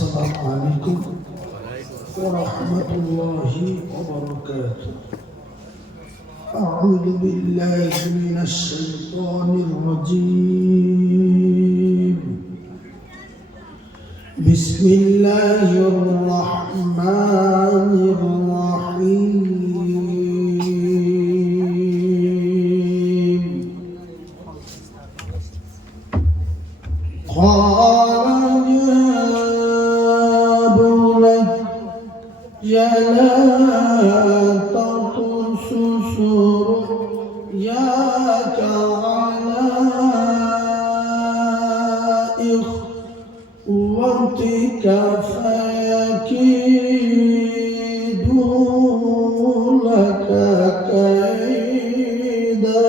السلام عليكم ورحمة الله وبركاته. أعوذ بالله من الشيطان الرجيم. بسم الله الرحمن الرحيم. قال يا لا تقصص رؤياك على إخوتك فيكيدوا لك كيدا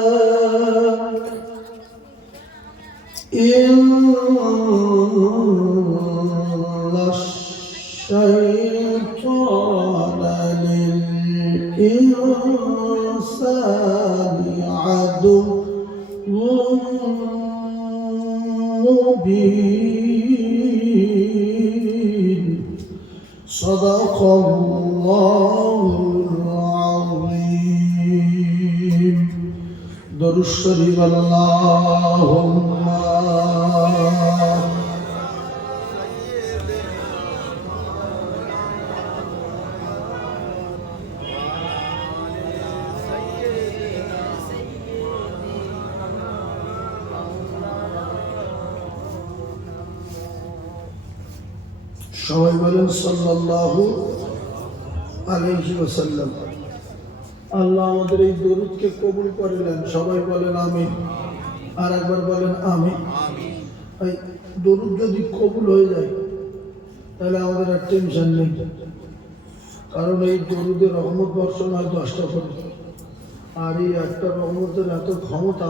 إن الشيطان للإنسان عدو مبين. صدق الله العظيم. درود الشريف اللهم সবাই বলেন সাল্লাল্লাহু আলাইহি ওয়াসাল্লাম। আল্লাহ আমাদের এই দরুদকে কবুল করে নেন। সবাই বলেন আমিন। আর একবার বলেন আমিন। এই দরুদ যদি কবুল হয়ে যায় তাহলে আমাদের আর টেনশন নেই, কারণ এই দরুদের রহমত বর্ষণ হয় 10টা করে। আর এই একটা রহমতের এত ক্ষমতা,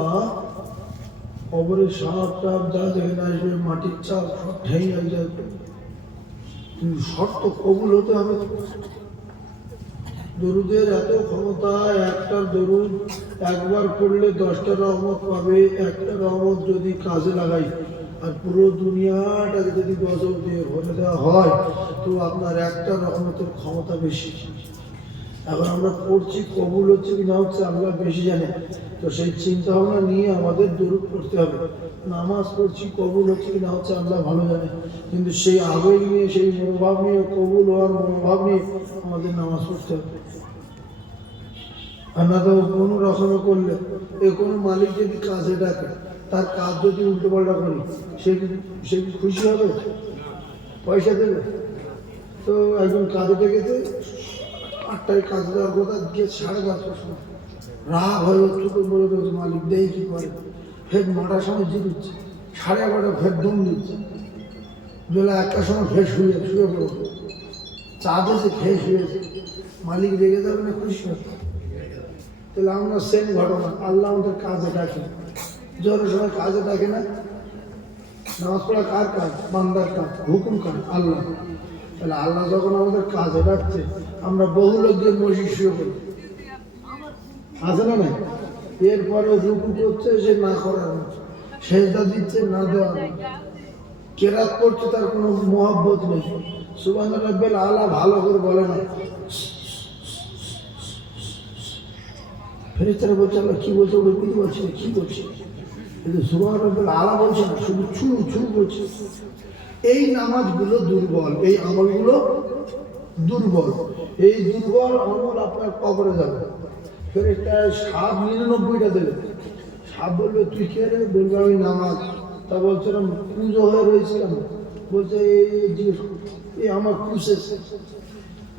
কবরের সাপ টাপ যা যেখানে আসবে, মাটির চাপ সব ঠেই হয়ে যাবে। শর্ত কবুল হতে হবে। দরুদের এত ক্ষমতা, একটা দরুদ একবার পড়লে 10টা রহমত পাবে। একটা রহমত যদি কাজে লাগাই আর পুরো দুনিয়াটাকে যদি গজব দিয়ে ভরে দেওয়া হয়, তো আপনার একটা রহমতের ক্ষমতা বেশি। এখন আমরা পড়ছি, কবুল হচ্ছে কি না হচ্ছে আল্লাহ বেশি জানে। তো সেই চিন্তা ভাবনা নিয়ে আমাদের দরুদ পড়তে হবে। নামাজ পড়ছি, কবুল হচ্ছে কি না হচ্ছে আল্লাহ ভালো জানে, কিন্তু সেই আবেগ নিয়ে, সেই মনোভাব নিয়ে, কবুল হওয়ার মনোভাব নিয়ে আমাদের নামাজ পড়তে হবে। আর না তো কোনো রকমে করলে, কোনো মালিক যদি কাজে ডাকে, তার কাজ যদি উল্টো পাল্টা করি, সে কি খুশি হবে? পয়সা দেবে? তো একজন কাজে ডেকেছে, 8টায় কাজ দেওয়ার কথা, গিয়ে 5:30টার সময় রাগ হয়ে চুপে বলে রয়েছে মালিক, দেয় কি করে? ফের 9টার সময় জিরুচ্ছে, 11:30 ফের দম দিচ্ছে, বেলা 1টার সময় ফের শুয়ে পড়বে, চা দিয়েছে, খেয়ে শুয়েছে। মালিক রেগে যাবে না খুশি হবে? তাহলে আমরা সেম ঘটনা, আল্লাহ আমাদের কাজে ডাকে, জ্বরের সময় কাজে ডাকে না। নামাজ পড়া কার কাজ? বান্দার কাজ। হুকুম কাজ আল্লাহ। তাহলে আল্লাহ যখন আমাদের কাজে ডাকছে, আমরা বহু লোক দিয়ে মসজিদ শুয়ে পড়ি, আছে না নাই? এরপরে রুকু করছে, সে না করার, সেজদা দিচ্ছে, না দেওয়ার, কেরাত করছে, তার কোনো মহব্বত নেই। সুবহান রাব্বিল আলা ভালো করে বলে না। ফেরেশতারা বলছে আল্লাহ কি বলছে, ওটা বুঝতে পারছি না কি বলছে, কিন্তু সুবহান রাব্বিল আলা বলছে না, শুধু ছু ছু বলছে। এই নামাজগুলো দুর্বল, এই আমলগুলো দুর্বল। এই দুর্বল আমল আপনার কবরে যাবে। ফেরেশতা সাপ 99টা দেবে। সাপ বলবে তুই কে রে? বলবে আমি নামাজ। তা বলছিলাম পুজো হয়ে রয়েছিলাম, বলছে এই আমার ক্রুশেস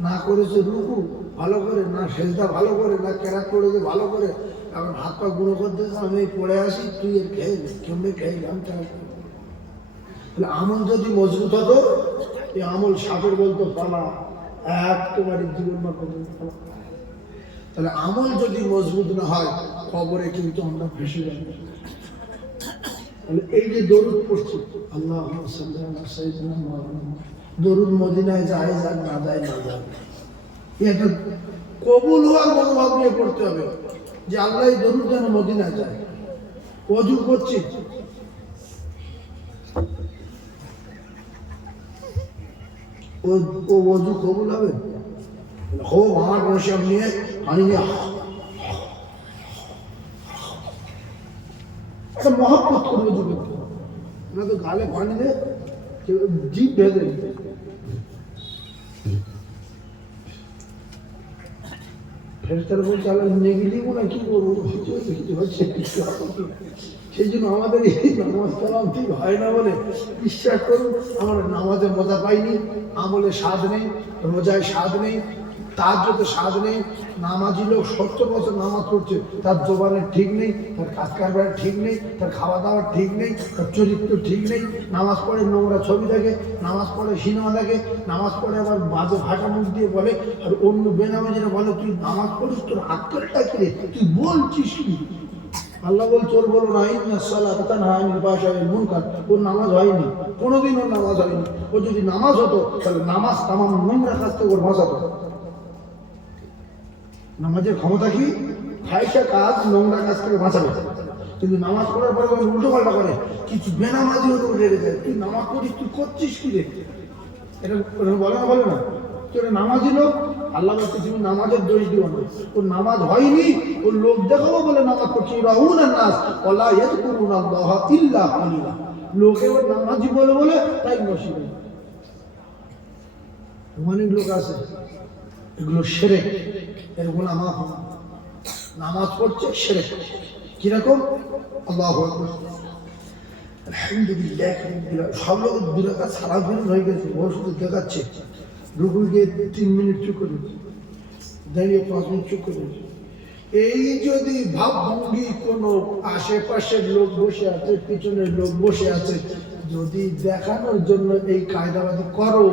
না করেছে রুকু ভালো করে, না সেজদা ভালো করে, না কেরাত করেছে ভালো করে, এখন হাত পা গুঁড়ো করতেছে, আমি পড়ে আসি, তুই এর খেয়ে নে, কেমনে খেয়ে নে, আমি কেন? তাহলে আমল যদি মজবুত হতো, এই আমল সাপের বলতো পালা, একেবারে জীবন বা করবে। তাহলে আমল যদি মজবুত না হয়, কবরে কিন্তু আমরা ভেসে যাবো। তাহলে এই যে দরুদ পড়ছি, আল্লাহুম্মা সাল্লি আলা সাইয়্যিদিনা মুহাম্মাদ, দরুদ মদিনায় যায় যাক, না যায় না যায়, এটা কবুল হওয়ার মনোভাব নিয়ে পড়তে হবে যে আল্লাহ এই দরুদ যেন মদিনায় যায়। ওযু করছি, ও ওযু কবুল হবে? খুব আমার বসে নিয়ে পানি নিয়ে একটা মহব্বত করে ওযু করতে হবে। না তো গালে পানি দিয়ে জিভ ভেজে ফেরেশতারা বলছে আল্লাহ নেগি দিব না কি করবো, কিছু হচ্ছে সেই জন্য আমাদের এই নামাজ কালাম ঠিক হয় না বলে বিশ্বাস করুন আমরা নামাজে মজা পাইনি, আমলে স্বাদ নেই, রোজায় স্বাদ নেই, তাহাজ্জুদে স্বাদ নেই। নামাজি লোক 70 বছর নামাজ পড়ছে, তার জবানের ঠিক নেই, তার কাজ কারবার ঠিক নেই, তার খাওয়া দাওয়ার ঠিক নেই, তার চরিত্র ঠিক নেই। নামাজ পড়ে নোংরা ছবি দেখে, নামাজ পড়ে সিনেমা দেখে, নামাজ পড়ে আবার বাজে ভাষা মুখ দিয়ে বলে। আর অন্য বেনামাজিরা বলে তুই নামাজ পড়িস, তোর আক্কেলটা কি রে, তুই বলছিস কি? আল্লাহ বল তোর বলো না ইন্না সালাতা তানহা আনিল ফাহশাই মুনকার। ওর নামাজ হয়নি, কোনোদিন ওর নামাজ হয়নি। ও যদি নামাজ হতো তাহলে নামাজ তামাম নোংরা কাজ থেকে ওর বাঁচাতো। নামাজের ক্ষমতা কি? ফাহিশা কাজ, নোংরা কাজ থেকে বাঁচাবে। কিন্তু নামাজ পড়ার পরে উল্টো পাল্টা করে, কিছু বেনামাজি ওর উপর রেগে যায়, তুই নামাজ পড়িস, তুই করছিস কি রে? এটা বলে না, বলে না তুই এটা নামাজি লোক। আল্লাহ বলছে তুমি নামাজের দোষ দিও না, ওর নামাজ হয়নি, ওর লোক দেখাবো বলে নামাজ পড়ছে। ইউরাউনান নাস ওয়ালা ইয়াযকুরুনাল্লাহ ইল্লা কালিলা। লোকে ওর নামাজি বলে বলে তাই নসিবে। অনেক লোক আছে এগুলো শিরক, এর গুনাহ মাফ হবে। নামাজ পড়ছে শিরক কিরকম? আল্লাহু আকবার, আলহামদুলিল্লাহ, সব লোক 2 রাকাত সালাত ফরজ হয়ে গেছে, ও শুধু দেখাচ্ছে রুকু গিয়ে 3 মিনিট চুপ করে, দাঁড়িয়ে 5 মিনিট চুপ করে। এই যদি ভাবভঙ্গি কোনো আশেপাশের লোক বসে আছে, পিছনের লোক বসে আছে, যদি দেখানোর জন্য এই কায়দাবাজি করো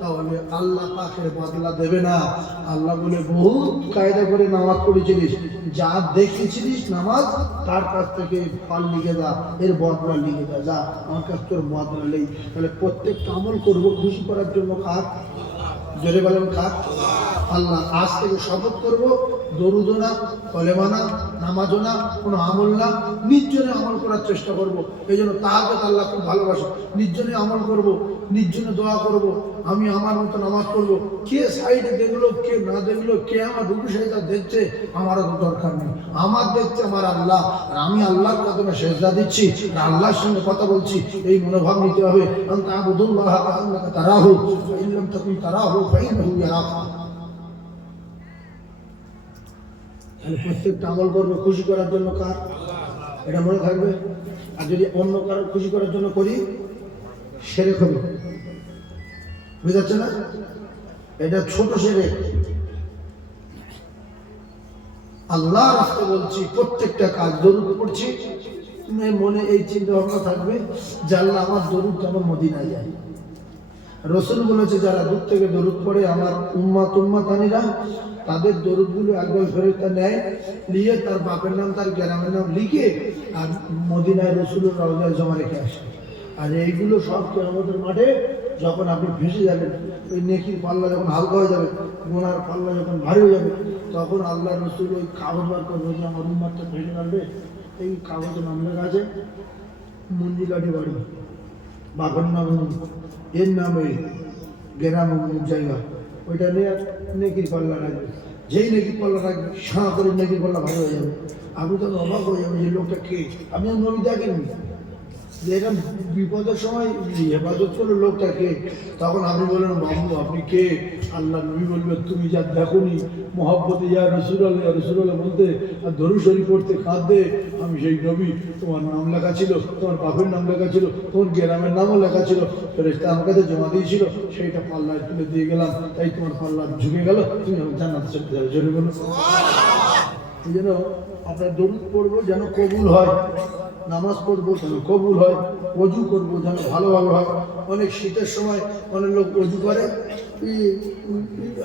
তাহলে আল্লাহ পাকের বদলা দেবে না। আল্লাহ বলে বহুত কায়দা করে নামাজ পড়েছিলিস, যা দেখেছিলিস নামাজ তার কাছ থেকে ফল লিখে যা, এর বদলা লিখে যা, যা আমার কাছ তোর বদলা নেই। তাহলে প্রত্যেকটা আমল করবো খুশি করার জন্য। কার? জোরে বলেন কার? আল্লাহ। আজ থেকে শপথ করবো দরুদও না, কলেমা না, নামাজও না, কোনো আমল না, নির্জনে আমল করার চেষ্টা করবো। এই জন্য তাহাজ্জুদ আল্লাহ খুব ভালোবাসে, নির্জনে আমল করবো, নির্জনে দোয়া করবো, আমি আমার মতো নামাজ পড়বো। কে সাইডে দেখলো, কে না দেখলো, কে আমার রুকু সেজদা দেখছে, আমারও তো দরকার নেই। আমার দেখছে আমার আল্লাহ, আর আমি আল্লাহর কদমে সেজদা দিচ্ছি, আর আল্লাহর সঙ্গে কথা বলছি, এই মনোভাব নিতে হবে। আনতা আবুদুল্লাহ কাআন্নাকা তারাহু ফা ইন লাম তাকুন তারাহু ফা ইন্নাহু ইয়ারাকা। প্রত্যেকটা আমল করবো খুশি করার জন্য। কার? এটা মনে থাকবে। আর যদি অন্য কারো খুশি করার জন্য করি শিরক হবে, বুঝতে যাচ্ছে না? এটা ছোট শিরক। আল্লাহ রাস্তায় বলছি প্রত্যেকটা কাজ দরুদ পড়ছি, মনে এই চিন্তা ভাবনা থাকবে যে আল্লাহ আমার দরুদ যেন মদিনায় যায়। রাসূল বলেছে যারা দূর থেকে দরুদ পড়ে আমার উম্মাতানিরা, তাদের দরুদগুলো একদল ফেরেশতা নেয়, নিয়ে তার বাপের নাম, তার গ্রামের নাম লিখে আর মদিনায় রাসূলের রওজায় জমা রেখে আসে। আর এইগুলো সব কিয়ামতের মাঠে যখন আপনি ভেসে যাবেন, ওই নেকির পাল্লা যখন হালকা হয়ে যাবে, গুনার পাল্লা যখন ভারী হয়ে যাবে, তখন আল্লাহ রাসূল ওই কাগজ বার করবে যে আমার উম্মাতটা ভেসে যাবে। এই কাগজে নাম লেখা আছে মঞ্জিলাটি বাড়ি, বাপের নাম, এর নামে গ্রাম জায়গা, ওইটা নিয়ে নেকির পাল্লা রাখবে। যেই নেকির পাল্লা রাখবে সাঁ করে নেকির পাল্লা ভালো হয়ে যাবে। আপনি তখন অবাক হয়ে যাবেন যে লোকটা কে, আপনি নবী দেখেননি যে এটা বিপদের সময় হেফাজত করলো লোকটাকে। তখন আপনি বললেন বাবু আপনি কে? আল্লাহ নবী বলবেন তুমি যা দেখোনি মহব্বতে ইয়া রাসূলুল্লাহ, ইয়া রাসূলুল্লাহ বলতে আর দরুদ শরীফ পড়তে কাঁদতে, আমি সেই নবী। তোমার নাম লেখা ছিল, তোমার বাপের নাম লেখা ছিল, তোমার গ্রামের নামও লেখা ছিল, ফেরেশতা আমার কাছে জমা দিয়েছিল, সেইটা পাল্লায় তুলে দিয়ে গেলাম, তাই তোমার পাল্লা ঝুঁকে গেল, তুমি আমি জান্নাতে চলে যাবে। জোরে বলুন। এই জন্য আপনার দরুদ পড়বো যেন কবুল হয়, নামাজ পড়বো যেন কবুল হয়, ওযু করবো যেন ভালোভাবে হয়। অনেক শীতের সময় অনেক লোক ওযু করে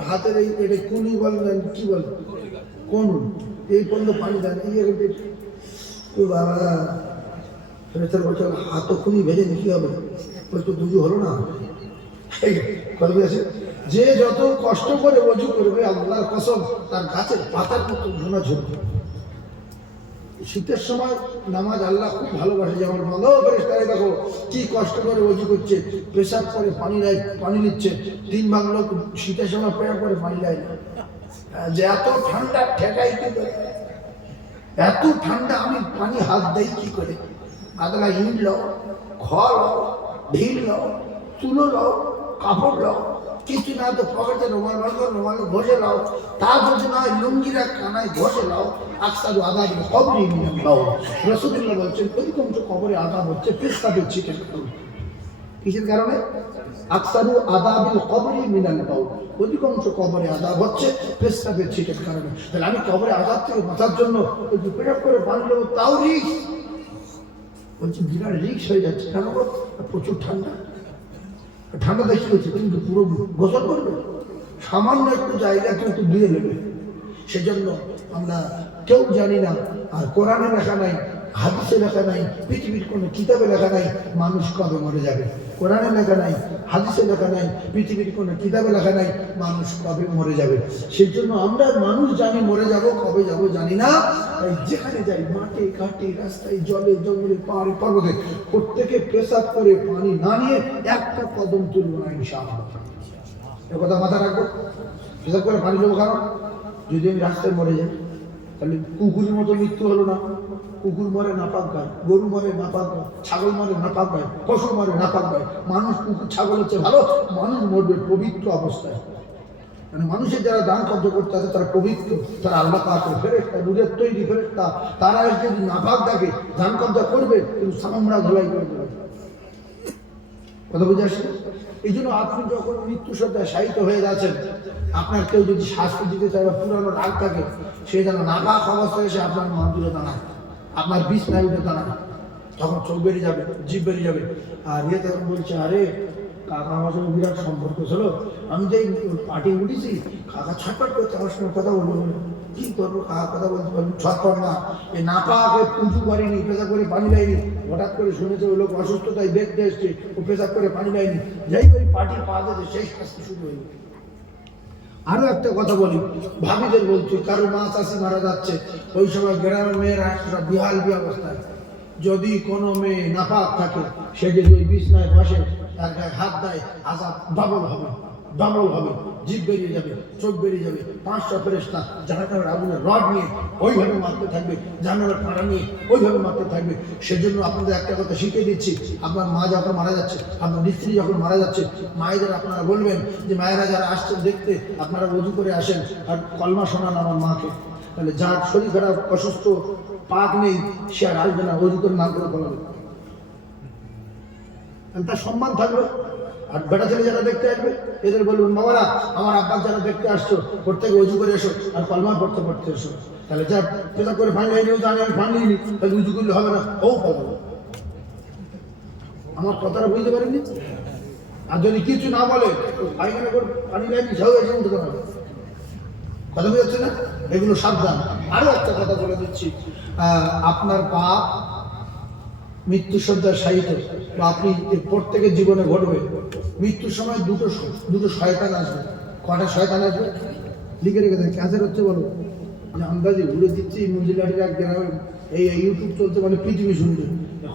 হাতের এই এটা কুনি বলেন, কি বলে কোন, এই পর্যন্ত পানি দেন, এই বাবা ফেরেশতার বলছে হাতও খুনি ভেজে কি হবে, বলতো বুঝু হলো না। এই করবে আছে যে যত কষ্ট করে ওযু করবে আল্লাহর কসম তার গাছের পাতার মতো গুনাহ ঝরবে। শীতের সময় নামাজ আল্লাহ খুব ভালোবাসে, যেমন বলো ফেরেশতারা দেখো কি কষ্ট করে ওযু করছে, পেশাব করে পানি নিচ্ছে। 3 ভাগ লোক শীতের সময় পেশাব করে পানি নেয় না, যে এত ঠান্ডা ঠেকাই কি করে, এত ঠান্ডা আমি পানি হাত দেই কি করে। আদলা ইট লও, খড় লও, ঢিল লও, তুলো লও, কাপড় লও, কিছু না তো পকেটে রুমাল ঘষে লাও, তা যদি না লুঙ্গিরা কানায় ঘষে লাও। আকসারু আযাবিল কবরি মিনাল বাউল, রাসূলুল্লাহ বলছেন অধিকাংশ কবরে আযাব হচ্ছে পেশাবের ছিটের কারণে। কিসের কারণে? আকসারু আযাবিল কবরি মিনাল বাউল, অধিকাংশ কবরে আযাব হচ্ছে পেশাবের ছিটের কারণে। তাহলে আমি কবরে আযাব থেকে বাঁচার জন্য একটু পেশাব করে পানি নেবো, তাও রিস্ক। বলছি বিরাট রিস্ক হয়ে যাচ্ছে, কেন? প্রচুর ঠান্ডা, ঠান্ডা দেখি হচ্ছে, কিন্তু পুরো গোসল করবে, সামান্য একটু জায়গা কিন্তু ধুয়ে নেবে। সেজন্য আমরা কেউ জানি না, আর কোরআনে লেখা নাই, হাদিসে লেখা নাই, পৃথিবীর কোনো কিতাবে লেখা নাই মানুষ কবে মরে যাবে। কোরআনে লেখা নাই, হাদিসে লেখা নাই, পৃথিবীর কোনো কিতাবে লেখা নাই মানুষ কবে মরে যাবে। সেই জন্য আমরা মানুষ জানি মরে যাব, কবে যাব জানি না। তাই যেখানে যাই, মাঠে ঘাটে রাস্তায় জলে জঙ্গলে পাহাড়ে পর্বতে, প্রত্যেকে পেশাব করে পানি না নিয়ে একটা কদম তুলব না ইনশাআল্লাহ। এ কথা মাথায় রাখবো। পেশাব করে পানি নেবো কারণ যদি আমি রাস্তায় মরে যাই, তাহলে কুকুরের মতো মৃত্যু হলো না। কুকুর মরে নাপাক গায়, গরু মরে নাপাক গায়, ছাগল মরে নাপাক গায়, পশু মরে নাপাক গায়। মানুষ কুকুর ছাগল হচ্ছে ভালো, মানুষ মরবে পবিত্র অবস্থায়। মানে মানুষের যারা দান কার্য করতে আছে তারা পবিত্র, তারা আল্লাহ পাকের ফেরেশতা, নূরের তৈরি ফেরেশতা। তারা যদি নাপাক দেখে দান কার্য করবে, কিন্তু সামরা ধুলাই করে দেবে। কথা বুঝে আসছে? এই জন্য আপনি যখন মৃত্যুসজ্জায় শায়িত হয়ে যাচ্ছেন, আপনার কেউ যদি শাস্তি দিতে চায় বা পুরানো রাগ থাকে, সে যেন নাপাক অবস্থায় এসে আপনার মন্দিরে দাঁড়ায়, আপনার বিছনায় উঠে দাঁড়ায়, তখন চোখ বেরিয়ে যাবে, জিভ বেরিয়ে যাবে। আর ইয়ে তখন বলছে, আরে কাকা আমার সঙ্গে বিরাট সম্পর্ক ছিল, আমি যে পার্টি উঠেছি, কাকা ছটপট করছে আমার সঙ্গে কথা বলবো, কি করবো, কাকা কথা বলতে পারবো ছটপট না। এই নাপাকে পুজো করেনি, পেশা করে পানি লাইনি, হঠাৎ করে শুনেছে ওই লোক অসুস্থ, তাই দেখতে এসছে, ও পেশাব করে পানি লাইনি, যাই ওই পার্টির পা দিয়েছে, সেই শাস্তি শুরু হয়ে গেছে। আরো একটা কথা বলি, ভাবিদের বলছি, কারো মা চাষি মারা যাচ্ছে, ওই সময় গ্রামের মেয়েরা একটা বিহাল অবস্থায়, যদি কোনো মেয়ে নাপাক থাকে, সে যদি ওই বিছনায় বসে তার গায়ে হাত দেয়, আযাব ডাবল হবে, ডাবল হবে, জিভ বেরিয়ে যাবে, চোখ বেরিয়ে যাবে। 500 ফেরেশতা জাহান্নামের আগুনের রড নিয়ে ওইভাবে মারতে থাকবে, জাহান্নামের কাঁটা নিয়ে ওইভাবে মারতে থাকবে। সেজন্য আপনাদের একটা কথা শিখিয়ে দিচ্ছি, আপনার মা যখন মারা যাচ্ছে, আপনার স্ত্রী যখন মারা যাচ্ছে, মায়েদের আপনারা বলবেন যে মায়েরা যারা আসছেন দেখতে, আপনারা ওযু করে আসেন আর কলমা শোনান আমার মাকে। তাহলে যার শরীর খারাপ, অসুস্থ, পাক নেই, সে আর আসবে না, ওযু করে নাম করে বলাবে, তার সম্মান থাকবে। আর বেটা ছেলে যারা দেখতে আসবে, এদের বলবেন, বাবারা আমার আব্বার যারা দেখতে আসছো, প্রত্যেকে ওযু করে এসো আর কলমা পড়তে এসো। তাহলে যা পেশাব করে পানি লাইনি, জানি আমি পানি নিইনি, তাহলে উযু করলে হবে না, ও পাবো। আমার কথাটা বুঝতে পারেননি? আর যদি কিছু না বলে, পায়খানা করে পানি লাইনি, সব এসে উঠতে পারবে। কথা বুঝাচ্ছে না? এগুলো সাবধান। আরো একটা কথা বলে দিচ্ছি, আপনার বাপ মৃত্যুসজ্জায় শায়িত, বা আপনি প্রত্যেকের জীবনে ঘটবে, মৃত্যুর সময় দুটো শয়তান আসবে। কটা শয়তান আসবে লিখে রেখে দেয়, ক্যান্সার হচ্ছে বলো, যে আন্দাজে ঘুরে দিচ্ছি মঞ্জিলাটির এক গ্রামে, এই ইউটিউব চলতে, মানে পৃথিবী শুনবে,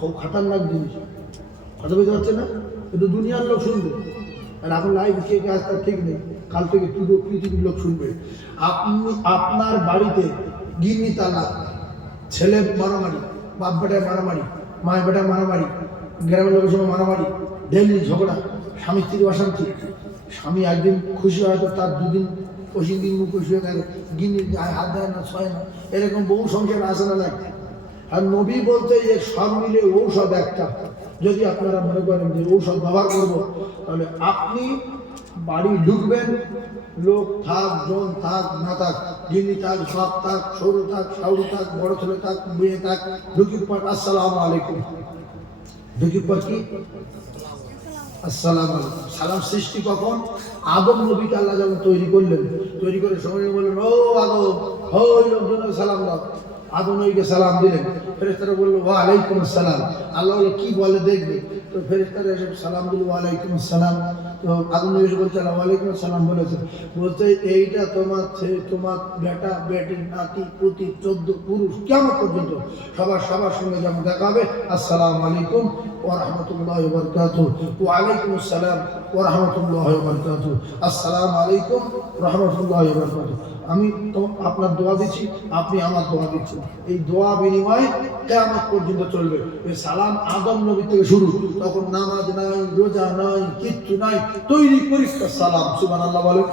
খুব খাতারনাক জিনিস। কথা বুঝতে পারছে না? কিন্তু দুনিয়ার লোক শুনবে, আর এখন লাইভ কে আসতে ঠিক নেই, কাল থেকে পুরো পৃথিবীর লোক শুনবে। আপনি আপনার বাড়িতে গিন্নি তালাক, ছেলে মারামারি, বাপ বেটায় মারামারি, মায়ের বেটায় মারামারি, গ্রামের লোকের সঙ্গে মারামারি, ডেলি ঝগড়া, স্বামী স্ত্রীর অশান্তি, স্বামী একদিন খুশি হয়তো তার দুদিন 25 দিন মুখ খুশি হয়ে গেল, গিন্নির গায়ে হাত দেয় না, ছয় না, এরকম বহু সংসার আসে না লাগে। আর নবী বলতে যে সব মিলে ঔষধ একটা, যদি আপনারা মনে করেন যে ঔষধ ব্যবহার করবো, তাহলে আপনি বাড়ি ঢুকবেন, লোক থাক, জন থাক, না থাক, গিন্নি থাক, বাপ থাক, সরু থাক, সাউরি থাক, বড় ছেলে থাক, মেয়ে থাক, ঢুকির পর আসসালামু আলাইকুম, ঢুকির পর কি আসসালামু আলাইকুম। সালাম সৃষ্টি কখন? আদম নবীকে আল্লাহ যখন তৈরি করলেন, তৈরি করে সবাই বললেন, ও আদম, ওই লোকজনকে সালাম দাও। আদম নবীকে সালাম দিলেন, ফেরেশতারা বললো ওয়া আলাইকুম আসসালাম। আল্লাহ বললো কি বলে দেখবে, তো ফেরেশতারা এসে সালাম দিল ওয়া আলাইকুম আসসালাম। তো তো আগুন নবী বলছে ওয়ালাইকুম আসসালাম বলেছে, বলছে এইটা তোমার তোমার বেটা বেটি নাতি পুতি 14 পুরুষ কিয়ামত পর্যন্ত সবার সঙ্গে যেমন দেখা হবে, আসসালামু আলাইকুম ওয়া রাহমাতুল্লাহি ওয়া বারাকাতুহু, ওয়া আলাইকুম আসসালাম ওয়া রাহমাতুল্লাহি ওয়া বারাকাতুহু, আসসালামু আলাইকুম ওয়া রাহমাতুল্লাহি ওয়া বারাকাতুহু। আমি তো আপনার দোয়া দিচ্ছি, আপনি আমার দোয়া দিচ্ছেন, এই দোয়া বিনিময়ে কিয়ামত পর্যন্ত চলবে। এই সালাম আদম নবী থেকে শুরু, তখন নামাজ নাই, রোজা নাই, কিচ্ছু নাই, তৈরি পরিষ্কার সালাম। সুবহানাল্লাহ বলেন।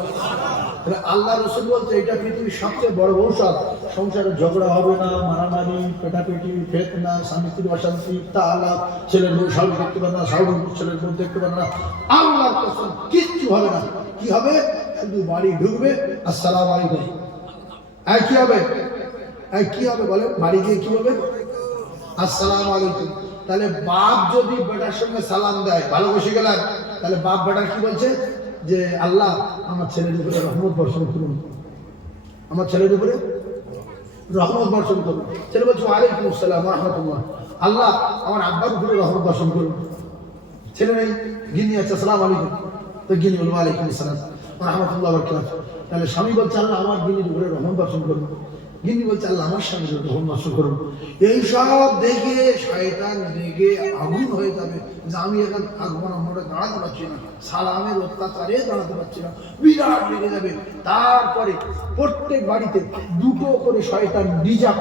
আল্লাহ রাসূল বলতে এটা পৃথিবীর সবচেয়ে বড় ঔষধ। সংসারে ঝগড়া হবে না, মারামারি, পেটাপেটি, ফিতনা, স্বামী স্ত্রীর অশান্তি, তালাক, ছেলের বউ শাশুড়ি দেখতে পারে না, শাশুড়ি ছেলের বউ দেখতে পারে না, আল্লাহর কসম কিচ্ছু হবে না। কি হবে? শুধু বাড়ি ঢুকবে, আসসালামু আলাইকুম। কি হবে? কি হবে বলে? বাড়ি গিয়ে কি হবে? আসসালামু আলাইকুম। তাহলে বাপ যদি বেটার সঙ্গে সালাম দেয়, ভালোবেসে গেলেন, তাহলে বাপ বেটার কি বলছে? যে আল্লাহ আমার ছেলের উপরে রহমত বর্ষণ করুন, আমার ছেলের উপরে রহমত বর্ষণ করুন। ছেলে বলছে ওয়ালাইকুম আসসালাম ওয়া রাহমাতুল্লাহ, আল্লাহ আমার আব্বার উপরে রহমত বর্ষণ করুন। ছেলে নেই, গিন্নি আছে, আসসালামু আলাইকুম। তো গিন্নি বলবো ওয়ালাইকুম আসসালাম ওয়া রাহমাতুল্লাহ ওয়া বারাকাতুহু। তাহলে স্বামী বলছে আল্লাহ আমার গিন্নির উপরে রহমত বর্ষণ করুন। গিন্নি বলছে আল্লাহ আমার স্বামীর উপরে রহমত বর্ষণ করুন। এইসব দেখে শয়তান দেখে আগুন হয়ে যাবে যে আমি এখন থাকবো না, মোটে দাঁড়াতে পারছি না, সালামের অত্যাচারে দাঁড়াতে পারছি না, বিরাট লেগে যাবে। তারপরে প্রত্যেক বাড়িতে দুটো করে শয়তান রিজার্ভ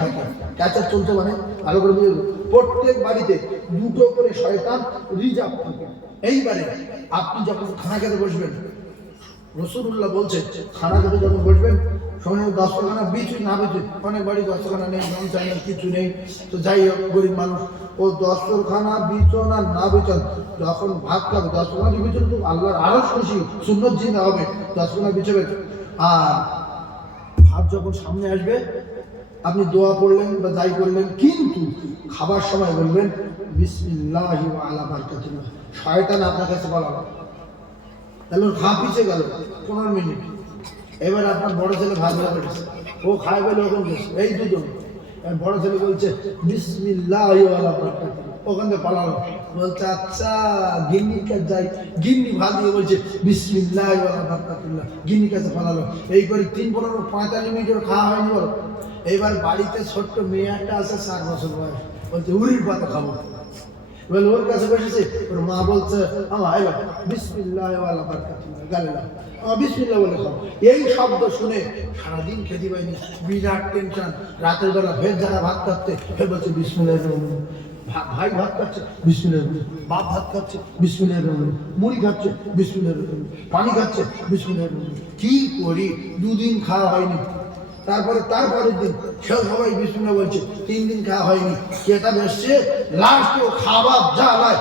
থাকে। ক্যাচার চলতে মানে ভালো করে বুঝে, প্রত্যেক বাড়িতে দুটো করে শয়তান রিজার্ভ থাকে। এইবারে আপনি যখন খানা খেতে বসবেন, রাসূলুল্লাহ বলছে খানা খেতে যখন বসবেন, সঙ্গে 10খানা বিছু না বিছু, অনেক বাড়ি 10খানা নেই, নন চাইনা কিছু নেই। তো যাই হোক গরিব মানুষ, ও 10খানা বিছন আর না বিছন, যখন ভাত খাবে 10খানা বিছন তো আল্লাহর আরো খুশি, সুন্নত জিনা হবে, 10খানা বিছাবেন। আর ভাত যখন সামনে আসবে, আপনি দোয়া পড়লেন বা যাই করলেন, কিন্তু খাবার সময় বলবেন বিসমিল্লাহি ওয়া আলা বারাকাতুল্লাহ। শয়তান আপনার কাছে বলা, তাহলে খা পিছিয়ে গেল 15 মিনিট। এবার আপনার বড় ছেলে ভাত বেড়েছে, ও খায় বলে ওখান এই দুজন, বড় ছেলে বলছে বিসমিল্লাহি ওয়া আলা বারাকাতুল্লাহ, ওখান থেকে পালালো। বলছে আচ্ছা গিন্নির কাছে যাই, গিন্নি ভাত দিয়ে বলছে বিসমিল্লাহি ওয়া আলা বারাকাতুল্লাহ, গিন্নির কাছে পালালো। এই করে 45 মিনিট খাওয়া হয়নি বলো। এবার বাড়িতে ছোট্ট মেয়ে একটা আছে 4 বছর বয়স, বলছে উড়ির পাতা খাবো। বলে ওর কাছে বসেছে, ওর মা বলছে আমার এবার বিসমিল্লাহি ওয়া আলা বারাকাতুল্লাহ গালে দাও, বিসমিল্লাহ বলে খাও। এই শব্দ শুনে সারাদিন খেতে পাইনি, বিরাট টেনশন। রাতের বেলা ফের যারা ভাত খাচ্ছে, ফের বলছে বিসমিল্লাহ, ভাই ভাত খাচ্ছে বিসমিল্লাহ, বাপ ভাত খাচ্ছে বিসমিল্লাহ, মুড়ি খাচ্ছে বিসমিল্লাহ, পানি খাচ্ছে বিসমিল্লাহ। কি করি? 2 দিন খাওয়া হয়নি। তারপরের দিন সবাই বিসমিল্লাহ বলছে, 3 দিন খাওয়া হয়নি। কেতা বেসছে লাস্টে খাবার জ্বালায়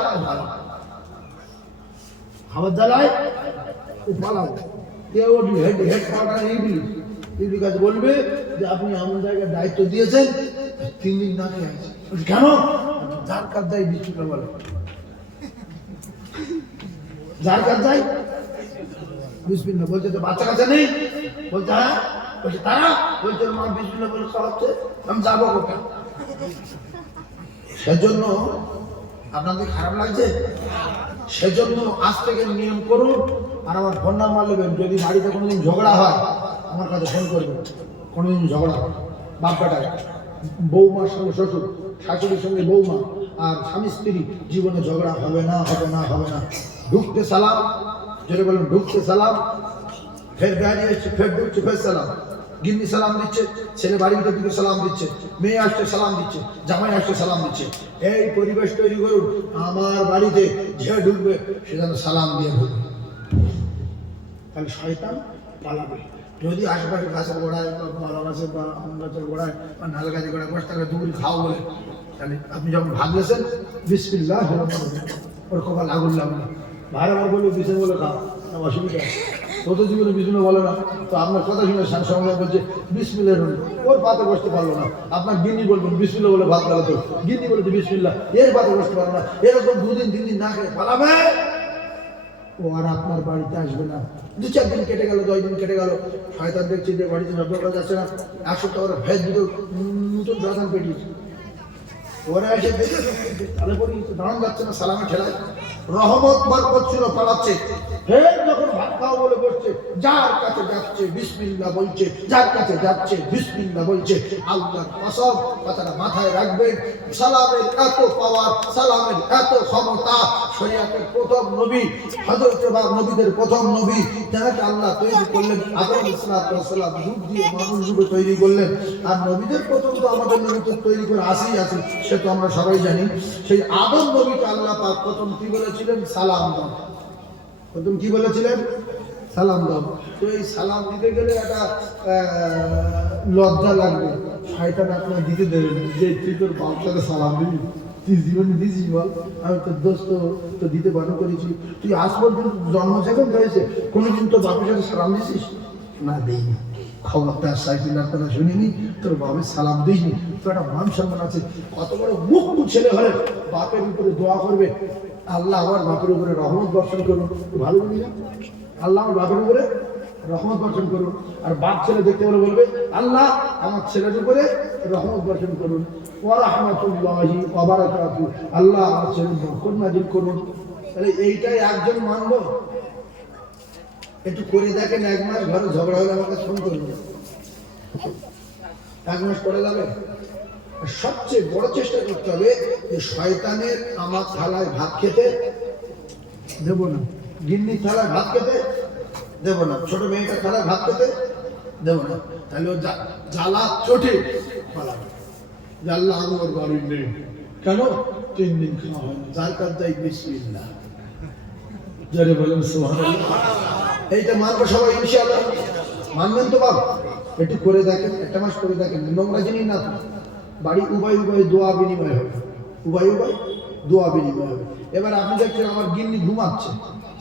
ও পালাও। কেউ হেড কোয়ার্টার ইবলি কাছে বলবে যে আপনি এমন জায়গায় দায়িত্ব দিয়েছেন, 3 দিন না খেয়ে আছে। কেন? যার কাজ যায় বিসমিল্লাহ বলে, যার কাজ যায় বিসমিল্লাহ বলছে। তো বাচ্চা কাছে নেই, বলছে হ্যাঁ, বলছে তারা, বলছে মা বিসমিল্লাহ বলে খাওয়াচ্ছে, আমি যাবো কোথায়? সেজন্য আপনাদের খারাপ লাগছে, সেজন্য আজ থেকে নিয়ম করুন। আর আমার ফোন নাম্বার নেবেন, যদি বাড়িতে কোনোদিন ঝগড়া হয় আমার কাছে ফোন করবেন। কোনোদিন ঝগড়া বাপ বেটায়, বৌমার সঙ্গে শ্বশুর, শাশুড়ির সঙ্গে বৌমা, আর স্বামী স্ত্রী, জীবনে ঝগড়া হবে না। ঢুকতে সালাম, যেটা বলেন ঢুকতে সালাম, ফের বেরিয়ে এসছে, ফের ঢুকছে, ফের সালাম। গিন্নি সালাম দিচ্ছে, ছেলে বাড়ির দিকে সালাম দিচ্ছে, মেয়ে আসছে সালাম দিচ্ছে, জামাই আসছে সালাম দিচ্ছে। এই পরিবেশ তৈরি করুন, আমার বাড়িতে যে ঢুকবে সে যেন সালাম দিয়ে ঢুকবে, তাহলে শয়তান পালাবে। যদি আশেপাশে গাছের গোড়ায় বা ভালো গাছে বা আম গাছের গোড়ায় বা নাল গাছের গোড়ায় বসে তাকে দুপুরি খাও বলে, তাহলে আপনি যখন ভাত গেছেন বিসমিল্লাহ ওর কপাল আগুন লাগবে। ভাইরা আমার বলবে বিছান বলে খাও, অসুবিধা। কত জীবনে বিষ্ণু বলে না, তো আপনার কথা শুনে সঙ্গে বলছে বিসমিল্লাহ, ওর পাতে বসতে পারলো না। আপনার গিন্নি বলবেন বিসমিল্লাহ বলে ভাত গেল, তো গিন্নি বলেছে বিসমিল্লাহ, এর পাতে বসতে পারলো না। এরকম 2 দিন 3 দিন না খেয়ে পালাবে, ও আর আপনার বাড়িতে আসবে না। 2-4 দিন কেটে গেল, 10 দিন কেটে গেল, শয়তান দেখছি যে বাড়িতে সব করা যাচ্ছে না, 100 টাকা ভেজ দুটো নতুন দোকান পেটিয়েছে। ওরা এসে তাহলে পরে দাঁড়ান যাচ্ছে না সালামে ঠেলায় রহমত বরকত ছিল পালাচ্ছে ফের যখন ভাত খাওয়া বলে বসছে যার কাছে যাচ্ছে বিসমিল্লাহ বলছে যার কাছে যাচ্ছে বিসমিল্লাহ বলছে আল্লাহর কসম কথাটা মাথায় রাখবেন সালামের এত পাওয়ার সালামের এত ক্ষমতা শরীয়তের প্রথম নবী হযরত নবীদের প্রথম নবী যাকে আল্লাহ তৈরি করলেন আদম আলাইহিস সালাম রূপ দিয়ে মানুষ রূপে তৈরি করলেন আর নবীদের প্রথম তো আমাদের নবী তো তৈরি করে আসি সে তো আমরা সবাই জানি সেই আদম নবীকে আল্লাহ পাক প্রথম কি বলেছিলেন সালাম দাও প্রথম কি বলেছিলেন সালাম দাও তো এই সালাম দিতে গেলে একটা লজ্জা লাগবে শয়তান আপনার দিতে দেবে না যে তুই তোর বাচ্চাকে সালাম দিবি তুই জীবনে দিয়েছিস বল আমি তোর দোস্ত তো দিতে বারণ করেছি তুই আজ পর্যন্ত জন্ম সেখান হয়েছে কোনোদিন তো বাপের সাথে সালাম দিছিস না দিইনি খবরদার সাইকেল আপনারা শুনিনি তোর বাপের সালাম দিইনি তো একটা মান সম্মান আছে কত বড় মুখ ছেলে হলে বাপের উপরে দোয়া করবে আল্লাহ আমার বাপের উপরে রহমত বর্ষণ করুন ভালো বলি না আল্লাহ আমার বাপের উপরে রহমত বর্ষণ করুন আর বাপ ছেলে দেখতে বলে বলবে আল্লাহ আমার ছেলের উপরে রহমত বর্ষণ করুন ওয়া রাহমাতুল্লাহি ওয়া বারাকাতুহু আল্লাহ আমার ছেলের বরকত নাজিল করুন তাহলে এইটাই একজন মানব একটু করে দেখেন এক মাস ঘরে ঝগড়া হলে আমাকে ফোন করবেন এক মাস পরে যাবে সবচেয়ে বড় চেষ্টা করতে হবে যে শয়তানের আমার থালায় ভাত খেতে দেব না গিন্নির থালায় ভাত খেতে দেব না ছোট মেয়েটার থালায় ভাত খেতে দেব না তাহলে ও জ্বালা চোটে পালাবে আল্লাহ আমি ওর বাড়ির নেই কেন 3 দিন খাওয়া হয় না যার কাজ দেয় বিসমিল্লাহ যারে বলেন সুবহানাল্লাহ এইটা মানবো সবাই ইনশাআল্লাহ মানবেন তো বাবা একটু করে দেখেন একটা মাস করে দেখেন নোংরা জিনিস না তো বাড়ি উভয় দোয়া বিনিময় হবে উভয় দোয়া বিনিময় হবে এবার আপনি দেখছেন আমার গিন্নি ঘুমাচ্ছে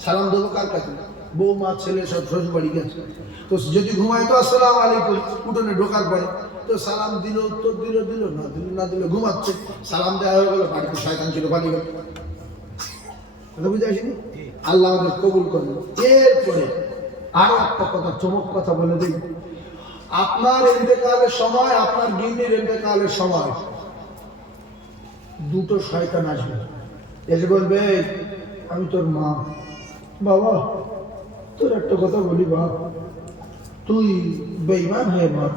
সালাম দেবো কার কাছে বউ মা ছেলে সব শ্বশুর বাড়ি গেছে তো যদি ঘুমায় তো আসসালামু আলাইকুম উঠোনে ঢোকার পরে তো সালাম দিল উত্তর দিল না দিল ঘুমাচ্ছে সালাম দেওয়া হয়ে গেল বাড়িতে শয়তান ছিল পালিয়ে গেল কথা বুঝে আসেনি আল্লাহ আমাদের কবুল করলো এরপরে আরো একটা কথা চমক কথা বলে দিই আপনার ইন্তেকালের সময় আপনার গিন্নির ইন্তেকালের সময় দুটো শয়তান আসবে এসে বলবে আমি তোর মা বাবা তোর একটা কথা বলি বাপ তুই বেঈমান হয়ে মর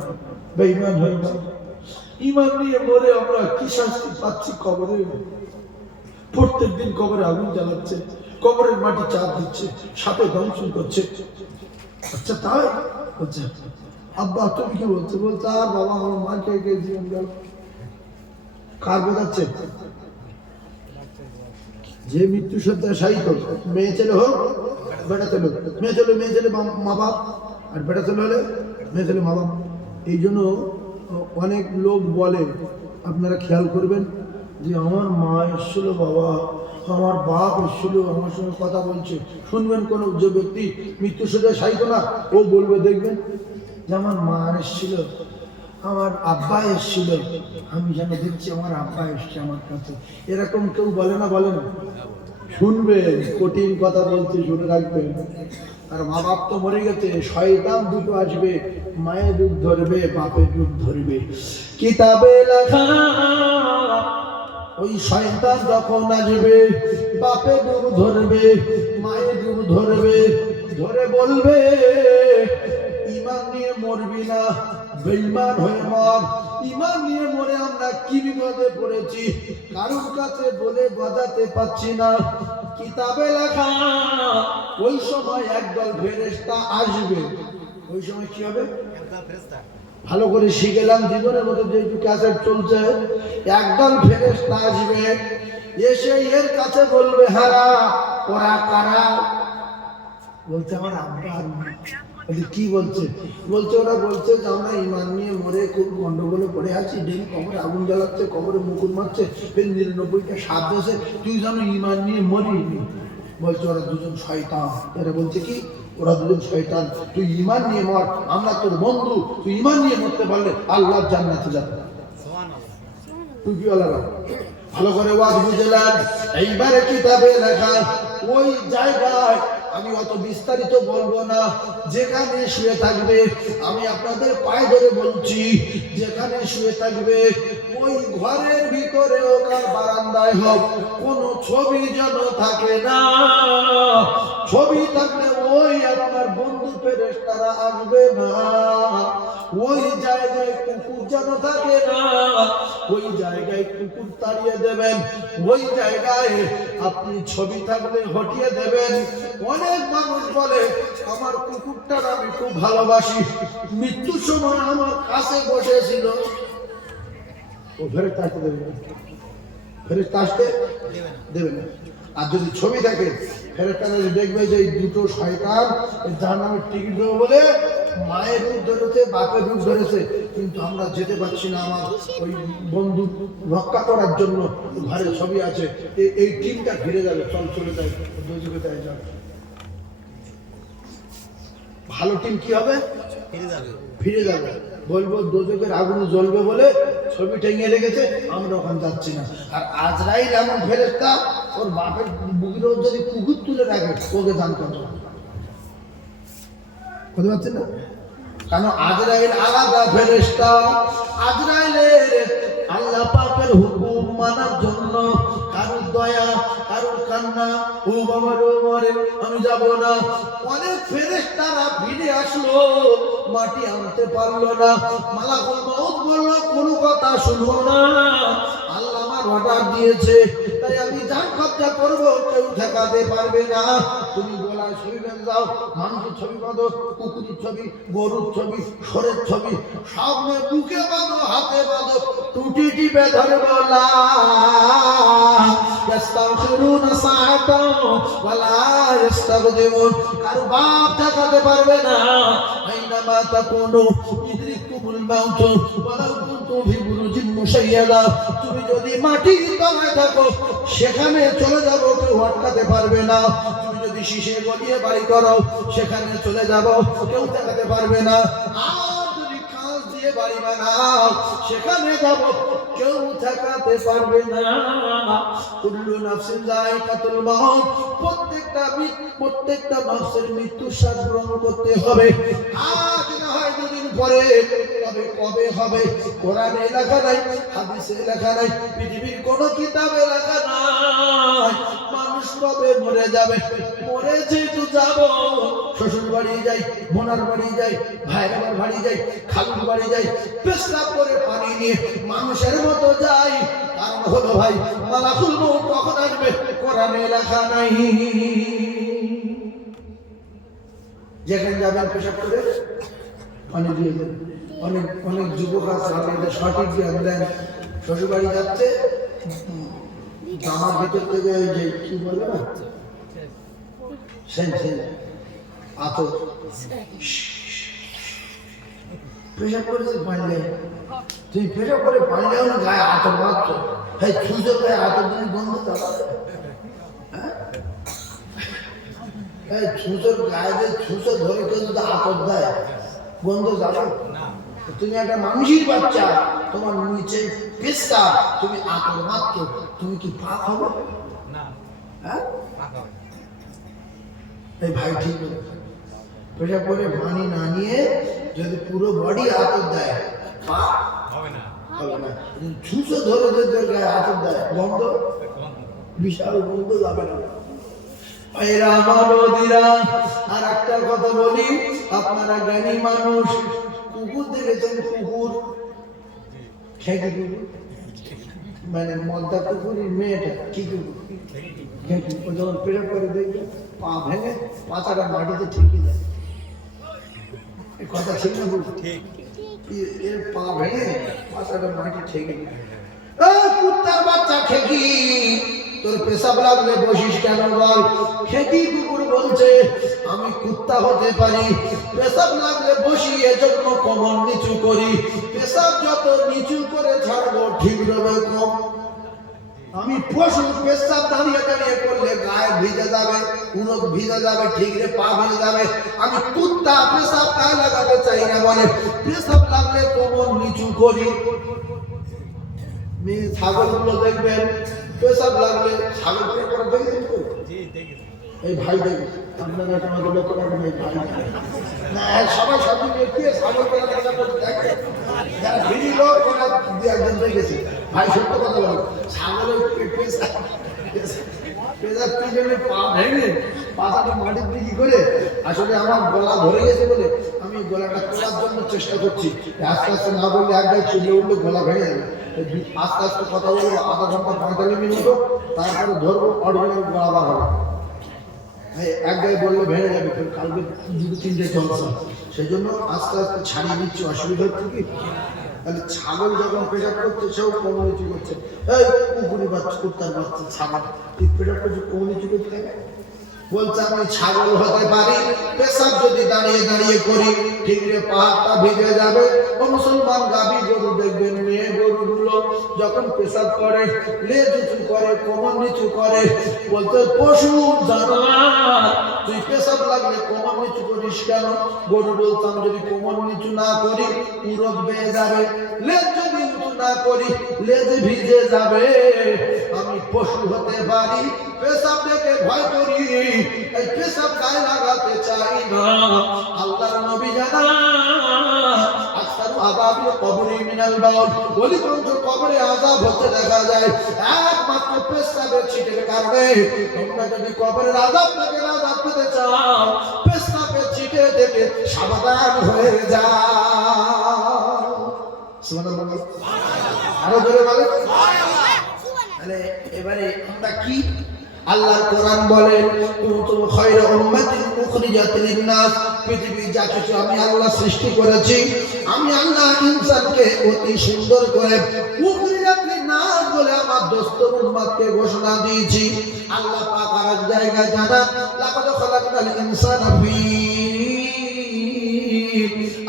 বেঈমান হয়ে মর ঈমান নিয়ে মরে আমরা কি শাস্তি পাচ্ছি কবরে প্রত্যেক দিন কবরে আগুন জ্বালাচ্ছে কবরের মাটি চাপ দিচ্ছে সাপে দংশন করছে আচ্ছা তাই বলছে আব্বা তুমি কি বলছো বলতে আর বাবা আমার মাকে কে জীবন গেল কার বোঝাচ্ছে যে মৃত্যু সজ্জায় শায়িত মেয়ে ছেলে হোক বেটা ছেলে মেয়ে ছেলে মা বাপ আর বেটা ছেলে হলে মেয়ে ছেলে মা বাপ এই জন্য অনেক লোক বলে আপনারা খেয়াল করবেন যে আমার মা এসেছিল বাবা আমার বাপ এসেছিল আমার সঙ্গে কথা বলছে শুনবেন কোনো যে ব্যক্তি মৃত্যু সজ্জায় শায়িত না ও বলবে দেখবেন যে আমার মা এসেছিল আমার আব্বা এসেছিল আমি যেন দেখছি আমার আব্বা এসছে আমার কাছে এরকম কেউ বলে না শুনবেন কঠিন কথা বলতে শুনে রাখবেন আর মা বাপ তো মরে গেছে শয়তান দুটো আসবে মায়ের রূপ ধরবে বাপের রূপ ধরবে কিতাবে লেখা ওই শয়তান যখন আসবে বাপের রূপ ধরবে মায়ের রূপ ধরবে ধরে বলবে ঈমান নিয়ে মরবি না বেঈমান হয়ে মর ঈমান নিয়ে মরে আমরা কি বিপদে পড়েছি কারোর কাছে বলে বাজাতে পাচ্ছি না কিতাবে লেখা ওই সময় একদল ফেরেশতা আসবে ওই সময় কি হবে ভালো করে শিখেলাম জীবনের মধ্যে যেটুকু ক্যাসেট চলছে একদল ফেরেশতা আসবে এসে এর কাছে বলবে হারা ওরা কারা বলতে আমার আব্বা কি বলছে ওরা বলছে যে আমরা ঈমান নিয়ে মরে খুব গন্ডগোলে পড়ে আছি ডেলি কবরে আগুন জ্বালাচ্ছে কবরে মুকুট মারছে 99টা সাপ দেশে তুই জানো ঈমান নিয়ে মরিনি বলছে ওরা দুজন শয়তান এরা বলছে কি ওরা দুজন শয়তান তুই ঈমান নিয়ে মর আমরা তোর বন্ধু তুই ঈমান নিয়ে মরতে পারলে আল্লাহর জান্নাতে যাবে তুই কি বলা ভালো করে ওয়াজ বুঝলেন এইবারে কিতাবে লেখা ওই জায়গায় আমি অত বিস্তারিত বলবো না যেখানে শুয়ে থাকবে আমি আপনাদের পায়ে ধরে বলছি যেখানে শুয়ে থাকবে ওই ঘরের ভিতরে হোক আর বারান্দায় হোক কোনো ছবি যেন থাকে না। ছবি থাকলে ওই আপনার বন্ধু ফেরেশতারা আসবে না। ওই জায়গায় কুকুর যেন থাকে না, ওই জায়গায় কুকুর তাড়িয়ে দেবেন। ওই জায়গায় আপনি ছবি থাকলে হটিয়ে দেবেন। অনেক মানুষ বলে আমার কুকুরটার আমি খুব ভালোবাসি, মৃত্যুর সময় আমার কাছে বসেছিল। ও ফেরেশতা আসতে দেবে না, ফেরেশতা আসতে দেবে না। আর যদি ছবি থাকে ফেরেশতারা দেখবে যে এই দুটো শয়তান জাহান্নামের টিকিট দেবো বলে মায়ের রূপ ধরেছে, বাপের রূপ ধরেছে, কিন্তু আমরা যেতে পারছি না আমার ওই বন্ধু রক্ষা করার জন্য ঘরে ছবি আছে, এই টিমটা ফিরে যাবে, চল চলে যায় দুজকে যায় যাবে। ভালো টিম কি হবে? ফিরে যাবে। বলবো দোজকের আগুন জ্বলবে বলে ছবি টেঙে রেখেছে, আমরা ওখানে যাচ্ছি না। আর আজরাইল এমন ফেরেশতা, ওর বাপের বুকের যদি কুকুর তুলে রাখে ওকে দান করবে, বুঝতে পারছেন না? কারণ আজরাইল আলাদা ফেরেশতা। আজরাইলের আল্লাহ পাকের হুকুম মানার জন্য কারোর দয়া, কারোর কান্না, ও বাবা রে মরে আমি যাব না। অনেক ফেরেশতারা ফিরে আসলো, মাটি আনতে পারলো না। মালাকুল মউত বলল কোনো কথা শুনবো না, আল্লাহ আমার অর্ডার দিয়েছে, তাই আমি জান কবজা করবো, কেউ ঠেকাতে পারবে না। তুমি গলায় ছবি বেঁধে দাও, মানুষের ছবি বাঁধো, কুকুরের ছবি, গরুর ছবি, ষোঁড়ের ছবি, সব নিয়ে বুকে বাঁধো, হাতে বাঁধো, টুটি টিপে ধরে বলা ইস্তাগফিরুনা সাআতাও ওয়ালা ইস্তাগদিমুন। কারো বাপ ঠেকাতে পারবে না। আইনামা তাকুনু ইদরিকুমুল মাউত ওয়ালাউ কুনতুম ফি বুরুজিন মুশাইয়াদা। তুমি যদি মাটির তলায় থাকো সেখানে চলে যাবো, কেউ আটকাতে পারবে না। তুমি যদি শীষে গলিয়ে বাড়ি করো সেখানে চলে যাবো, কেউ ঠেকাতে পারবে না। আর যদি কাঁচ দিয়ে বাড়ি বানাও সেখানে যাবো, কেউ ঠেকাতে পারবে না। কুল্লু নাফসিন যায়কাতুল মাউত। প্রত্যেকটা নফসের মৃত্যুর স্বাদ গ্রহণ করতে হবে। আজ না হয় দুদিন পরে, তবে কবে হবে কোরআনে লেখা নাই, হাদিসে লেখা নাই, পৃথিবীর কোন কিতাবে লেখা নাই। মানুষ কবে মরে যাবে, মরে যেহেতু যাব, শ্বশুর বাড়ি যাই, বোনার বাড়ি যাই, ভাইয়ের বাড়ি যাই, খালুর বাড়ি যাই, পেশাব করে পানি নিয়ে মানুষের মতো যাই। কারণ হলো ভাই মালাকুল মউত কখন আসবে কোরআনে লেখা নাই। যেখানে যাবেন পেশাব করে পানি দিয়ে দেন। অনেক অনেক যুবক আছে আপনাদের সঠিক জ্ঞান দেন, শ্বশুর বাড়ি যাচ্ছে, জামার ভেতর থেকে যে কি বলে না সেন আতর পেশাব করেছে পারলে, তুই পেশাব করে পারলেও না গায়ে আতর মাত্র, হ্যাঁ ছুঁচোর গায়ে আতর দিন গন্ধ চালাবে। হ্যাঁ ছুঁচোর গায়ে যে ছুঁচো ধরে কেউ যদি আতর দেয় গন্ধ যাবে না। তুমি একটা মানুষের বাচ্চা, তোমার নিচে পেশা, তুমি আতর মাত্র, তুমি কি পাক হবে না? হ্যাঁ এই ভাই ঠিক পেশাব করে পানি না নিয়ে যদি পুরো বডি আতর দেয় পাক হবে না, হবে না। ছুঁচো ধরে যদি গায়ে আতর দেয় গন্ধ, বিশাল গন্ধ যাবে না। এরা আমার নদীরা। আর একটা কথা বলি, আপনারা জ্ঞানী মানুষ, কুকুর দেখেছেন? কুকুর খেয়ে কুকুর মানে মদ্দা কুকুরের মেয়েটা কি কুকুর খেঁকি, ও যখন পেশাব করে দেখবে পা ভেঙে পাতাটা মাটিতে ঠেকে যায়। এই কথা ঠিক না বলুন? এর পা ভেঙে পাতাটা মাটি ঠেকে যায়। কুত্তার বাচ্চা খেকি, তোর পেশাব লাগলে বসিস কেন বল? খেকি কুকুর বলছে আমি কুত্তা হতে পারি, পেশাব লাগলে বসি, এজন্য কোমর নিচু করি। পেশাব যত নিচু করে ছাড়বো ঠিক রবে কম। আমি পশু, পেশাব দাঁড়িয়ে দাঁড়িয়ে করলে গায়ে ভিজে যাবে, উনক ভিজে যাবে, ঠিক রে পা ভিজে যাবে। আমি কুত্তা, পেশাব গায়ে লাগাতে চাই না বলে পেশাব লাগলে কোমর নিচু করি। ছাগলগুলো দেখবেন পেশাব লাগলে ছাগল করে দেখেছেন তো? এই ভাই দেখে আপনারা আমাদের লক্ষ্য রাখবেন, এই ভাই না সবাই সব দিন ছাগল করে দেখে যারা ভিড়ি লোক ওরা দু একজন দেখেছে। ভাই সত্য কথা বলো, ছাগলের পেঁচার পিছনে পা ভেঙে পাতাটা মাটির দিকে করে আসলে আমার গলা ধরে গেছে বলে আমি গলাটা তোলার জন্য চেষ্টা করছি। আস্তে আস্তে না বললে এক গায়ে চলে উঠলে গলা ভেঙে যাবে। আস্তে আস্তে কথা বলবো, আধা ঘন্টা 45 মিনিট, তারপরে ধরবো, অরিজিনাল গলা বার হবে। এক গায়ে বললে ভেঙে যাবে, কালকে 2-3টে চলছে, সেই জন্য আস্তে আস্তে ছাড়িয়ে দিচ্ছি। অসুবিধা হচ্ছে কি, তাহলে ছাগল যখন পেশাব করছে সেও কমিউনিটি করছে, এই কুকুরি বাচ্চা কুত্তার বাচ্চা ছাগল তুই পেশাব করছে কমিউনিটি করতে থাকে। বলছে আমি ছাগল হতে পারি, পেশাব যদি দাঁড়িয়ে দাঁড়িয়ে করি ঠিক রে পাহাড়টা ভিজে যাবে। ও মুসলমান গাভী গরু দেখবেন, মেয়ে গরুগুলো যখন পেশাব করে লেজ উঁচু করে, কোমর নিচু করে। বলতে পশু জানোয়ার তুই পেশাব লাগলে কোমর নিচু করিস কেন? গরু বলতাম যদি কোমর নিচু না করি পুরো বেয়ে যাবে, লেজ যদি উঁচু না করি লেজ ভিজে যাবে। আমি পশু হতে পারি, পেশাব দেখে ভয় করি, এই পেশাব গায়ে লাগাতে চাই না। আল্লাহর নবী জানা আকসারু আযাবিল কবরি মিনাল বাউল, অধিকাংশ কবরে আযাব হতে দেখা যায় একমাত্র পেশাবের ছিটের কারণে। তোমরা যদি কবরের আযাব থেকে নাজাত পেতে চাও পেশাবের ছিটে থেকে সাবধান হয়ে যাও। সুবহানাল্লাহ, আরো জোরে বলেন। তাহলে এবারে আমরা কি, আল্লাহর কোরআন বলে কুনতুম খায়রা উম্মাতিন উখরিজাত লিন-নাস, পৃথিবীর যা কিছু আমি আল্লাহ সৃষ্টি করেছি, আমি আল্লাহ ইনসানকে অতি সুন্দর করে উখরিজাত লিন-নাস বলে আমার দোস্তর উম্মতকে ঘোষণা দিয়েছি। আল্লাহ পাক আর জায়গায় জানান লাকাদ খালাকনাল ইনসানা ফি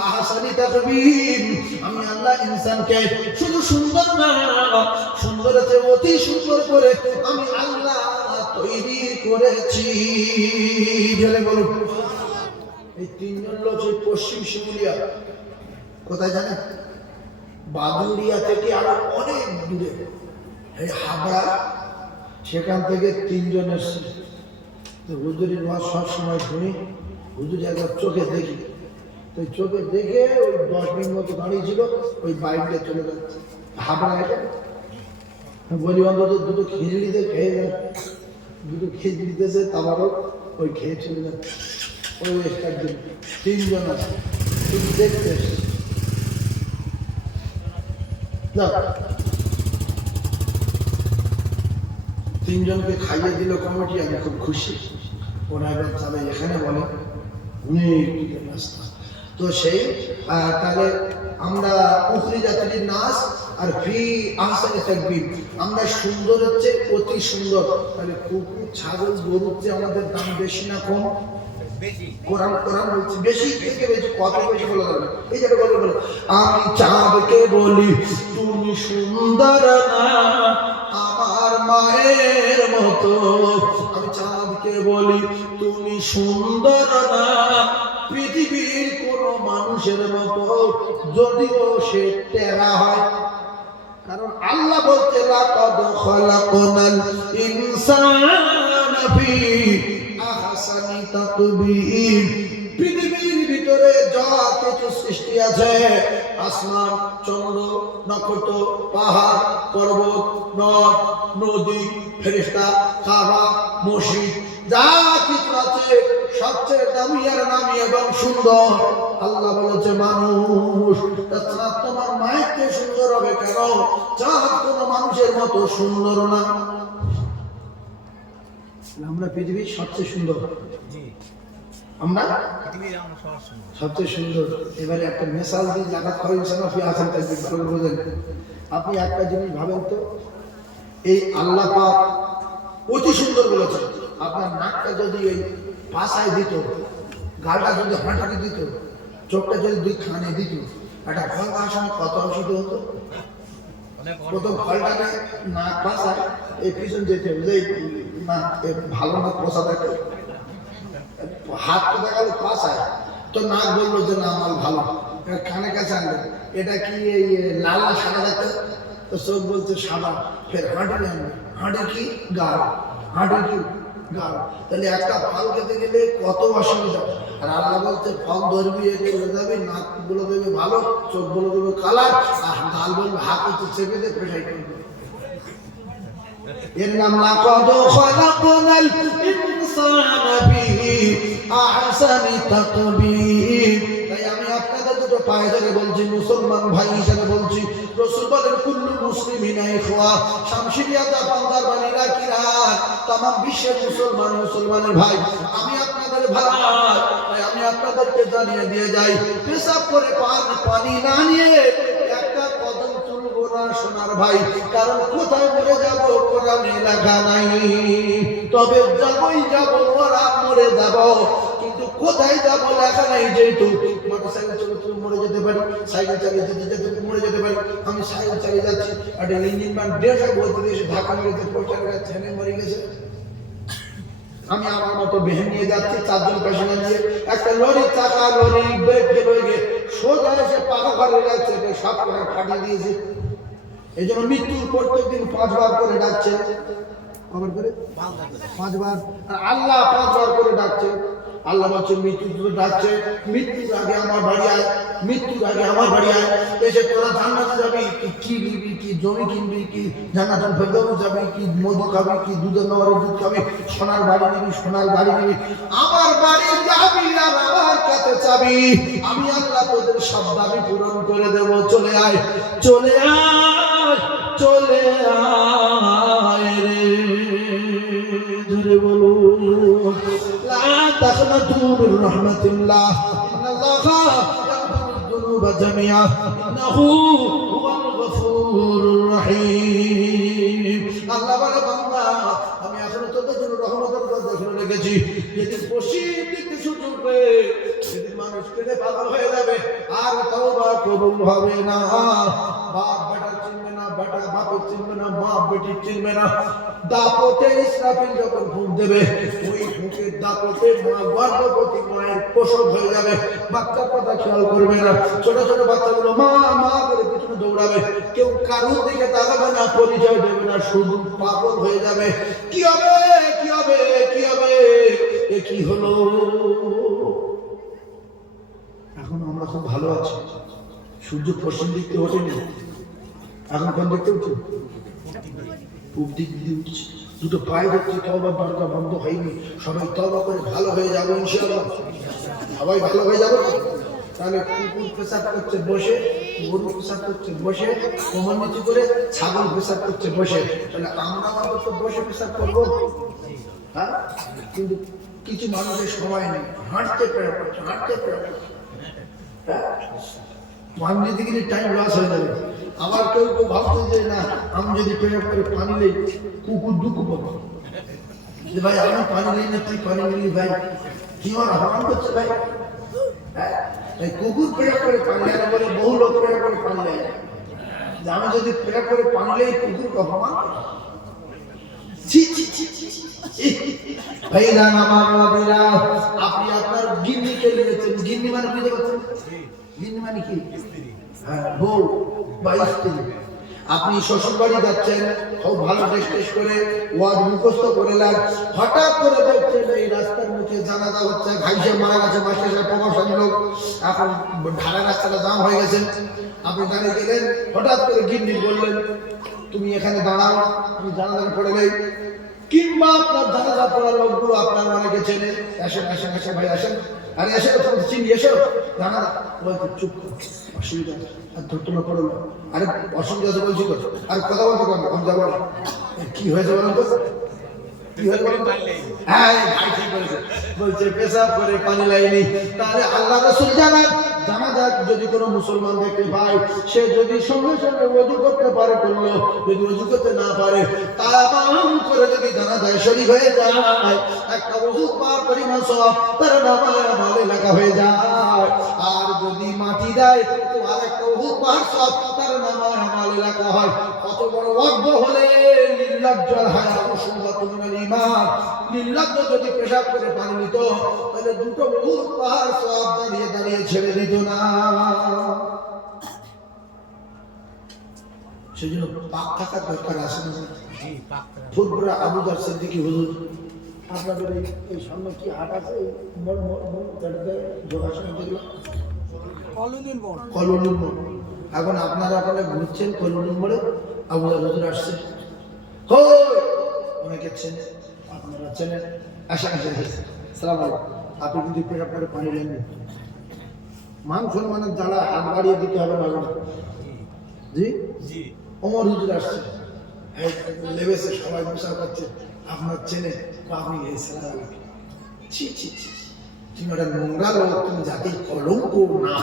আহসানি তাকবীর, আমি আল্লাহ ইনসানকে শুধু সুন্দর না, সুন্দরের চেয়ে অতি সুন্দর করে আমি আল্লাহ তৈরি করেছি। জেলে বলুন। এই তিনজন লোক সেই পশ্চিম শিমুলিয়া, কোথায় জানেন? বাদুড়িয়া থেকে আরো অনেক দূরে, এই হাবড়া, সেখান থেকে তিনজন এসছে। হুজুরের ওয়াজ সবসময় শুনি, হুজুরি একবার চোখে দেখি, তো চোখে দেখে ওই 10 মিনিট মতো দাঁড়িয়ে ছিল, ওই বাইকটা চলে যাচ্ছে হাবড়া। এটা বলি অন্তত দুটো খিচড়িতে খেয়ে যাচ্ছে, দুটো খিচড়ি দিতেছে, তারপরও ওই খেয়ে চলে যাচ্ছে। ওই একদিন তিনজন আছে, তুমি দেখতে এসছে না, তিনজনকে খাইয়ে দিল কমিটি, আমি খুব খুশি। ওরা এবার তাহলে এখানে বলে অনেক রাস্তা তো সেই, তাহলে আমরা উখরিজাত লিন-নাস আর ফি আহসানি তাকবীর, আমরা সুন্দর হচ্ছে অতি সুন্দর। তাহলে কুকুর ছাগল গরুর চেয়ে আমাদের দাম বেশি না কম? বেশি। কোরআন বলছে বেশি থেকে বেশি, কত বেশি বলা যাবে। এই যে বলে আমি চাঁদকে বলি তুমি সুন্দর না আমার মায়ের মতো, আমি চাঁদকে বলি তুমি সুন্দর না পৃথিবীর কোন মানুষের মতো, যদিও সে টেরা হয়। কারণ আল্লাহ বলতে লাকাদ খালাকনাল ইনসানা ফি আহসানি তাকবীর, পৃথিবীর ভিতরে যা কিছু সৃষ্টি আছে, আসমান, চন্দ্র, নক্ষত্র, পাহাড়, পর্বত, নদ, নদী, ফেরেশতা, কাবা, মসজিদ, যা কিছু আছে সবচেয়ে দামি আর নামি এবং সুন্দর আল্লাহ বলেছে মানুষ। তাছাড়া তোমার মায়ের সুন্দর হবে কেন? চাঁদ কোন মানুষের মতো সুন্দর না। আমরা পৃথিবীর সবচেয়ে সুন্দর, আমরা সবচেয়ে সুন্দর। এবারে একটা মেসাল দিয়ে জাগাত করেছেন আপনি আছেন, তাই ভালো বোঝেন। আপনি একটা জিনিস ভাবেন তো, এই আল্লাহ পাক অতি সুন্দর বলেছেন, আপনার নাকটা যদি এই পাশায় দিত, গালটা যদি হাঁটাকে দিত, চোখটা যদি দুই খানে দিত, একটা ফল খাওয়ার সময় কত অসুবিধা হতো। প্রথম ফলটাকে নাক পাশায় এই পিছন যেতে হবে, না ভালো না পোষা থাকে, হাত তো দেখালো পাশায়, তো নাক বললো যে না আমার ভালো, কানে কাছে আনবে এটা কি এই লাল না সাদা দেখতে, তো চোখ বলছে সাদা, ফের হাঁটে আনবে, হাঁটে কি গাল, হাঁটে কি গাল। তাহলে একটা ফল খেতে গেলে কত অসুবিধা। আর আল্লাহ বলতে ফল ধরবি, চলে যাবি, নাক বলে দেবে ভালো, চোখ বলে দেবে কালার, আর গাল বলবে হাত চেপে দিয়ে পেশাই করবে। এর নাম লাকাদ খালাকনাল ইনসানা ফি আহসানি তাকবীর। তাই আমি আপনাদের দুটো পায়ে ধরে বলছি, মুসলমান ভাই হিসেবে বলছি, রাসূল বলেন কুল্লু মুসলিমিনা ইখওয়া, শামসিরিয়াতা বান্দারবান ইরাকিরা, तमाम বিশ্বের মুসলমানের ভাই, আমি আপনাদের ভাই। তাই আমি আপনাদেরকে জানিয়ে দিয়ে যাই, পেশাব করে পানি না নিয়ে একটা কদম তুলবো না সোনার ভাই, কারণ কোথায় মরে যাব কোরআনে লেখা নাই। তবে যাবই যাব, মরে যাব, কিন্তু কোথায় যাব লেখা নাই। যেহেতু মোটরসাইকেল চালাতে মরে যেতে পারি, সাইকেল চালিয়ে যেতে মরে যেতে পারি। আমি সাইকেল চালিয়ে যাচ্ছি, একটা ইঞ্জিন ম্যান 150 বলতে এসে ধাক্কা মেরেছে, পয়সাটা ছেড়ে মরে গেছে। আমি আমার মতো বেহে নিয়ে যাচ্ছি, 4 জন প্যাসেঞ্জার নিয়ে, একটা লরির চাকা লরি ব্রেক ফেল হয়ে গিয়ে সোজা এসে পাকা ঘরে যাচ্ছে, সব করে ফাটিয়ে দিয়েছে। এই জন্য মৃত্যুর প্রত্যেকদিন 5 বার করে ডাকছে, কবার করে 5 বার, আর আল্লাহ 5 বার করে ডাকছে। আল্লাহ বলছে মৃত্যু ডাকছে, মৃত্যুর আগে আমার বাড়ি আয়, মৃত্যুর আগে আমার বাড়ি আয়, এসে তোরা জান্নাতে যাবি, কি নিবি, কি জমি কিনবি, কি জান্নাতুল ফেরদাউস যাবি, কি মধু খাবি, কি দুধের নহরের দুধ খাবি, সোনার বাড়ি নিবি, সোনার বাড়ি নিবি, আমার বাড়ি যাবি আর আমার কাছে চাবি, আমি আল্লাহ তোদের সব দাবি পূরণ করে দেব। চলে আয়, চলে আয়, চলে আয় রে, ধরে বলো লা তাকনাতু মির রাহমাতিল্লাহ, ইন্নাল্লাহা ইয়াগফিরুয যুনুবা জামিআ, ইন্নাহু হুয়াল গফুরুর রহিম। আল্লাহ বলে বান্দা, আমি এখন তোদের জন্য রহমতের দরজা খুলে রেখেছি। যেদিন পশ্চিম দিক থেকে সূর্য উঠবে, সেদিন মানুষ কেঁদে পাগল হয়ে যাবে, আর তওবা কবুল হবে না। বাপ বেটা চিনবে না, বেটা বাপের চিনবে না, বাপ বেটির চিনবে না। দাপটে ইসরাফিল যখন ফুঁক দেবে, ওই ফুঁকের দাপটে মা গর্ভবতী মায়ের প্রসব হয়ে যাবে, বাচ্চার কথা খেয়াল করবে না। ছোট ছোট বাচ্চাগুলো মা মা করে পিছনে দৌড়াবে, কেউ কারুর দিকে তাকাবে না, পরিচয় দেবে না, শুধু পাগল হয়ে যাবে। কি হবে, কি হবে, কি হবে, এ কি হলো? এখন আমরা খুব ভালো আছি, সূর্য পশ্চিম দিক থেকে ওঠেনি, এখন কোন দিক থেকে উঠছে? পূব দিক দিয়ে উঠছে। দুটো পায়ে ধরছে, তওবার দরজা বন্ধ হয়নি, সবাই তওবা করে ভালো হয়ে যাবো ইনশাআল্লাহ। সবাই ভালো হয়ে যাবে। তাহলে কুকুর পেশাব করছে বসে, গরু পেশাব করছে বসে, কোমর নিচু করে, ছাগল পেশাব করছে বসে, তাহলে আমরা তো বসে পেশাব করবো? হ্যাঁ, কিন্তু কিছু মানুষের সময় নেই, হাঁটতে প্রেরণ করছে, হাঁটতে প্রেরণ করছে। পানি দিতে গেলে টাইম লস হয়ে যাবে। আবার কেউ কেউ ভাবছে যে না, আমি যদি পেশাব করে পানি নেই, কুকুর দুঃখ পাবো যে ভাই আমি পানি নেই না, তুই পানি নিলি ভাই, কি হারাম করছে ভাই। তাই কুকুর পেশাব করে পানি নেয় বলে বহু লোক পেশাব করে পানি নেয়, যে আমি যদি পেশাব করে পানি নেই, কুকুরকে অপমান। ভাই জান আমার বাবারা, আপনি আপনার গিন্নিকে নিয়েছেন, গিন্নি মানে বুঝতে পারছেন? গিন্নি মানে কি? হ্যাঁ, বউ বা স্ত্রী। আপনি শ্বশুর বাড়ি যাচ্ছেন, খুব ভালো টেস্ট করে ওয়াজ মুখস্থ করে নেন, হঠাৎ করে দেখছেন এই রাস্তার মুখে জানাজা হচ্ছে, ঘাইসে মারা গেছে মাস্টার সাহেব, প্রভাবশালী লোক, এখন ঢালা রাস্তাটা জাম হয়ে গেছে। আপনি দাঁড়িয়ে গেলেন, হঠাৎ করে গিন্নি বললেন তুমি এখানে দাঁড়াও, তুমি জানাজাটা পড়ে নেই। কিংবা আপনার জানাজা পড়ার লোকগুলো আপনার অনেকে চেনে, আসেন আসেন আসেন ভাই আসেন, আরে এসে চিনি এসো জানাজা, বলতে চুপ করো, অসুবিধা আর ধরতে না পড়লো, আরে অসুবিধা আছে বলছি তো, আর কথা বলতে পারবো, আমি যাবো না। কি হয়েছে বলেন তো, কি হয়েছে বলেন? হ্যাঁ ভাই ঠিক বলেছে, বলছে পেশাব করে পানি লাইনি। তাহলে আল্লাহ রাসূল জানান, জানাজা যদি কোনো মুসলমান দেখতে পায়, সে যদি সঙ্গে সঙ্গে ওযু করতে পারে করলো, যদি ওযু করতে না পারে তায়াম্মুম করে যদি জানাজায় শরীক হয়ে যায়, একটা ওযু পার পরিমাণ সওয়াব তার নামায় লেখা হয়ে যায়। আর যদি মাটি দেয় তো আরেকটা ওযু পার সওয়াব তার নামায় লেখা হয়। কত বড় ওয়াজ্ব হলে লিল্লাজ্জাল হায়াউ শুবাতুন মিনাল ঈমান, লিল্লাজ্জ যদি পেশাব করে পানি নিত, তাহলে দুটো ওযু পার সওয়াব দাঁড়িয়ে দাঁড়িয়ে ছেড়ে দিত না। সেজন্য পাক থাকার দরকার আছে না? ফুরফুরা আবু যর সিদ্দিকী হুজুর, আপনাদের এই সামনে কি হাট আছে? কলোনির মোড়। এখন আপনারা ওখানে ঘুরছেন, কলোনির মোড়ে আবু যর হুজুর আসছে। অনেকে চেনে, আপনারা চেনেন। আসেন আসেন, সালাম আলাইকুম। আপনি যদি পেশাব করে পানি নেন, মান সম্মানের দ্বারা হাত বাড়িয়ে দিতে হবে না। জি জি, ওমর হুজুর আসছে, লেবেছে, সবাই পেশাব করছে, আপনার চেনে, আপনি সালাম আলাইকুম। ছি ছি ছি, তুমি একটা নোংরা লোক, তুমি জাতির কলঙ্ক, না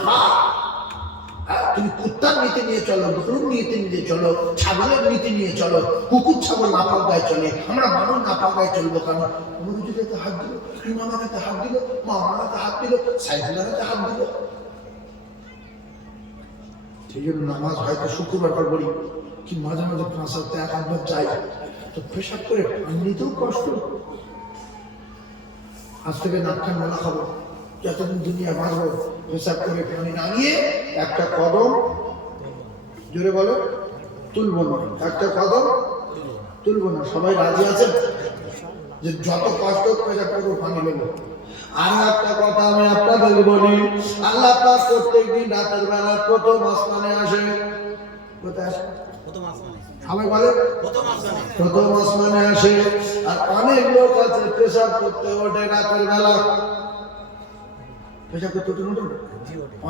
তুমি কুত্তার নীতি নিয়ে চলো, গরুর নীতি নিয়ে চলো, ছাগলের নীতি নিয়ে চলো, কুকুর ছাগল নাপাক গায়ে চলে, আমরা মানুষ নাপাক গায়ে চলবো কেন? মরুজিতে হাত দিল, ইমামের হাতে হাত দিল, মামার হাতে হাত দিল, সাইফুলের হাতে হাত দিল। সেই জন্য নামাজ হয়তো শুক্রবার পর বলি, কি মাঝে মাঝে 5 সপ্তাহে 1 বার যাই, তো পেশাব করে পানি নিতেও কষ্ট। আজ থেকে নাকখান মেলা খাবো, যতদিন দুনিয়া বাঁচবো পেশাব করে পানি না নিয়ে একটা কদম, জোরে বলো, তুলবো না, একটা কদম তুলবো না। সবাই রাজি আছেন যে যত কষ্ট পেশাব করবো পানি নেবো? আর একটা কথা আমি আপনাদের বলি, আল্লাহ পাক প্রত্যেকদিন রাতের বেলা প্রথম আসমানে আসে। কোথায় আসে? সবাই বলে প্রথম আসমানে আসে। আর অনেক লোক আছে পেশাব করতে ওঠে রাতের বেলা, পেশাব করতে ওঠে,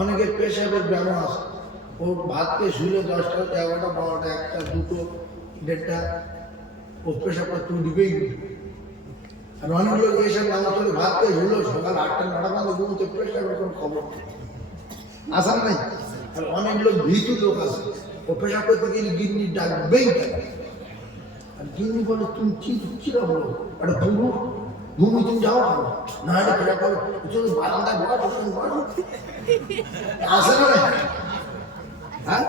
অনেকের পেশাবের ব্যায়াম আছে। ও ভাতকে শুলে 10টা 11টা 12টা 1টা 2টো 1.5টা ও পেশাব করতে উঠবেই। আর অনেক লোক এসে নামাজ পড়ে ভাতকে শুলো সকাল 8টা 9টা বাজে ঘুমোতে, পেশাবের কোনো খবর আসা নাই। আর অনেক লোক ভীতু লোক আছে, ও পেশাব করতে গেলে গিন্নি ডাকবেই। আর গিন্নি বলে তুমি কিরকম লোক, একটা পুরো ঘুমি তুমি যাও না, এটা পেশাব করো, বারান্দায় বস, আসে না? হ্যাঁ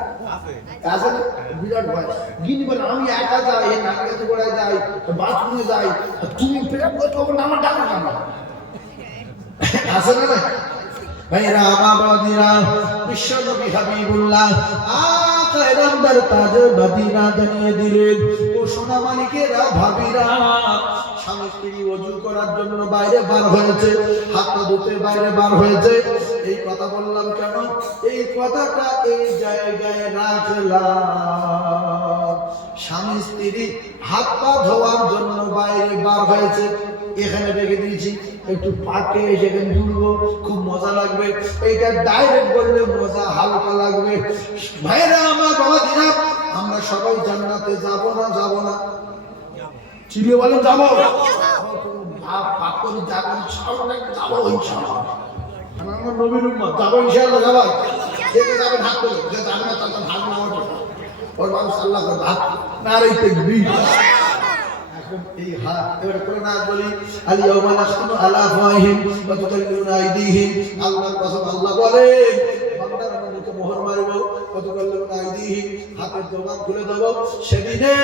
আসে না? বিরাট ভয়। গিন্নি বলে আমি একা যাই, নাকাতে গোড়ায় যাই, বাথরুমে যাই, তুমি পেশাব করতে হবে না, আমার ডাকা কেন? আসে না? ভাইরা বাবাদিরা, বিশ্বনবী হাবিবুল্লাহ আখেরামদার তাজ মদিনা জানিয়ে দিলেন, ও সোনা মালিকেরা, ভাবিরা, স্বামী স্ত্রী ওযু করার জন্য বাইরে বার হয়েছে, হাত পা ধুতে বাইরে বার হয়েছে। এই কথা বললাম কেন? এই কথাটা এই জায়গায় রাখলাম, স্বামী স্ত্রী হাত পা ধোয়ার জন্য বাইরে বার হয়েছে, এখানে রেখে দিয়েছি। একটু পাকে সেখানে জুড়বো, খুব মজা লাগবে। এইটা ডাইরেক্ট বললে মজা হালকা লাগবে। ভাইরা আমার, বাবা দিনা, আমরা সবাই জান্নাতে যাব না? যাব না? চিলে বলেন যাবো। যাবো ইনশাআল্লাহ, আমার নবীর উম্মত, যাবো ইনশাআল্লাহ। যাবো, কে কে যাবেন হাত তুলে, যে যাবে না তার হাত নামাবো, ওর মানুষ আল্লাহ করে হাত নারাই তাকবীর। এই হাত এবারে করে না বলি, আলিয়াউমা নাখতিমু আলা আফওয়াহিহিম ওয়া তুকাল্লিমুনা আইদিহিম। আল্লাহর কসম, আল্লাহ বলেন বান্দার মুখে মোহর মারব, ওয়া তুকাল্লিমুনা আইদিহিম, হাতের জবান খুলে দেব। সেদিনে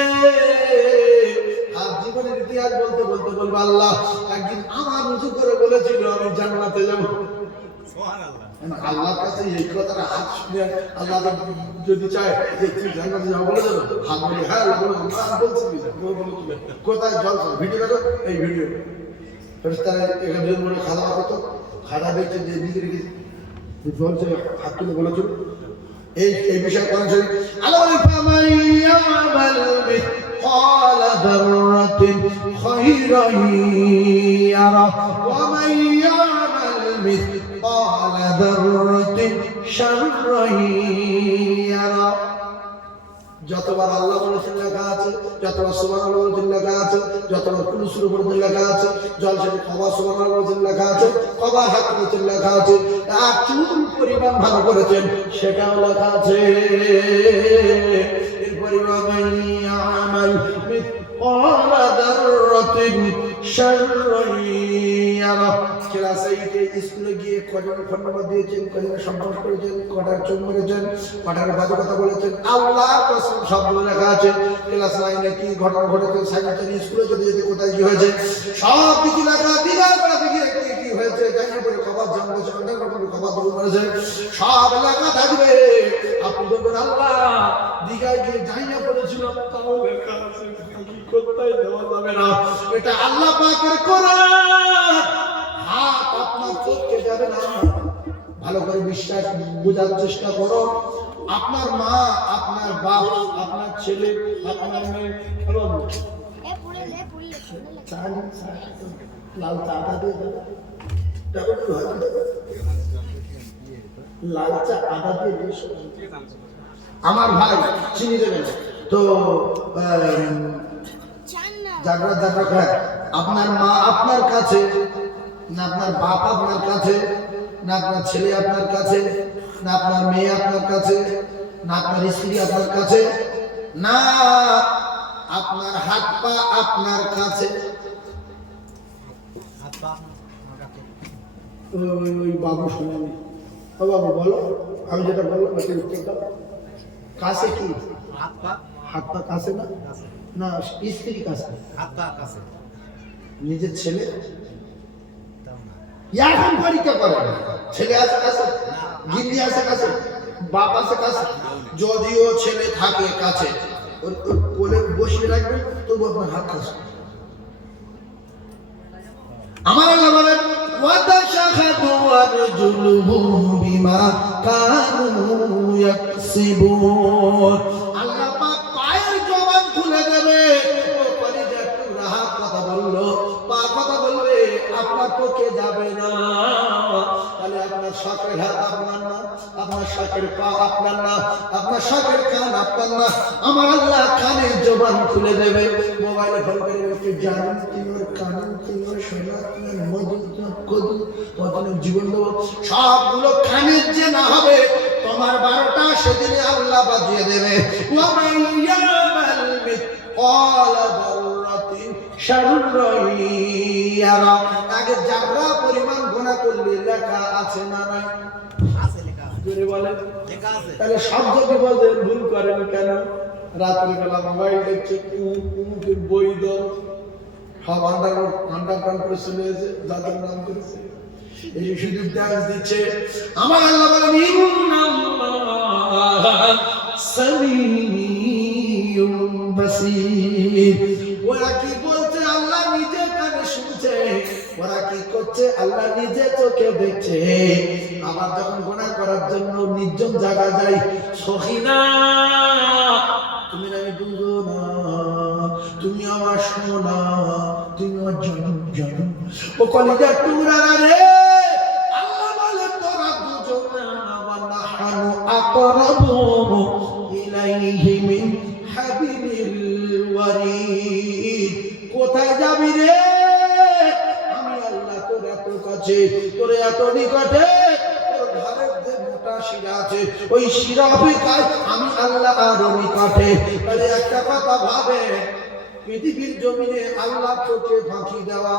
আর জীবনের ইতিহাস বলতে বলতে বলবো, আল্লাহ একদিন আমার উঁচু করে বলেছিল আমি জান্নাতে যাব। সুবহানাল্লাহ। আল্লাহর কাছে এই কথাটা হাত শুনে আল্লাহ যদি চায় যে তুই জান্নাতে যাও বলে দেবো, হাত বলে হ্যাঁ আল্লাহ বলে বলছি, কোথায় জল ভিডিও দেখো, এই ভিডিও ফেরেশতারা এখানে বলে খাওয়া হতো, খাওয়া দেখছে যে নিজে রেখে জল সে হাত তুলে বলেছিল। এই বিষয়ে কোন শরীর আল্লাহ বলে ফামাইয়ামাল مثقال ذرة خيرا يره ومن يعمل مثقال ذرة شرا يره। যতবার আল্লাহ বলেছেন লেখা আছে, যতবার সুবহানাল্লাহ বলেছেন লেখা আছে, যতবার কুলুসুর বলেছেন লেখা আছে, জল সেটি খাবার সুবহানাল্লাহ বলেছেন লেখা আছে, খাবার হাত বলেছেন লেখা আছে, আর চুল পরিমাণ ভালো করেছেন সেটাও লেখা আছে। এরপরে ওয়ামান ইয়ামাল মিথকাল যাররাতিন শাররান ইয়ারা। ক্লাস 8 স্কুলে গিয়ে কজন খন্ডমত দিয়েছেন, কজন সম্পর্ক করেছেন, কটার চোখ মেরেছেন, কটার বাজে কথা বলেছেন, আল্লাহর কসম সবগুলো লেখা আছে। ক্লাস 9 কি ঘটনা ঘটেছে, সাইকেল স্কুলে যেতে যেতে কোথায় কি হয়েছে সব কিছু লেখা। দিঘার বেড়াতে গিয়ে কি হয়েছে, জায়গা করে খবর জানতেছে, অনেক রকমের খবর দূর করেছে, সব লেখা থাকবে। আপনি বলবেন আল্লাহ দিঘায় গিয়ে জায়গা করেছিলাম, তাও লেখা আছে, কোথায় দেওয়া যাবে না। এটা আল্লাহ পাকের কোরআন, হাত আপনার চোখে যাবে না। ভালো করে বিশ্বাস বোঝার চেষ্টা করো। আপনার মা, আপনার বাপ, আপনার ছেলে, আপনার মেয়ে, লাল চা দিয়ে লাল চা আদা দিয়ে আমার ভাই চিনি দেবেন তো জাগরা খায়। আপনার মা আপনার কাছে না, আপনার বাপ আপনার কাছে না, আপনার ছেলে আপনার কাছে না, আপনার মেয়ে আপনার কাছে না, আপনার স্ত্রী আপনার কাছে না, আপনার হাত পা আপনার কাছে। ওই বাবু শোনেনি। ও বাবু বলো, আমি যেটা বললাম কাছে কি হাত পা কাছে না, না স্ত্রী কাছে, হাত পা কাছে, নিজের ছেলে এখন পরীক্ষা করে ছেলে আছে কাছে, গিন্নি আছে কাছে, বাপ আছে কাছে। যদিও ছেলে থাকে কাছে, ওর কোলে বসিয়ে রাখবেন তবু আপনার হাত কাছে। আমার আল্লাহ বলেন ওয়াতাশাহাদু আরজুলুহুম বিমা কানু ইয়াকসিবুন। আল্লাহ পাক পায়ের জবান খুলে দেবে। ও কলিজা টুকরা হাত কথা বললো, পা কথা বলবে, আপনার পক্ষে যাবে না। তাহলে আপনার শখের হাত আপনার না, আপনার শখের পা আপনার না, আপনার শখের কান আপনার না। আমার আল্লাহ কানের জবান খুলে দেবে। মোবাইলে ফোন করে বলছে জানেন তোমার কান, তোমার সোনা, তোমার মধু, তোমার কদু, তোমার জীবন দেবো। সবগুলো কানের যে না হবে, তোমার 12টা সেদিনে আল্লাহ বাজিয়ে দেবে। আগে যারা পরিমাণ গোনা করলে লেখা আছে না নাই? তাহলে সব যদি বলতে ভুল করেন কেন? রাত্রে বেলা মোবাইল দেখছে, বই দাও, সব আন্ডারগ্রাউন্ড করে চলে এসে যাদের নাম করেছে, এই শুধু ডান্স দিচ্ছে। আমার আল্লাহ বলেন সামিউম বাসীর। ওরা কি বলছে আল্লাহ নিজে কানে শুনছে, ওরা কি করছে আল্লাহ নিজে চোখে দেখছে। আবার যখন গুনাহ করার জন্য নির্জন জায়গা যাই, সখিনা তুমি আমি বুঝো না, তুমি আমার সোনা, তুমি আমার জনম জনম। ও কলিজার টুকরা রে, আল্লাহ বলে তোরা বুঝো না, ওয়ানাহানু আকরাবু ইলাইহি মিন হাবিলিল ওয়ারিদ। কোথায় যাবি রে? আমি আল্লাহ তোর এত কাছে, তোর এত নিকটে। তোর ঘরের যে মোটা শিরা আছে, ওই শিরা অপেক্ষায় আমি আল্লাহ আরো নিকটে। তাহলে একটা কথা ভাবে, পৃথিবীর জমিনে আল্লাহ তোকে ফাঁকি দেওয়া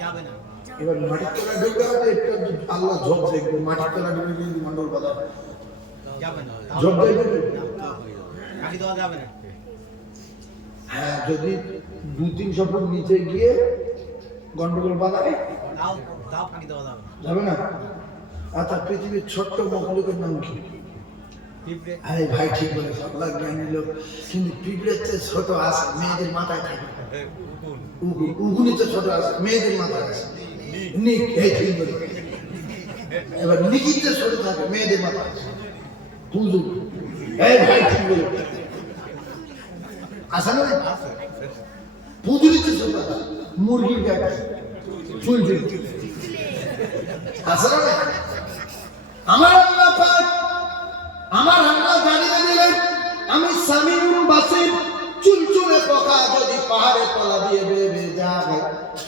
যাবে না। এবার মাটির তলা ঢুকে গেলে একটু আল্লাহ ঝোঁক দেখবে, মাটির তলা ঢুকে গেলে মন্ডল বাধা যাবে না, ঝোঁক দেখবে ফাঁকি দেওয়া যাবে না। হ্যাঁ, যদি 2-300 ফুট নিচে গিয়ে গন্ডগোল বাধায় তাও ফাঁকি দেওয়া যাবে না। আচ্ছা, পৃথিবীর ছোট্ট মখলুকের নাম কি? আরে ভাই ঠিক বলে, আল্লাহ জ্ঞানী লোক, কিন্তু পিঁপড়ের চেয়ে ছোট আছে, মেয়েদের মাথায় থাকে। উগুনি তো ছোট আছে, মেয়েদের মাথায় আছে। নিক, এই ঠিক বলে। এবার নিকির চেয়ে ছোট থাকে, মেয়েদের মাথায় আছে। পুজু, এই ভাই ঠিক বলে, আসে না? পুজুরির চেয়ে ছোট আছে, মুরগির গায়ে চুল চুল আসে না? আমার আল্লাহ পাক, আমার আল্লাহ জানিয়ে দিলেন আমি সামিউম বাসীর। চুলচুলে পোকা যদি পাহাড়ের তলা দিয়ে বেয়ে যায়,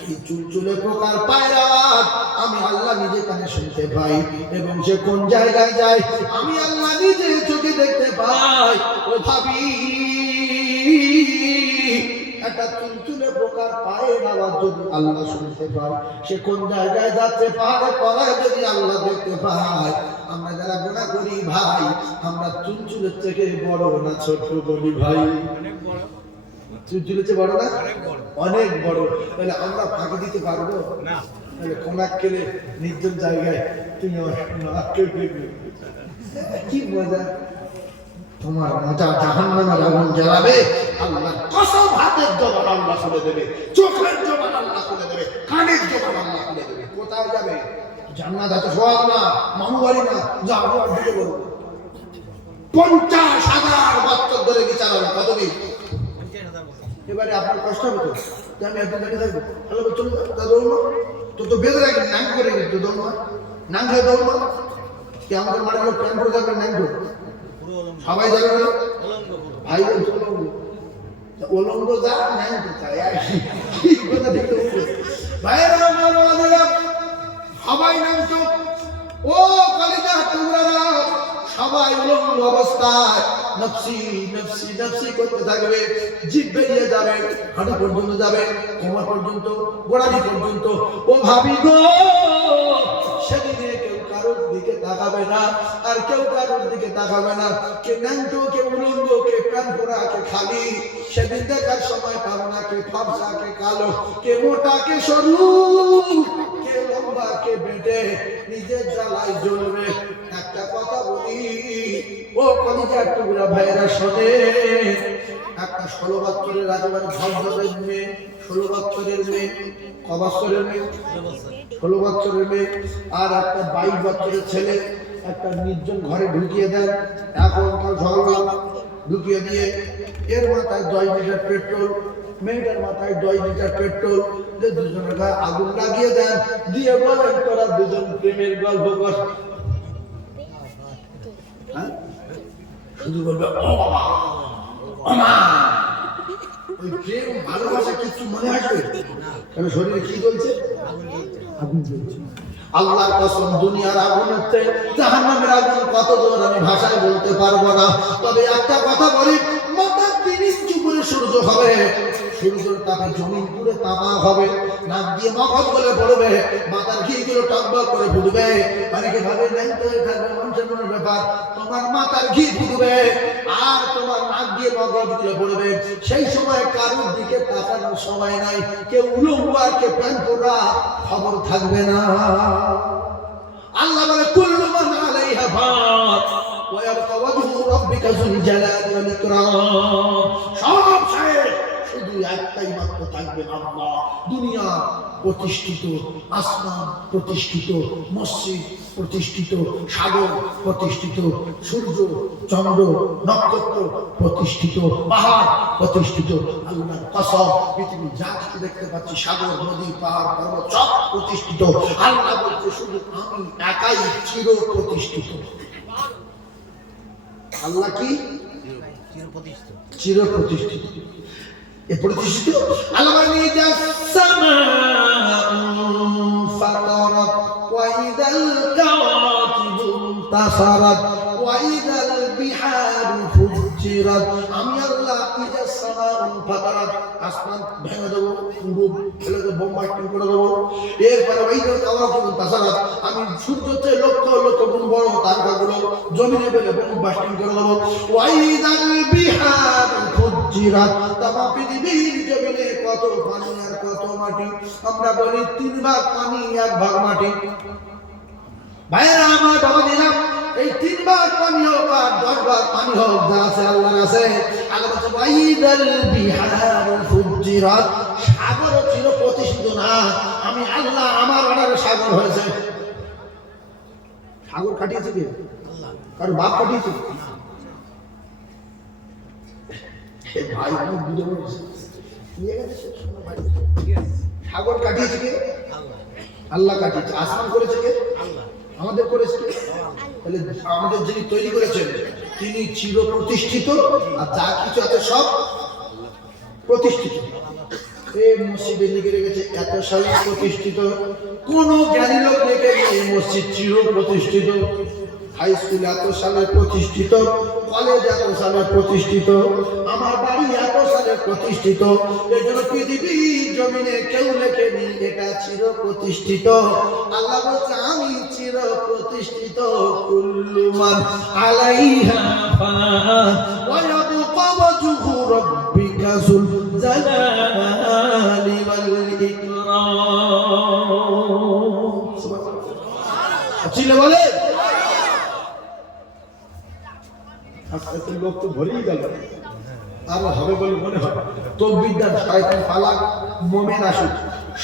এই চুলচুলে পোকার পায়ের আওয়াজ আমি আল্লাহ নিজে কানে শুনতে পাই, এবং সে কোন জায়গায় যায় আমি আল্লাহ নিজে চোখে দেখতে পাই। ও ভাবি, একটা চুলচুলে পোকার পায়ের আওয়াজ যদি আল্লাহ শুনতে পায়, সে কোন জায়গায় যাচ্ছে পাহাড়ের তলায় যদি আল্লাহ দেখতে পায়। আমরা যারা গুনাহ করি ভাই, আমরা চুলচুলের থেকে বড় না ছোট বলি ভাই? চুলচুলের চেয়ে বড় না? অনেক বড়। তাহলে আমরা ফাঁকি দিতে পারবো না? তাহলে কোনাক কেলে নির্জন জায়গায় তুমি কি মজা, তোমার মজা জাহান্নামের আগুন জ্বালাবে। আল্লাহ কসম, হাতের জবান আল্লাহ খুলে দেবে, চোখের জবান আল্লাহ খুলে দেবে, কানের জবান আল্লাহ খুলে দেবে। কোথায় যাবে? জান্নাত এত সহজ না, মামু বাড়ি না, যাবো আর দিকে বলবো। 50,000 বছর ধরে বিচার হবে। কতদিন? এবারে আপনার কষ্ট হবে তো যে আমি একদিন দাঁড়িয়ে থাকবো, তাহলে চলুন তা দৌড় তো বেঁধে রাখেন, নাং করে কিন্তু দৌড় নাং খেয়ে দৌড় কি আমাদের মাঠে লোক প্যান করে যাবেন নাং করে সবাই যাবে না ভাই উলঙ্গ যা নাং কথা দেখতে ভাইয়েরা সবাই নাম তো ও কলিজা তোমরা সবাই উলঙ্গ অবস্থায় নফসি নফসি নফসি করতে থাকবে, জিভ বেরিয়ে যাবে, হাঁটু পর্যন্ত যাবে, কোমর পর্যন্ত, গোড়ালি পর্যন্ত। ও ভাবি গো সেদিনে কেউ কারোর দিকে তাকাবে না, আর কেউ কারোর দিকে তাকাবে না, কে ন্যাংটো, কে উলঙ্গ, কে প্যান পরা, কে খালি। সেদিন দেখার সময় পাবে না কে ফর্সা, কে কালো, কে মোটা, কে সরু, কে লম্বা, কে বেটে, নিজের জ্বালায় জ্বলবে। একটা কথা বলি ও কলিজার টুকরা ভাইয়েরা শোনে, একটা 16 বছরের রাজবাড়ি ঝলঝলের মেয়ে, 16 বছরের মেয়ে, ক বছরের মেয়ে, 16 বছরের মেয়ে, আর একটা 22 বছরের ছেলে একটা নির্জন ঘরে ঢুকিয়ে দেন। এখন তার ঝগড়া ঢুকিয়ে দিয়ে এর মাথায় 10 লিটার পেট্রোল, মেয়েটার মাথায় 10 লিটার পেট্রোল, যে দুজনের গায়ে আগুন লাগিয়ে দেন, দিয়ে বলেন তোরা দুজন প্রেমের গল্প কর। শুধু বলবে ও বাবা ও মা, ওই প্রেম ভালোবাসা কিছু মনে আসবে? কেন শরীরে কি চলছে? আগুন জ্বলছে। আল্লাহর কসম দুনিয়ার আগুন হচ্ছে, জাহান্নামের আগুন কত দূর আমি ভাষায় বলতে পারবো না। তবে একটা কথা বলি, মাথার 3 ইঞ্চি উপরে সূর্য হবে, সূর্যের তাপে জমিন পুরো তামা হবে, নাক দিয়ে মগজ গলে পড়বে, মাথার ঘিগুলো টকবক করে ফুটবে। অনেকে ভাবে নাই তো থাকবে মানুষের ব্যাপার, তোমার মাথার ঘি ফুটবে আর তোমার নাক দিয়ে মগজ গলে পড়বে। সেই সময় কারোর দিকে তাকানোর সময় নাই, কেউ উলঙ্গ আর কে প্যান পরা খবর থাকবে না। আল্লাহ বলে কুল্লু মান আলাইহা ফান ওয়া ইয়াবকা ওয়াজহু রাব্বিকা যুল জালালি ওয়াল ইকরাম। সব শেষ, শুধু একটাই মাত্র থাকবে আল্লাহ। দুনিয়া প্রতিষ্ঠিত, আসমান প্রতিষ্ঠিত, মসজিদ প্রতিষ্ঠিত, সাগর প্রতিষ্ঠিত, সূর্য চন্দ্র নক্ষত্র প্রতিষ্ঠিত, পাহাড় প্রতিষ্ঠিত। আল্লাহর কসম পৃথিবী যা কিছু দেখতে পাচ্ছি, সাগর নদী পাহাড় পর্বত সব প্রতিষ্ঠিত। আল্লাহ বলছে শুধু আমি একাই চির প্রতিষ্ঠিত। আল্লাহ কি চির প্রতিষ্ঠিত? এ প্রতিষ্ঠিত আল্লাহ ফাতারাত ওয়া ইদাল কাওয়াকিবু তাসারাত ওয়া ইদাল বিহারু ফুজিরাত। আমি আল্লাহ ইদাস সামাউ ফাতারাত, আসমান ভেঙে দেবো, পুরো ফেলে দেবো, বোমবাস্টিং করে দেবো। এরপরে ওয়া ইদাল কাওয়াকিবু তাসারাত, আমি সূর্যতে লক্ষ লক্ষ গুণ বড় তারকাগুলো জমিনে ফেলে বোমবাস্টিং করে দেবো। ওয়া ইদাল বিহারু ফুজিরাত, তামা পৃথিবীর জমিনে কত পানি আর কত মাটি। আমরা বলি 3 ভাগ পানি 1 ভাগ মাটি। ভাইরা আমার বাবা দিলাম, এই 3 ভাগ পানি হোক আর 10 ভাগ পানি হোক, যা আছে আল্লাহর আছে। আল্লাহ বলছে ওয়াইদাল বিহারু ফুজিরাত, সাগর ছিল প্রতিষ্ঠিত না, আমি আল্লাহ আমার অর্ডারে সাগর হয়েছে। সাগর কাটিয়েছে কে? আল্লাহ। কার বাপ কাটিয়েছে? ভাই আমি বুঝে বলছি সাগর কাটিয়েছে কে? আল্লাহ কাটিয়েছে। আসমান করেছে কে? আমাদের করেছে কে? তাহলে আমাদের যিনি তৈরি করেছেন তিনি চির প্রতিষ্ঠিত, আর যা কিছু আছে সব প্রতিষ্ঠিত। এই মসজিদে লিখে রেখেছে এত সালে প্রতিষ্ঠিত, কোন জ্ঞানী লোক লিখে এই মসজিদ চির প্রতিষ্ঠিত। হাই স্কুল এত সালে প্রতিষ্ঠিত, কলেজ এত সালে প্রতিষ্ঠিত, আমার বাড়ি এত সালে প্রতিষ্ঠিত। এই জন্য পৃথিবীর জমিনে কেউ লেখেনি এটা চির প্রতিষ্ঠিত। আল্লাহ বলছে আমি চির প্রতিষ্ঠিত। কুল্লু মান আলাইহা ফান ওয়া ইয়াবকা ওয়াজহু রাব্বিকা যুল জালালি ওয়াল ইকরাম। সুবহানাল্লাহ। চিলে বলে আজকে লোক তো ভরেই গেল, আর হবে বলে মনে হয়। তকবীরদার শয়তান পালাক, মোমেন আসুক,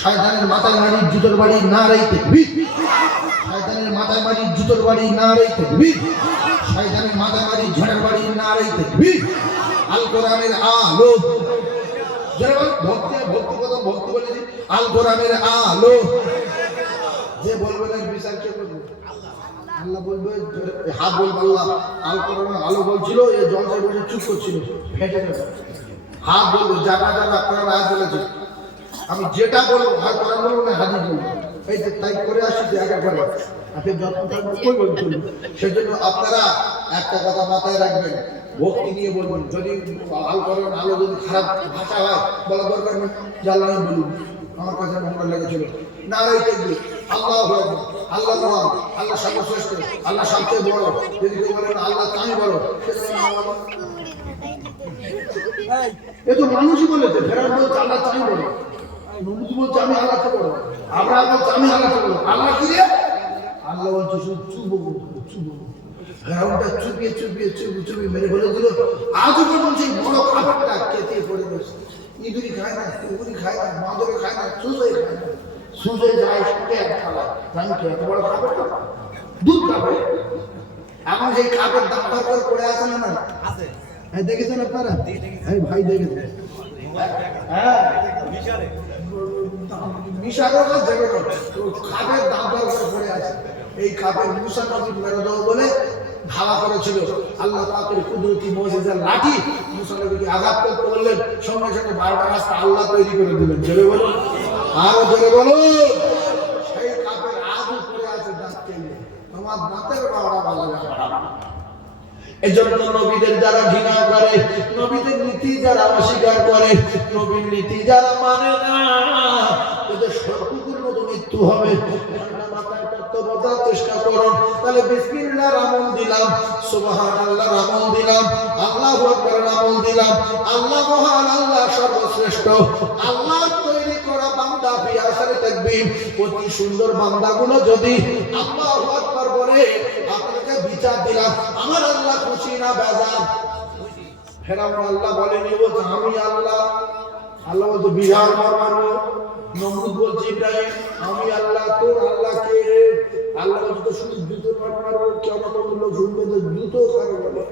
শয়তানের মাথায় মারি জুতোর বাড়ি না রাইতে বিদ, শয়তানের মাথায় মারি জুতোর বাড়ি না রাইতে বিদ, শয়তানের মাথায় মারি ঝড়ের নারী তাকবীর। আল কোরআনের আলো, যারা ভক্তি ভক্তি কথা ভক্তি বলেছি, আল কোরআনের আলো। যে বলবে না বিচার কে করবে? আল্লাহ বলবে, হাত বলবে আল্লাহ আল কোরআনের আলো বলছিল, এই জলসায় বসে চুপ করছিল, ফেটে যাবে। হাত বলবে যারা যারা আপনারা আয়াত বলেছে, আমি যেটা বলবো হয় কোরআন বলবো না হাদিস বলবো, এই যে তাই করে আসছি জায়গা করে আপনি যত্ন থাকবেন কই বলতে। সেজন্য আপনারা একটা কথা মাথায় রাখবেন, ভক্তি নিয়ে বলবেন। যদি আল কোরআন আলো যদি খারাপ ভাষা হয় বলা দরকার নেই, জানলা আমি বলুন আমার কাছে মঙ্গল লেগেছিল। নারাই তাকবীর, আল্লাহু আকবার, আল্লাহ মহান, আল্লাহ সর্বশ্রেষ্ঠ, আল্লাহ সবচেয়ে বড়। যদি কেউ বলেন আল্লাহ তাই বড়, এ তো মানুষই বলেছে। ফেরাউন বলছে আল্লাহ তাই বড়, নমরুদ বলছে আমি আল্লাহ থেকে বড়, আব্রাহাম বলছে আমি আল্লাহ থেকে বড়। আল্লাহ কি রে? আল্লাহ বলছে শুধু চুপ চুপ। ফেরাউনটা চুপিয়ে চুপিয়ে চুপিয়ে মেরে বলে দিল, আজও পর্যন্ত সেই বড় খাবারটা খেতে পড়ে গেছে। ইঁদুরি খায় না, কুকুরি খায় না, মাদরে খায় না, সুজে খায় না। সুজে যায় সাথে এক খাওয়ায়, জানি কি এত বড় খাবারটা দুধ খাবে। এখন সেই খাবার দাম দর করে আছে না? আছে, দেখেছেন আপনারা? এই ভাই দেখেছেন? হ্যাঁ, মিশারের জায়গা খাবের দাম দর করে পড়ে আছে। এই খাবের মুসা নবীর মেরে দেওয়া বলে ধাওয়া করেছিল। আল্লাহ পাকের কুদরতি মুজিজার লাঠি মুসা নবীকে আঘাত করতে বললেন, সঙ্গে সঙ্গে 12টা রাস্তা আল্লাহ তৈরি করে দিলেন। জোরে বলুন, আরো জোরে বলুন। সেই খাবের আজও পড়ে আছে দাঁত কেটে, তোমার দাঁতের 12টা বাজাবে। এজন্য নবীদের যারা ঘৃণা করে, নবীদের নীতি যারা অস্বীকার করে, নবীর নীতি যারা মানে না, এদের সর্বকুকুর মতো মৃত্যু হবে। চেষ্টা করুন, তাহলে বিসমিল্লাহর আমল দিলাম, সুবহানাল্লাহর আমল দিলাম, আল্লাহু আকবারের আমল দিলাম। আল্লাহ মহান, আল্লাহ সর্বশ্রেষ্ঠ, আল্লাহ তৈরি করা বান্দা ফিয়াসারে তাকবীর। অতি সুন্দর বান্দাগুলো যদি আল্লাহু আকবার বলে, আপনাকে বিচার দিলাম, আমার আল্লাহ খুশি না বেজার? ফেরাউন আল্লাহ বলেনি, বলছে আমি আল্লাহ। আল্লাহ বলছে বিহার মারবো। নমরুদ বলছে ইব্রাহিম আমি আল্লাহ, তোর আল্লাহ কে? আল্লাহ বলছে শুধু জুতো মারবো, কেমন লোক শুনবে তো জুতো কারো বলে,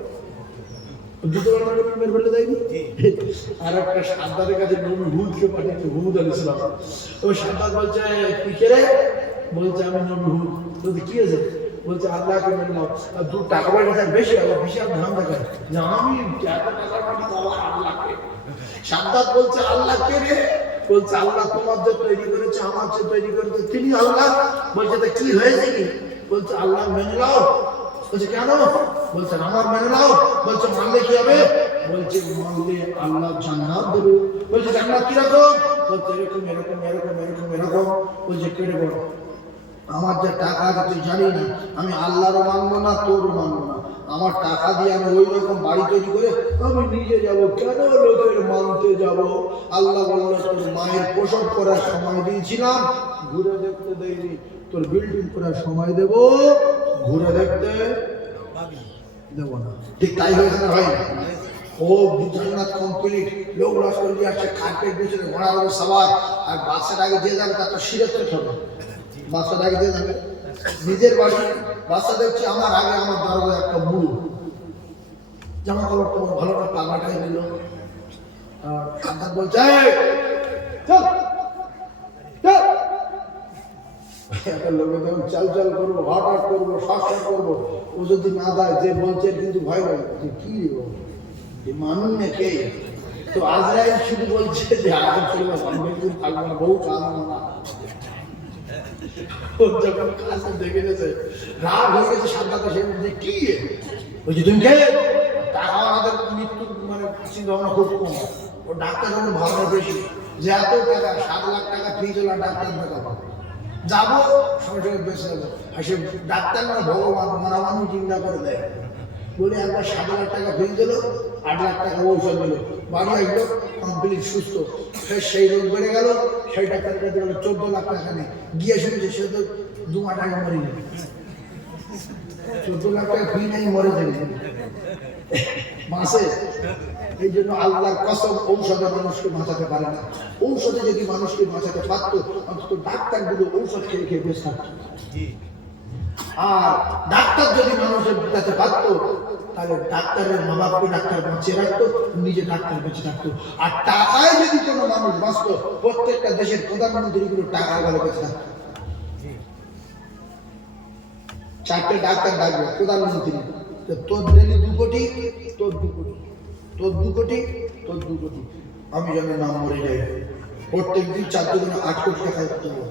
জুতো মেরে ফেলে দেয়নি। আর একটা সাদ্দারের কাছে হুদকে পাঠিয়েছে, হুদ আলাইহিস সালাম। ওই সাদ্দার বলছে কি রে? বলছে আমি নবী হুদ। বলছে কি আছে? বলছে আল্লাহকে মেনে নাও। আর দু টাকা পয়সা বেশি হবে, বিশাল ধান দেখায় যে আমি এত টাকা পাঠি বাবা আল্লাহকে। সাদ্দাত বলছে আল্লাহ কে রে? বলছে আল্লাহ তোমার যে তৈরি করেছে, আমার যে তৈরি করেছে তিনি আল্লাহ। বলছে তা কি হয়েছে কি? বলছে আল্লাহ মেনে নাও। বলছে কেন? বলছে আমার মেনে নাও। বলছে মানলে কি হবে? বলছে মানলে আল্লাহ জান্নাত দেবে। বলছে জান্নাত কিরকম? বলছে এরকম এরকম এরকম এরকম এরকম। বলছে কেটে বড় আমার যে টাকা আছে তুই জানি না, আমি আল্লাহরও মানবো না, তোরও মানবো না। আমার টাকা দিয়ে আমি ওই রকম বাড়ি তৈরি করে আমি নিজে যাব, কেন লোকের মানতে যাব? আল্লাহ বলল তোর মায়ের প্রসব করার সময় দিয়েছিলাম, ঘুরে দেখতে দেয়নি। তোর বিল্ডিং করার সময় দেব, ঘুরে দেখতে দেবো না। ঠিক তাই হয়েছে না ভাই? ও জান্নাত কমপ্লিট, লোক লস্কর দিয়ে আসছে, কার্পেট বিছানে ঘোড়ার উপর সবার। আর বাচ্চাটাকে দিয়ে যাবে তার তো সিরাতের হবে, বাচ্চাটাকে দিয়ে যাবে নিজের বাড়ি। বাচ্চা দেখছে আমার আগে আমার দরজায় একটা বুড়ো, জামা কাপড় তো ভালো না, পাগলাটাই দিল। সান্তান বলছে চল চল। একটা লোকে যখন চাল চাল করবো, হট হট করবো, শট শট করবো, ও যদি না দেয়, যে বলছে কিন্তু ভয় লাগে কি মানুষ না কে? তো আজরাইল শুধু বলছে যে আগে চলবে, থাকবো না, বহু চালানো না। যখন কাছে দেখে গেছে, রাগ হয়ে গেছে সান্তানটা, সে বলছে কি বলছি তুমি কে? টাকা আমাদের মৃত্যুর মানে চিন্তা ভাবনা খুব কম। ও ডাক্তার যখন ভাবনা বেশি, যে এত টাকা 7 লাখ টাকা ফিজ হলো, ডাক্তার দেখাবো যাবো, সঙ্গে সঙ্গে বেঁচে যাবো। আর সে ডাক্তার না ভগবান, মারা মানুষ চিন্তা করে দেয় বলে একবার 7 লাখ টাকা ফিজ দিল, 8 লাখ টাকা ঔষধ দিল, বাড়ি আসলো কমপ্লিট সুস্থ। ফের সেই রোগ বেড়ে গেল, সেই ডাক্তার কাছে গেল 14 লাখ টাকা নেই। গিয়ে শুনছে সে তো 2 মাস আগে মরে গেল, 14 লাখ টাকা ফি নেই, মরে যাবে মাসে। এই জন্য আল্লাহর কসম, ঔষধে মানুষকে বাঁচাতে পারে না। ঔষধে যদি মানুষকে বাঁচাতে পারতো, অন্তত ডাক্তারগুলো ঔষধ খেয়ে খেয়ে বেশ থাকতো। আর ডাক্তার যদি মানুষের বাঁচাতে পারতো, তাহলে ডাক্তারের মা বাপকে ডাক্তার বাঁচিয়ে রাখতো, নিজে ডাক্তার বেঁচে থাকতো। আর টাকায় যদি কোনো মানুষ বাঁচত, প্রত্যেকটা দেশের প্রধানমন্ত্রীগুলো টাকা বলে বেঁচে থাকতো। 4টে ডাক্তার ডাকবে প্রধানমন্ত্রী, তোর ডেলি 2 কোটি, তোর 2 কোটি, তোর 2 কোটি, তোর 2 কোটি, আমি যেন নাম মরে যাই। প্রত্যেকদিন 4 দিনে 8 কোটি টাকা দিতে হবে।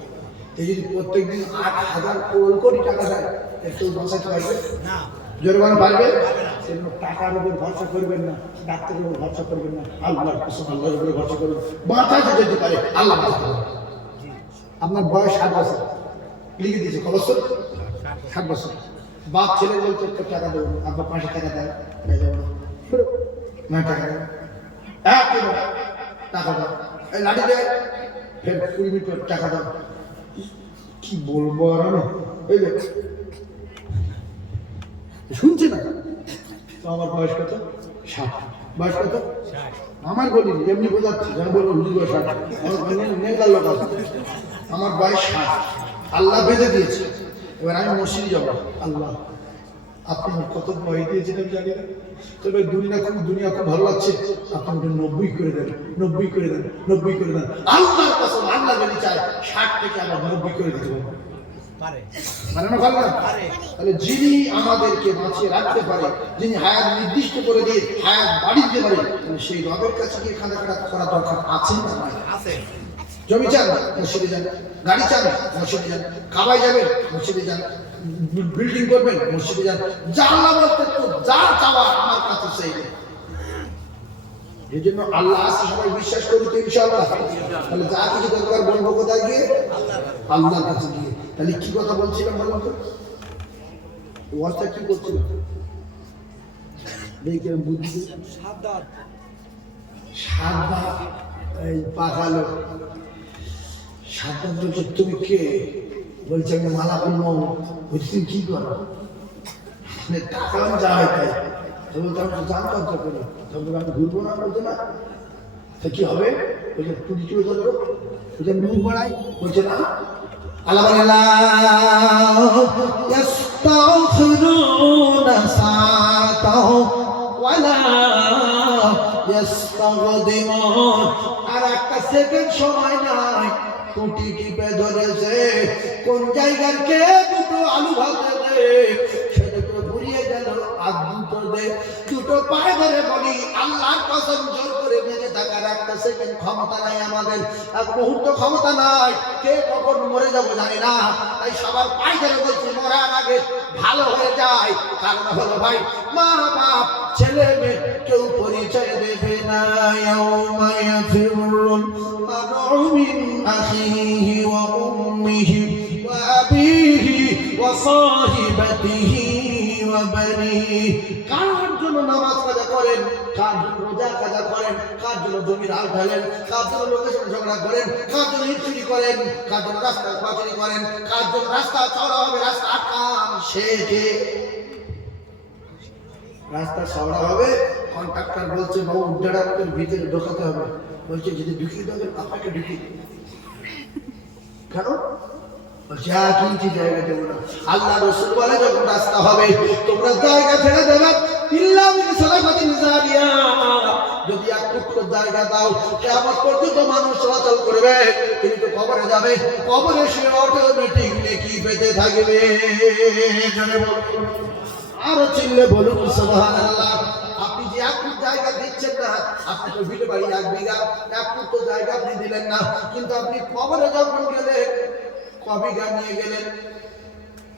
এই যদি প্রত্যেকদিন 8,000 কোটি টাকা দেয়, একটু বাঁচাতে পারবে না, জরিমানা পারবে। সেজন্য টাকার উপর ভরসা করবেন না, ডাক্তারের উপর ভরসা করবেন না, আল্লাহর কসম আল্লাহর উপরে ভরসা করবেন। বাঁচাতে যদি পারে আল্লাহ বাঁচাতে পারে। আপনার বয়স 60 বছর, লিখে দিয়েছে কত বছর? 60 বছর। বাপ ছেলে বলতে টাকা দেবো, আপনার 500 টাকা দেয় না, টাকা দেয় টাকা দাও, এই লাঠি দেয়, ফের 20 মিনিট টাকা দাও। কি বলবো আর আমি, এই দেখ শুনছি না তো। আমার বয়স কত? 60। বয়স কত? আমার বলিনি, এমনি বোঝাচ্ছি, যেন বলবো হুজুর বয়স 60। নেগাল লোক আছে। আমার বয়স 60, আল্লাহ বেঁধে দিয়েছে। এবার আমি মসজিদে যাবো, আল্লাহ আপনি কত বয়স দিয়েছেন আমি জানি না, তবে দুনিয়া খুব ভালো লাগছে, আপনি 90 করে দেন, 90 করে দেন, 90 করে দেন। আল্লাহর কসম আল্লাহ যদি চায় 60 থেকে আবার 90 করে দিতে পারে। তাহলে যিনি আমাদেরকে বাঁচিয়ে রাখতে পারে, যিনি হায়াত নির্দিষ্ট করে দিয়ে হায়াত বাড়িয়ে দিতে পারে, সেই রবের কাছে গিয়ে খানাখানা করা দরকার আছে না? আছে। জমি চান, মসজিদে যান। গাড়ি চান, মসজিদে যান। খাবাই যাবেন, মসজিদে যান। বিল্ডিং করবেন, মসজিদে যান। যা আল্লাহ বলতে তো যা চাওয়া আমার কাছে সেই। এই জন্য আল্লাহ আছে, সবাই বিশ্বাস করি তো ইনশাআল্লাহ। তাহলে যা কিছু দরকার বলবো কোথায় গিয়ে? আল্লাহর কাছে গিয়ে। তাহলে কি কথা বলছিলাম বলুন তো? ওয়াজটা কি করছিলাম? দেখি বুদ্ধি সাদা এই পাখালো সাদা বলছে তুমি কে? বলছে আমি মালাকুল মউত। বলছি তুমি কি করো? টাকা যা হয় তাই। তবে তো আমি জানতাম তো করি, তবে আমি ঘুরবো না, বলতো না তা কি হবে? বলছে টুটি চুড়ে ধরো, বলছে মুখ বাড়াই, বলছে না। আল্লাহ বলে লা ইস্তাগফিরুনা সাতাও ওয়ালা ইস্তাগদিমুন। আর একটা সেকেন্ড সময় নাই, টুটি টিপে ধরেছে। কোন জায়গার কে দুটো আলু ভাতে দে, সেটা ঘুরিয়ে গেল। আর দুটো পায়ে ধরে বলি আল্লাহর কসম, জোর করে বেঁচে থাকার একটা সেকেন্ড ক্ষমতা নাই আমাদের, এক মুহূর্ত ক্ষমতা নাই। কে কখন মরে যাবো জানি না, তাই সবার পায়ে ধরে বলছি মরার আগে ভালো হয়ে যায়। কারণ হলো ভাই, মা বাপ ছেলে মেয়ে কেউ পরিচয় দেবে না। ইয়াউমা ইয়াফিরুল মারউ মিন আখিহি ওয়া উম্মিহি ওয়া আবিহি ওয়া সাহিবাতিহি ওয়া বানিহি। কার জন্য নামাজ কাজা করেন, কার জন্য রোজা কাজা করেন, কার জন্য জমির হাল ঢালেন, কার জন্য লোকের সাথে ঝগড়া করেন, কার জন্য চুরি করেন, কার জন্য রাস্তা পাচারি করেন, কার জন্য রাস্তা চওড়া হবে, রাস্তা আটকান, সে কে? রাস্তা চওড়া হবে, কন্ট্রাক্টর বলছে বাবু উড্ডারের ভিতরে ঢোকাতে হবে, বলছে যদি ঢুকিয়ে দেবেন আপনাকে ঢুকিয়ে কেন? যা কিনছি জায়গা দেবো না। আল্লাহ রাসূল বলে যখন রাস্তা হবে তোমরা জায়গা ছেড়ে দেবে, ইল্লা মিন সালাফাতিন জারিয়া। যদি এক টুকরো জায়গা দাও, কিয়ামত পর্যন্ত মানুষ চলাচল করবে, কিন্তু কবরে যাবে, কবরে সে অটোমেটিক নেকি পেতে থাকবে। জনে বলুন, আরো চিল্লে বলুন সুবহানাল্লাহ। আপনি যে এক ফুট জায়গা দিচ্ছেন না, আপনি তো ভিটে বাড়ি 1 বিঘা, এক ফুট তো জায়গা আপনি দিলেন না, কিন্তু আপনি কবরে যখন গেলেন ক বিঘা নিয়ে গেলেন?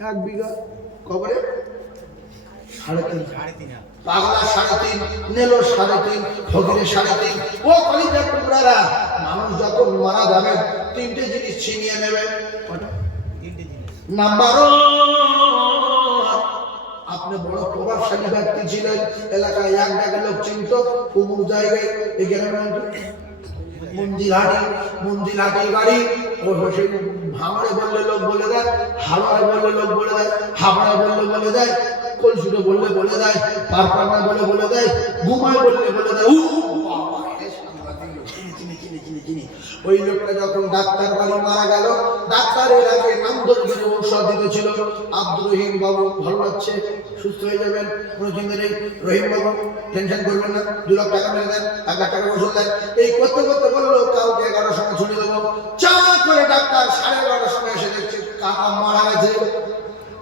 1 বিঘা। কবরে 3.5, পাগলা 3.5, নেলো 3.5, ফকিরে 3.5। ও কলিজার টুকরারা, মানুষ যখন মারা যাবে 3টে জিনিস ছিনিয়ে নেবে। কটা? 3টে জিনিস। নাম্বার 1, আপনি বড় প্রভাবশালী ব্যক্তি ছিলেন, এলাকায় 1 টাকা লোক চিনত, অমুক জায়গায় এই গ্রামের মন্দিরহাটি বাড়ি। ও সেই ভাঙড়ে বললে লোক বলে দেয়, হাওড়ায় বললে লোক বলে দেয়, হাবড়ায় বললে বলে দেয়, কলসুরে বললে বলে দেয়, পারপাড়া বলে দেয়, ঘুমায় বললে বলে দেয়। ওই লোকটা যখন ডাক্তার বাড়ি মারা গেল, ডাক্তারের আগে নাম ধরে ঔষধ দিতেছিল, আব্দুর রহিম বাবু ভালো লাগছে, সুস্থ হয়ে যাবেন, কোনো চিন্তা নেই, রহিম বাবু টেনশন করবেন না, 2 লাখ টাকা মেরে দেন, 1 লাখ টাকা ওষুধ দেন। এই করতে করতে বললো কালকে 11টার সময় ছুটি দেবো। চা করে ডাক্তার 11:30টার সময় এসে দেখছে কাকা মারা গেছে।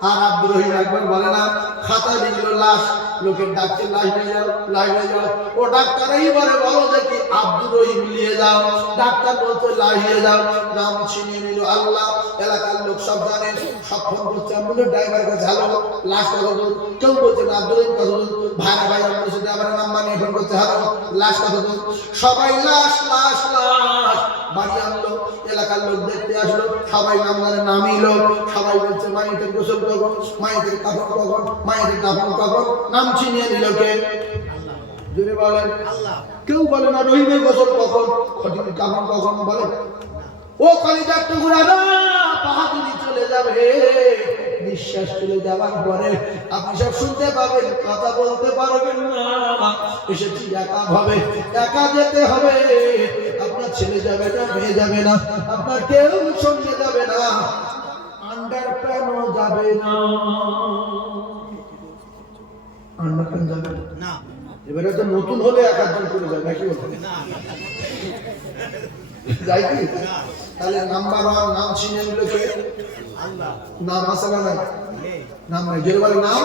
আর আব্দুর রহিম একবার বলে না, খাতা লিখলো লাশ, লোকের ডাকছে লাশ নিয়ে যাও, লাশ নিয়ে যাও। ও ডাক্তার এইবারে বলো দেখি আব্দুর রহিম নিয়ে যাও। ডাক্তার বলতো লাশ নিয়ে যাও, নাম ছিনিয়ে নিল। আল্লাহ, এলাকার লোক সব জানে, সব ফোন করছে অ্যাম্বুলেন্স ড্রাইভার কাছে, হ্যালো লাশ কথা বল, কেউ বলছে না আব্দুর রহিম কথা বল, ভাইরা ভাই অ্যাম্বুলেন্স ড্রাইভারের নাম্বার নিয়ে ফোন করছে, হ্যালো লাশ কথা বল, সবাই লাশ লাশ লাশ বাড়ি আনলো। এলাকার লোক দেখতে আসলো, সবাই নাম্বারে নামিলো, সবাই বলছে মাইতের গোসল কখন, মাইতের কাফন কখন, মাইতের কাফন কখন, নাম ছিনিয়ে নিল কে? জোরে বলেন আল্লাহ। কেউ বলে না রহিমের গোসল কখন, খটির কাফন কখন বলে। ও কলিজার টুকরা না, বাহাদুরি চলে যাবে, নিঃশ্বাস চলে যাওয়ার পরে আপনি সব শুনতে পাবেন, কথা বলতে পারবেন না। এসেছি একা ভাবে, একা যেতে হবে। আপনার ছেলে যাবে না, মেয়ে যাবে না, আপনার কেউ সঙ্গে যাবে না, আন্ডারপ্যানও যাবে না, আন্ডারপ্যান যাবে না। এবারে তো নতুন হলে 1-1 করে যায় নাকি বলতে যাই কি? তাহলে নাম্বার 1 নাম ছিনিয়ে নিল কে? আল্লাহ। নাম আছে না নাই? নাম নাই। যে বলে নাম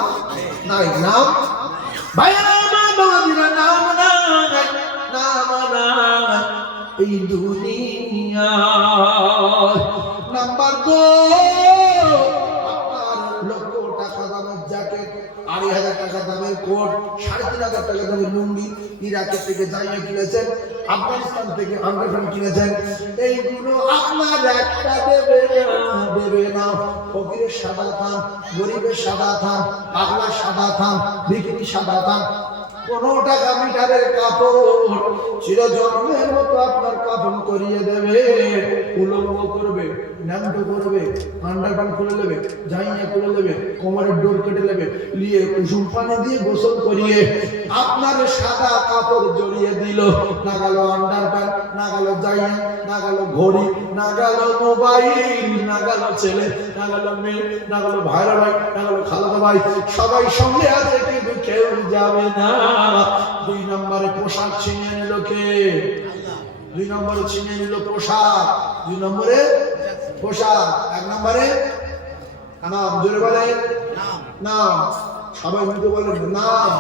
নাই, নাম ভাইয়া বাবাজিরা নাম নাই, নাম নাই এই দুনিয়া। নাম্বার 2 আপনার লক্ষ টাকা দামের জ্যাকেট, 2,500 টাকা দামের কোট, 3,500 টাকা দামের লুঙ্গি, ইরাকের থেকে জাইয়া কিনেছেন, আফগানিস্তান থেকে আন্ডারপ্যান্ট কিনেছেন, এইগুলো আপনার একটা দেবে না। ফকিরের সাদা থান, গরিবের সাদা থান, পাগলার সাদা থান, ভিখিরি সাদা থান, 15 টাকা মিটারের কাপড় চিরজন্মের মতো আপনার কাফন করিয়ে দেবে, উলঙ্গ করবে, ন্যাংট করবে, আন্ডারপ্যান্ট খুলে নেবে, জাইয়া খুলে নেবে, কোমরের ডোর কেটে নেবে, নিয়ে কুসুম পানি দিয়ে গোসল করিয়ে আপনার সাদা কাপড় জড়িয়ে দিল। না গেল আন্ডারপ্যান্ট, না গেল জাইয়া, না গেল ঘড়ি, না গেল মোবাইল, না গেল ছেলে, না গেল মেয়ে, না গেল ভাইরা ভাই, না গেল খালাতো ভাই, সবাই সঙ্গে আছে কিন্তু কেউ যাবে না। 2 নম্বরে পোশাক ছিনিয়ে নিল কে? 2 নম্বরে ছিনিয়ে নিল পোশাক। 2 নম্বরে পোশাক, 1 নম্বরে নাম। জোরে বলেন নাম, সবাই মিলে বলেন নাম।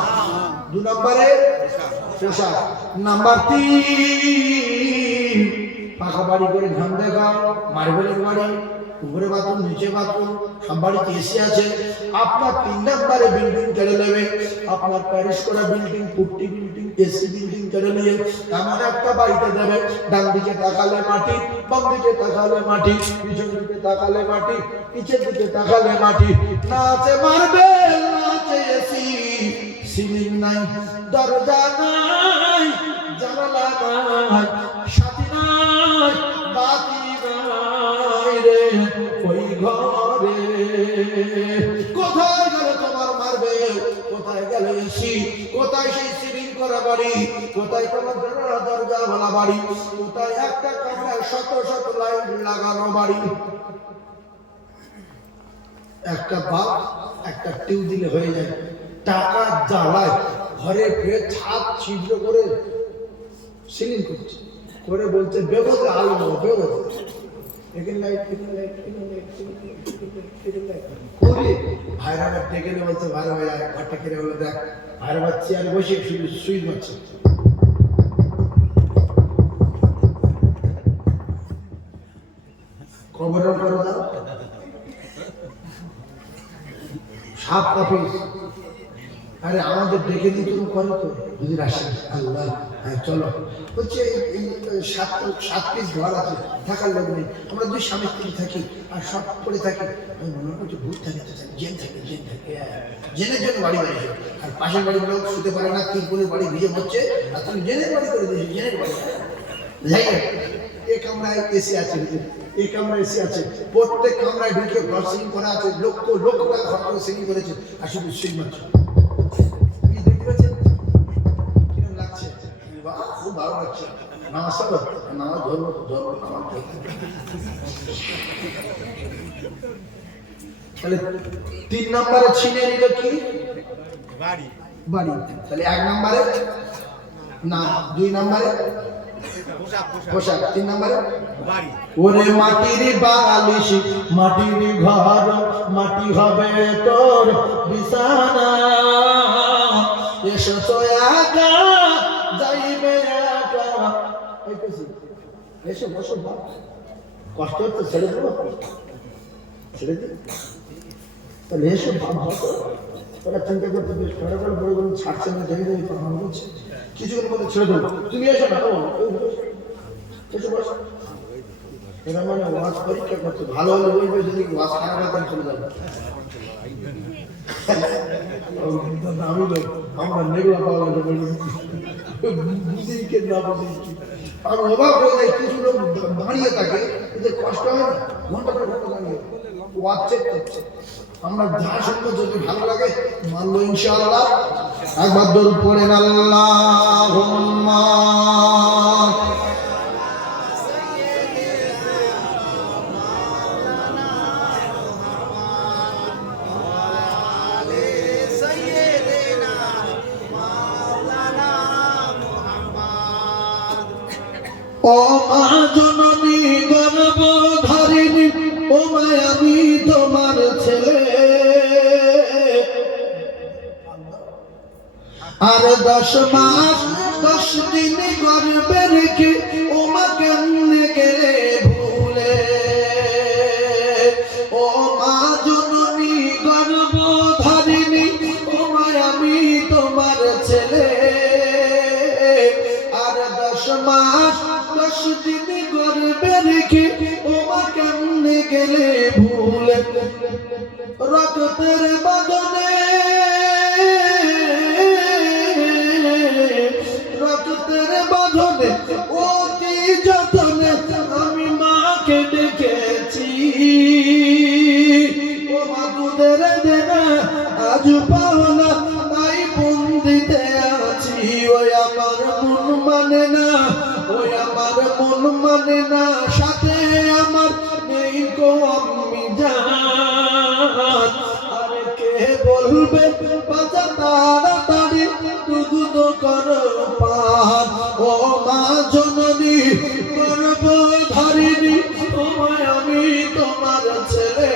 2 নম্বরে পোশাক। নাম্বার 3 পাকা বাড়ি করে ঘাম দেখা, মার্বেলের বাড়ি, উপরে বাথরুম, নিচে বাথরুম, সব বাড়িতে এসি আছে। আপনার 3 নম্বরে বিল্ডিং কেড়ে নেবে, আপনার প্যারিস করা বিল্ডিং, 40 বিল্ডিং, এসি বিল্ডিং কেড়ে নিয়ে এমন একটা বাড়িতে দেবে, ডান দিকে তাকালে মাটি, বাম দিকে তাকালে মাটি, পিছন দিকে তাকালে মাটি, নিচের দিকে তাকালে মাটি, না আছে মার্বেল, না আছে এসি, সিলিং নাই, দরজা নাই, জানালা নাই, সাথী নাই, বাতি নাই রে ওই ঘরে। কোথায় গেল তোমার মার্বেল? কোথায় গেল এসি? কোথায় সেই সিলিং করা বাড়ি? কোথায় তোমার জানালা দরজা वाला বাড়ি? কোথায় একটা কামরায় শত শত লাইট লাগানো বাড়ি? একটা বাল্ব, একটা টিউব দিলে হয়ে যায়। টাকা জ্বালায় ঘরে ফের ছাদ ছিদ্র করে সিলিং করছে, করে বলছে বেবদে আলো বেবদে, এখানে লাইট, এখানে লাইট, এখানে লাইট, এখানে লাইট করে ভাইরা ডেকে নিয়ে বলছে ভাইরা ভাই ঘরটা কেড়ে বলে দেখ, ভাইরা ভাই চেয়ারে বসে শুধু সুইচ মারছে। কবরের করে দাও সাপ কাপিস। আরে আমাদের ডেকে দিয়ে তুমি করো তো যদি আসেন আল্লাহ, হ্যাঁ চলো বলছে এই 7 পিস ঘর আছে, থাকার লোক নেই, আমরা 2 স্বামী স্ত্রী থাকি আর সব পড়ে থাকি। আমি মনে করছি ভূত থাকে, জেন থাকে, জেন থাকে, জেনের জন্য বাড়ি বানিয়েছে। আর পাশের বাড়ির লোক শুতে পারে না, তিরপুলের বাড়ি ভিজে হচ্ছে, আর তুমি জেনের বাড়ি করে দিয়েছো, জেনের বাড়ি। যাই হোক, এই কামরায় এসি আছে, এই কামরায় এসি আছে, প্রত্যেক কামরায় ঢুকে ঘর সিলিং করা আছে, লক্ষ লক্ষ টাকা ঘর করে সিলিং করেছে, আর শুধু সুইচ মারছে। খুব ভালো লাগছে, নামাজ পড়ো, নামাজ ধরবো ধরবো নামাজ ধরবো। তাহলে 3 নম্বরে ছিনে নিল কি? বাড়ি। বাড়ি। তাহলে 1 নম্বরে না, 2 নম্বরে পোশাক, 3 নম্বরে বাড়ি। ওরে মাটির বালিশ, মাটির ঘর, মাটি হবে তোর বিছানা, এসো তো একা যাইবে একা। এসো বসো, কষ্ট হচ্ছে, ছেড়ে দেবো, ছেড়ে দিই। তাহলে এসো বসো, ওরা চিন্তা করতে বেশ ফটাফট বড় বড় ছাড়ছে না, দেখে দেখে পাহাড় বলছে কিছুক্ষণ মধ্যে ছেড়ে দেবো, তুমি এসো না, এসো বসো। এরা মানে ওয়াজ পরীক্ষা করছে, ভালো হলে বলবে, যদি ওয়াজ খারাপ হয় তাহলে চলে যাবে। আমি আমরা নেগলা পাওয়া গেছে, বুঝেই কে না বুঝেই কি। আর অবাক হয়ে যায়, কিছু লোক দাঁড়িয়ে থাকে, এদের কষ্ট হয় না, ঘন্টা পর ঘন্টা দাঁড়িয়ে ওয়াজ চেক করছে। আমরা যা শুনবো যদি ভালো লাগে মানবো ইনশাআল্লাহ। একবার দরুদ পড়েন, আল্লাহুম্মা ও মা জননী গর্ভধারিণী, ও মা আমি তোমার ছেলে, আর 10 মাস 10 দিন গর্ভে রেখে ও মা কেমনে গেলে ভুলে। ও মা জননী গর্ভধারিণী, ও মা আমি তোমার ছেলে, আর 10 মাস 10 দিন গর্ভে রেখে ও মা কেমনে গেলে ভুলে। রক্তের বাঁধনে, রক্তের বাঁধনে অতি যতনে আমি মাকে ডেকেছি। ও মা দুধের দেনা আজ পাও না, তাই বন্দিতে আছি। ওই আমার মন মানে না, ওই আমার মন মানে না, সাথে আমার নেই গো আমি জান। আরে কে বলবে বাজা তাড়াতাড়ি দুধ করো পান। ও মা জননী গর্ভধারিণী, তোমায় আমি তোমার ছেলে,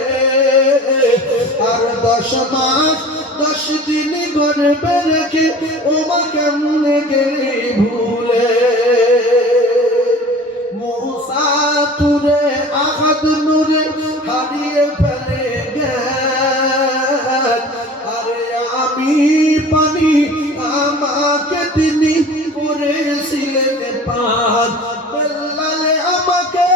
আর 10 মাস 10 দিন গর্ভে রেখে ও মা কেমনে গেলি ভুলে। মুসা তুরে আহাদ নূরে হারিয়ে ফেলে জ্ঞান, আরে আমি পানি আমাকে তিনি করেছিলেন পান। বেল্লালে আমাকে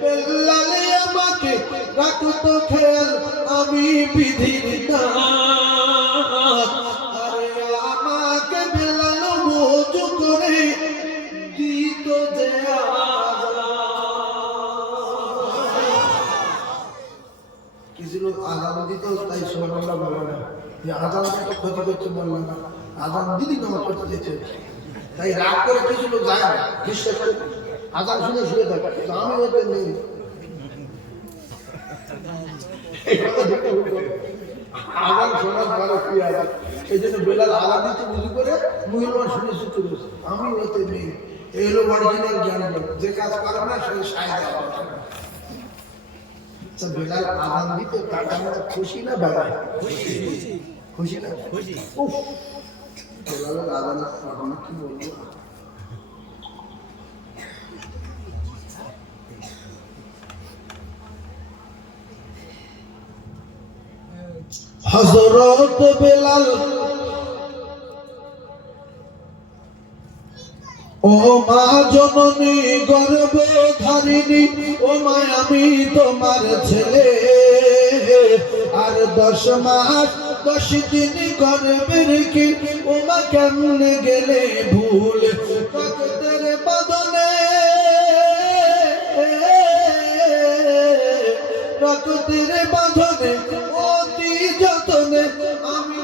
বেল্লালে আমাকে রাখতো খেয়াল, আমি বিধির দান। আরে আমাকে বেলাল ওযু করে দিত যে কিছু লোক আজান দিত, তাই সুবহানাল্লাহ বলে না যে আজানটা তো ক্ষতি করছে, বললাম না আজান দিদি নামাজ পড়তে যেতে, তাই রাগ করে কিছু লোক যায় না, বিশ্বাস করে আজান শুনে শুয়ে থাকে। আমি ওদের নেই, আজান শোনার পরে কি আছে, এই জন্য বেলাল আজান দিতে বুঝু করে মুসলমান শুনে শুতে বসে। আমি ওতে নেই, এই হলো অরিজিনাল জ্ঞান। যে কাজ করে না সে সায় দেওয়া। বেলাল আজান দিত, তার আমরা খুশি না বেলাল? খুশি না? খুশি। বেলালের আজানের ঘটনা কি বলবো। হযরত বেলাল ও মা জননী গর্ভধারিণী, ও মা আমি তোমার ছেলে, আর 10 মাস 10 দিন গর্ভে রেখে ও মা কেমনে গেলে ভুল। রক্তের বাঁধনে, রক্তের বাঁধনে অতি যতনে আমি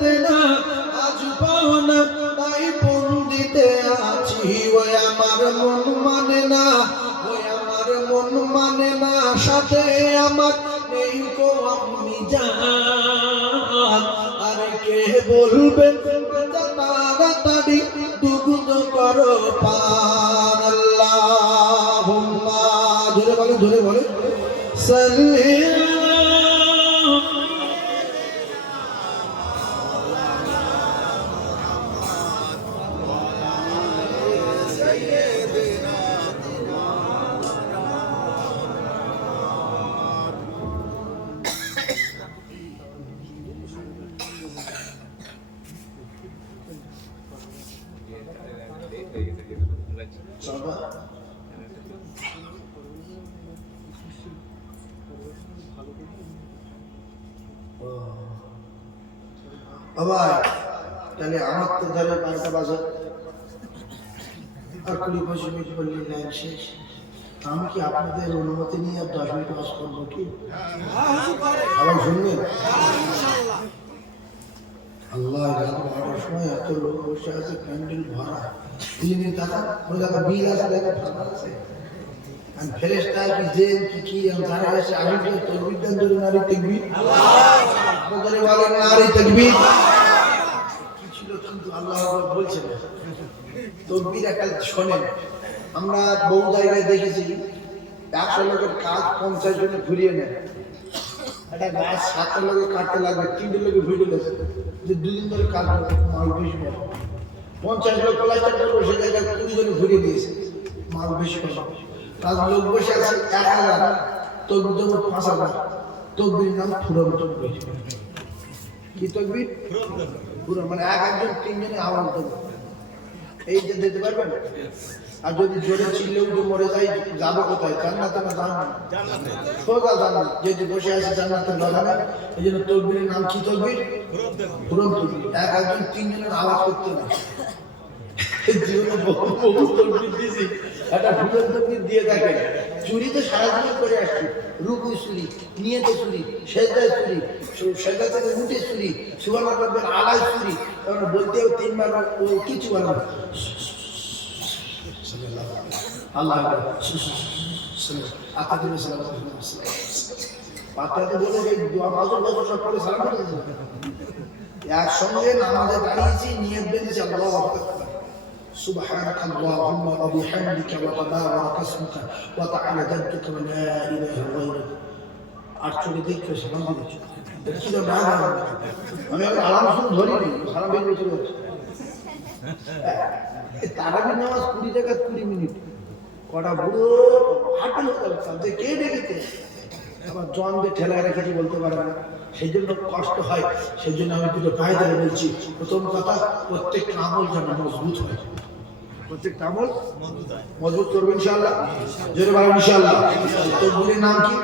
দে না আজ পাওনা তাই বন্দিতে আছি ওই আমার মন মানে না ওই আমার মন মানে না সাথে আমার নেই কো আমি জান আর কে বলবে তাড়াতাড়ি দুগুদ করো পার আল্লাহুম্মা ধরে বলে সাল্লি বাবা তাহলে আমার তো ধরে 12টা বাজে আর 20-25 মিনিট পড়লে লাইন শেষ আমি কি আপনাদের অনুমতি নিয়ে 10 মিনিট পাস করবো কি আবার শুনবেন আল্লাহ রাত 12টার সময় এত লোক বসে আছে প্যান্ডেল ভরা দিনের টাকা ওই টাকা বিল আছে দেখা ফাঁকা আছে আমি ফেরেশতা কি জেন কি আমি যারা এসে আমি তো তকবীর দেন ধরে নারী তাকবীর আমাদের বলেন নারী তাকবীর কি ছিল কিন্তু আল্লাহ বলছেন তকবীর একটা শোনেন আমরা বহু জায়গায় দেখেছি 100 লোকের কাজ 50 জনে ঘুরিয়ে নেয় একটা গাছ 7 লোকে কাটতে লাগবে 3 লোকে ভিড়ে গেছে যে 2 দিন ধরে কাজ মাল বেশি হবে 50 লোক প্লাস্টার করবে সে জায়গায় 20 জনে ঘুরিয়ে দিয়েছে মাল বেশি হবে কাজ লোক বসে আছে 1000 তকবীর দেব 5000 তকবীর নাম ফুরন তকবীর কি তকবীর পুরো মানে একজন 3 জনে আওয়াজ দেবে এই যে দিতে পারবেন আর যদি জোরে চিল্লে উঠে মরে যাই যাবো কোথায় জান্নাতে না জান্নাতে সোজা জান্নাত যদি বসে আছে জান্নাতের বাগানে এইজন্য তকবীরের নাম কি তকবীর ফুরন তকবীর একজন 3 জনের আওয়াজ করতে না জীবনে বহু তকবীর দিয়েছি একটা ফুরন তকবীর দিয়ে দেখেন চুরি তো সারা জীবন করে আসছি রুকু চুরি নিয়তে চুরি সেজদায় চুরি সেজদা থেকে উঠে চুরি সুবহানাল্লাহ রাব্বিল আলাই চুরি কারণ বলতেও 3 বার ও কিছু বলে না আল্লাহ আতাদিন সালাম পাতাতে বলে যে দোয়া মাঝে বছর সব করে সালাম করে দিয়েছে একসঙ্গে নামাজে দাঁড়িয়েছি নিয়ত বেঁধেছি আল্লাহু আকবার سبحانك اللهم وبحمدك وتبارك اسمك وتعالى جدك ولا اله غيرك আটচল্লিশ দেখে সালাম দিয়েছি দেখছি তো না আমি আরাম শুরু ধরিনি সালাম বেরিয়ে চলে যাচ্ছে তারাবি নামাজ 20 টাকা 20 মিনিট কটা বুড়ো হাঁটতে যে কে ডেকেছে আবার জনদের ঠেলায় রেখেছি বলতে পারে না সেই জন্য কষ্ট হয় সেই জন্য আমি দুটো কায়দা বলছি প্রথম কথা প্রত্যেকটা আমল যেন মজবুত হয় প্রত্যেকটা আমল মজবুত করবে ইনশাআল্লাহ জোরে বলেন ইনশাআল্লাহ তকবীরের নাম কি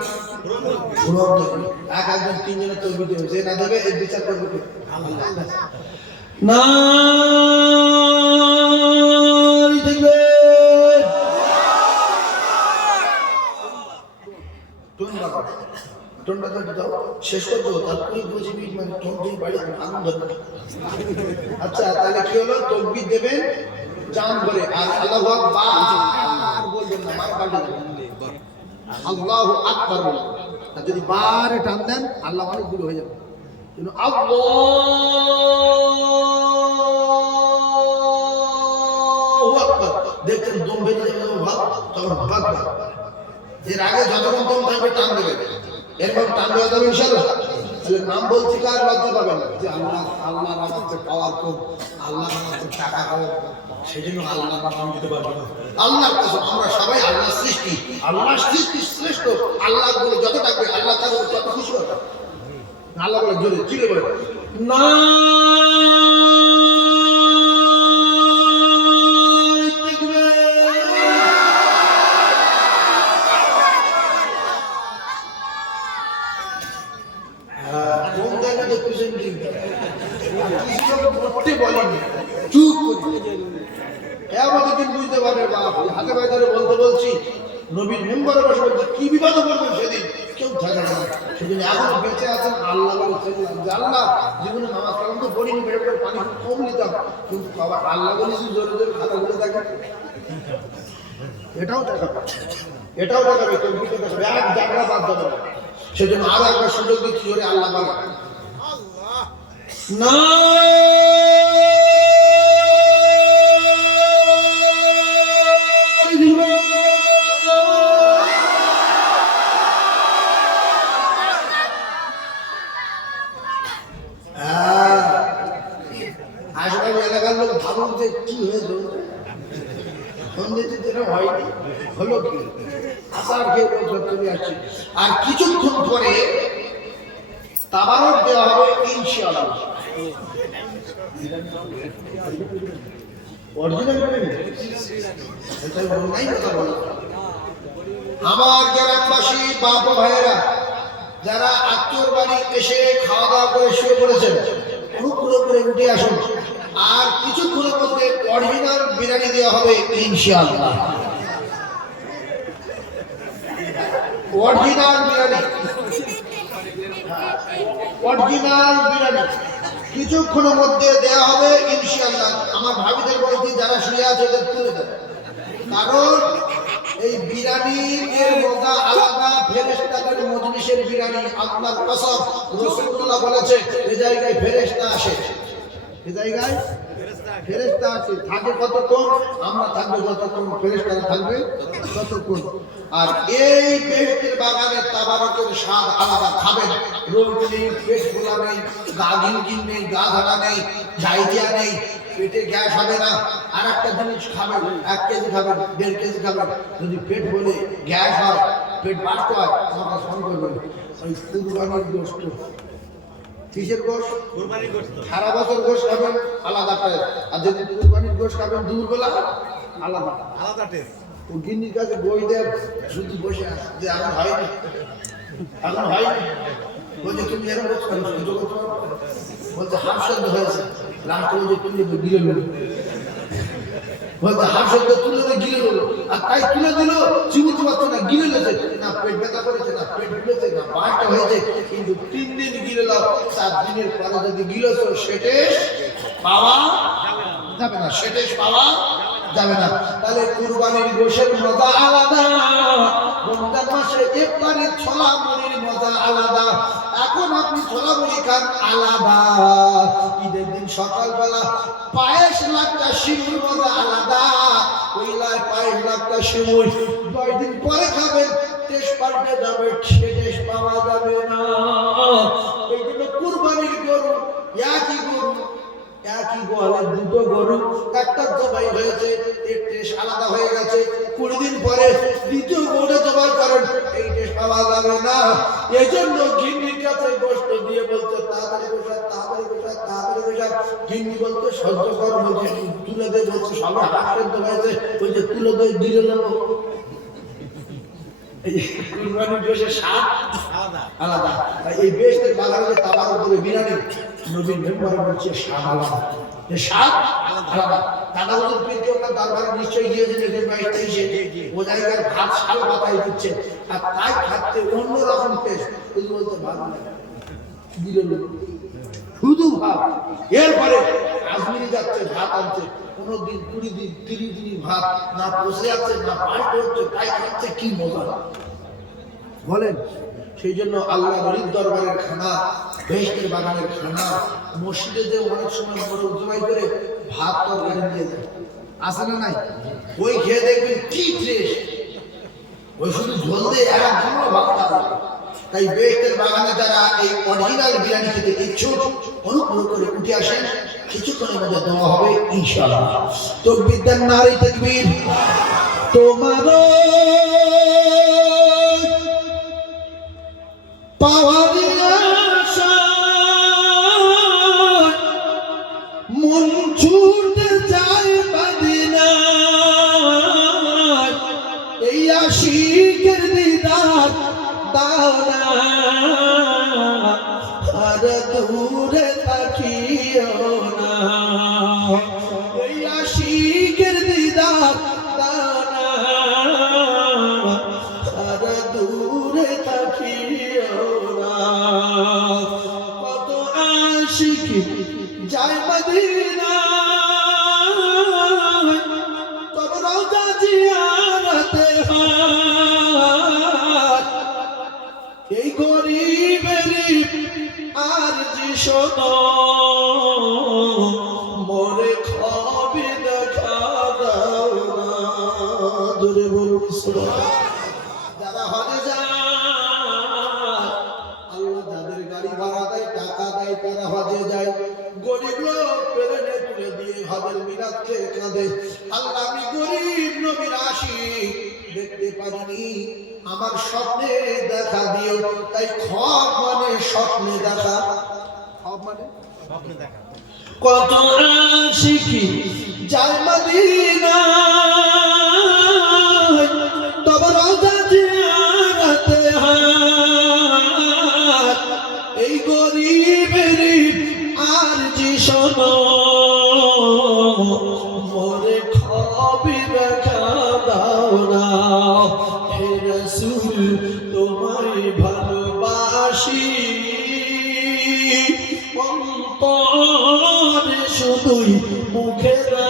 একজন 3 জনের তকবীর দেবে যে না দেবে এর বিচার করবে আল্লাহ না শেষ করবো তারপরে 20 মিনিট মানে টোন বাড়ি আনন্দ আচ্ছা তাহলে কি হলো তকবীর দেবেন জান করে আর আল্লাহু আকবার বলবেন না মার পাল্টে দেবেন আল্লাহু আকবার বলবেন আর যদি বারে টান দেন আল্লাহ অনেক দূর হয়ে যাবে কিন্তু আল্লাহু আকবার দেখেন দম বেরিয়ে যাবে ভাব তখন ভাগবে এর আগে যতক্ষণ দম থাকবে টান দেবেন এরপর টান দেওয়া যাবে ইনশাআল্লাহ তাহলে নাম বলছি কার লজ্জা পাবেন যে আল্লাহ আমাদের পাওয়ার খুব আল্লাহ আমাদের টাকা হবে সেজন্য আল্লাহ নাম দিতে পারবো না আল্লাহর কাছে আমরা সবাই আল্লাহর সৃষ্টি আল্লাহর সৃষ্টি শ্রেষ্ঠ আল্লাহ বলে যত ডাকবে আল্লাহ তার উপর তত খুশি হবে আল্লাহ বলে জোরে চিলে বলে না বুঝতে পারবে হাতে বাজারে বলতে বলছি নবীর মেম্বারে বসে কি বিবাদ করবেন সেদিন কেউ থাকে না সেজন্য এখনো বেঁচে আছেন আল্লাহ বলে চেয়েছিলাম যে আল্লাহ জীবনে নামাজ কালাম তো পড়িনি, বেড়ে বেড়ে পানি কম নিতাম, কিন্তু আবার আল্লাহ বলেছি জোরে জোরে খাতা বলে থাকে, এটাও দেখাবে, এটাও দেখাবে, তৌহিদও দেখাবে, এক জায়গা বাদ যাবে না। সেজন্য আরো একবার সুযোগ দিচ্ছি জোরে আল্লাহ বলে না। এলাকার লোক ভাবুন যে কি হয়েছে, হয়নি হলো কি আসার কেউ চলে আসছে। আর কিছুক্ষণ পরে তাবারক দেওয়া হবে ইনশাআল্লাহ। আমার গ্রামবাসী বাপ ভাইয়েরা যারা আত্মীয়র বাড়ি এসে খাওয়া দাওয়া করে শুয়ে পড়েছেন, অনুগ্রহ করে উঠে আসুন। আর কিছুক্ষণের মধ্যে অরিজিনাল বিরিয়ানি দেওয়া হবে ইনশাআল্লাহ। অরিজিনাল বিরিয়ানি, অরিজিনাল বিরিয়ানি কিছুক্ষণের মধ্যে দেওয়া হবে ইনশাআল্লাহ। আমার ভাবিদের বলছি যারা শুয়ে আছে ওদের তুলে দেন, কারণ এই বিরিয়ানির মজা আলাদা। ফেরেশতাদের মজলিসের বিরিয়ানি, আপনার কসম রাসূলুল্লাহ বলেছে এই জায়গায় ফেরেশতা আসে, এই জায়গায় ফেরেশতা আছে। থাকে কতক্ষণ? আমরা থাকবো যতক্ষণ, ফেরেশতারা থাকবে ততক্ষণ। আর এই বেহেশতের বাগানের তাবারকের স্বাদ আলাদা। খাবেন, রোগ নেই, পেট ফোলা নেই, গা ঘিনঘিন নেই, গা ধারা নেই, ডায়রিয়া নেই, পেটে গ্যাস হবে না। আর একটা জিনিস খাবেন, 1 কেজি খাবেন, 1.5 কেজি খাবেন, যদি পেট বলে গ্যাস হয়, পেট বাড়তে হয়, আমাকে ফোন করবেন। ওই কুরবানির গোশত, কিসের গোশত? কুরবানির গোশত। সারা বছর গোশত খাবেন আলাদা টাইপ, আর যদি কুরবানির গোশত খাবেন দুপুরবেলা আলাদা আলাদা টেস্ট। ও গিন্নির কাছে বই দেব, শুধু বসে আছে যে এখন হয়নি, এখন হয়নি। বলছে তুমি এরকম বলছে হাফ শব্দ হয়েছে, লাস্ট বলছে তুলে গিলে নেব, বলছে হাফ শব্দ তুলে গিলে নেব। আর তাই তুলে দিল, চিবুতে পারছে না, গিলে নেছে না, পেট ব্যথা করেছে না, পেট ফুলেছে না, পাঁচটা হয়েছে, কিন্তু 3 দিন গিলে নাও। 7 দিনের পরে যদি গিলেছ সেটে পাওয়া যাবে না, সেটে পাওয়া যাবে না। তাহলে কুরবানির গোশের মজা আলাদা, রমজান মাসে ইফতারের ছোলা মুড়ির মজা আলাদা। এখন আপনি ছোলা মুড়ি খান আলাদা, ঈদের দিন সকালবেলা পায়েস লাগাটা শিমুর মজা আলাদা। ওই পায়েস লাগাটা শিমুর 10 দিন পরে খাবেন, টেস্ট পাল্টে যাবে, সে টেস্ট পাওয়া যাবে না। এই জন্য কুরবানির গরু একই গরু, একই গোয়ালে 2টো গরু, একটা জবাই হয়েছে, এর টেস্ট আলাদা হয়ে গেছে। 20 দিন পরে দ্বিতীয় গরুটা জবাই করেন, এই টেস্ট পাওয়া যাবে না। এই জন্য গিন্নির কাছে গোশত দিয়ে বলতে তাড়াতাড়ি বসা, তাড়াতাড়ি বসা, তাড়াতাড়ি বসা। গিন্নি বলতে সহ্য কর, বলছে তুলে দে, বলছে সবাই হাসতেন তো হয়েছে, বলছে তুলে দে, দিলে নেবো। কুরবানির গোশের স্বাদ আলাদা আলাদা। এই বেহেশতের বাগানে তাবারক করে বিরিয়ানি নবীর মেম্বারে বলছে স্বাদ আলাদা, যে স্বাদ আলাদা। দাদা হুজুর পীরকে ওনার দরবারে নিশ্চয়ই গিয়েছেন, এদের 22-23-এ ও জায়গায় ভাত শাল পাতায় দিচ্ছে, আর তাই খাচ্ছে অন্যরকম টেস্ট। তুই বলতে ভালো না, দিল শুধু ভাত। এরপরে আজমিরি যাচ্ছে, ভাত আনছে, 15 দিন 20 দিন 30 দিন ভাত না বসে যাচ্ছে, না পাল্ট হচ্ছে, তাই খাচ্ছে। কি মজা বলেন। সেই জন্য আল্লাহ নবীর দরবারের খানা, বেহেশতের বাগানের খানা, মসজিদে যে অনেক সময় বড় জমাই করে ভাত তরকারি নিয়ে যায়, আসে না নাই? ওই খেয়ে দেখবেন কি টেস্ট, ওই শুধু ঝোল দিয়ে একদম ভাত খাওয়া। তাই বেহেশতের বাগানে যারা এই অরিজিনাল বিরিয়ানি খেতে ইচ্ছুক, অনুগ্রহ করে উঠে আসেন, কিছুক্ষণের মধ্যে দেওয়া হবে ইনশাআল্লাহ। তাকবীর দেন, নারে তাকবীর। তোমারও পাওয়ার আশায় মন ছুটে যায় মদিনায়, এই আশিকের দিদার দাও না, আর দূরে তাকিও না। এই আশিকের দিদার দাও না, আর দূরে তাকিও না। যায় মদিনা তব রওজা জিয়ারতে হয় এই গরিবেরই আর জি শোনো মোরে খবি দেখা দাও না জোরে বলুন সুবহানাল্লাহ যারা হজে যায় আল্লাহ যাদের গাড়ি ভাড়া দেয় টাকা দেয় তারা হজে যায় গরিব লোক প্লেনে তুলে দিয়ে হজের মিলাদ খেয়ে কাঁদে আল্লাহ আমি গরিব নবীর আশিক দেখতে পারিনি আমার স্বপ্নে দেখা দিও তাই খব মানে স্বপ্নে দেখা খব মানে স্বপ্নে দেখা কত আশিকি যায় মদিনা তব রওজা জিয়ারতে হয় এই গরিবেরই আর জি শোনো মোরে খবি দেখা দাও না হে রাসূল তোমায় ভালোবাসি অন্তরে শুধুই মুখে না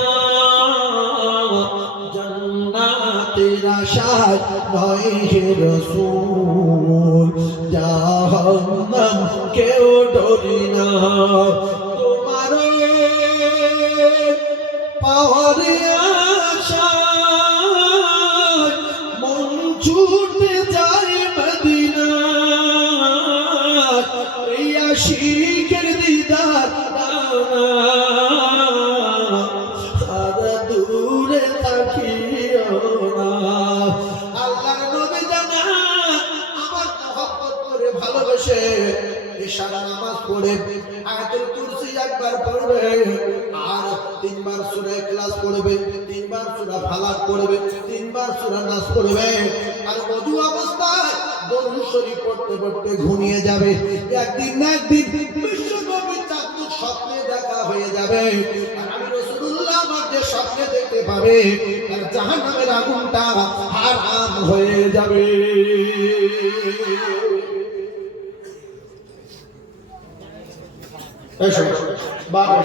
জান্নাতের আশায় নয় হে রাসূল জাহান্নাম কেউ ডরি না তোমার পাওয়ার আশায় মন ছুটে যায় মদিনা এই আশিকের দিদার আর দূরে থাকিও না আল্লাহর নবী জানা আমার মহব্বত করে ভালোবেসে এশার নামাজ পড়ে আয়াতুল কুরসি একবার পড়বে আর তিনবার সূরা ইখলাস পড়বে তিনবার সূরা ফালাক পড়বে তিনবার সূরা নাস পড়বে আর ওযু অবস্থায় দরুদ শরীফ পড়তে পড়তে ঘুমিয়ে যাবে একদিন না একদিন বিশ্বনবী চাঁদুর স্বপ্নে দেখা হয়ে যাবে আর আমি রাসূলুল্লাহ আমার যে স্বপ্নে দেখতে পাবে তার জাহান্নামের আগুনটা হারাম হয়ে যাবে এসো বাবা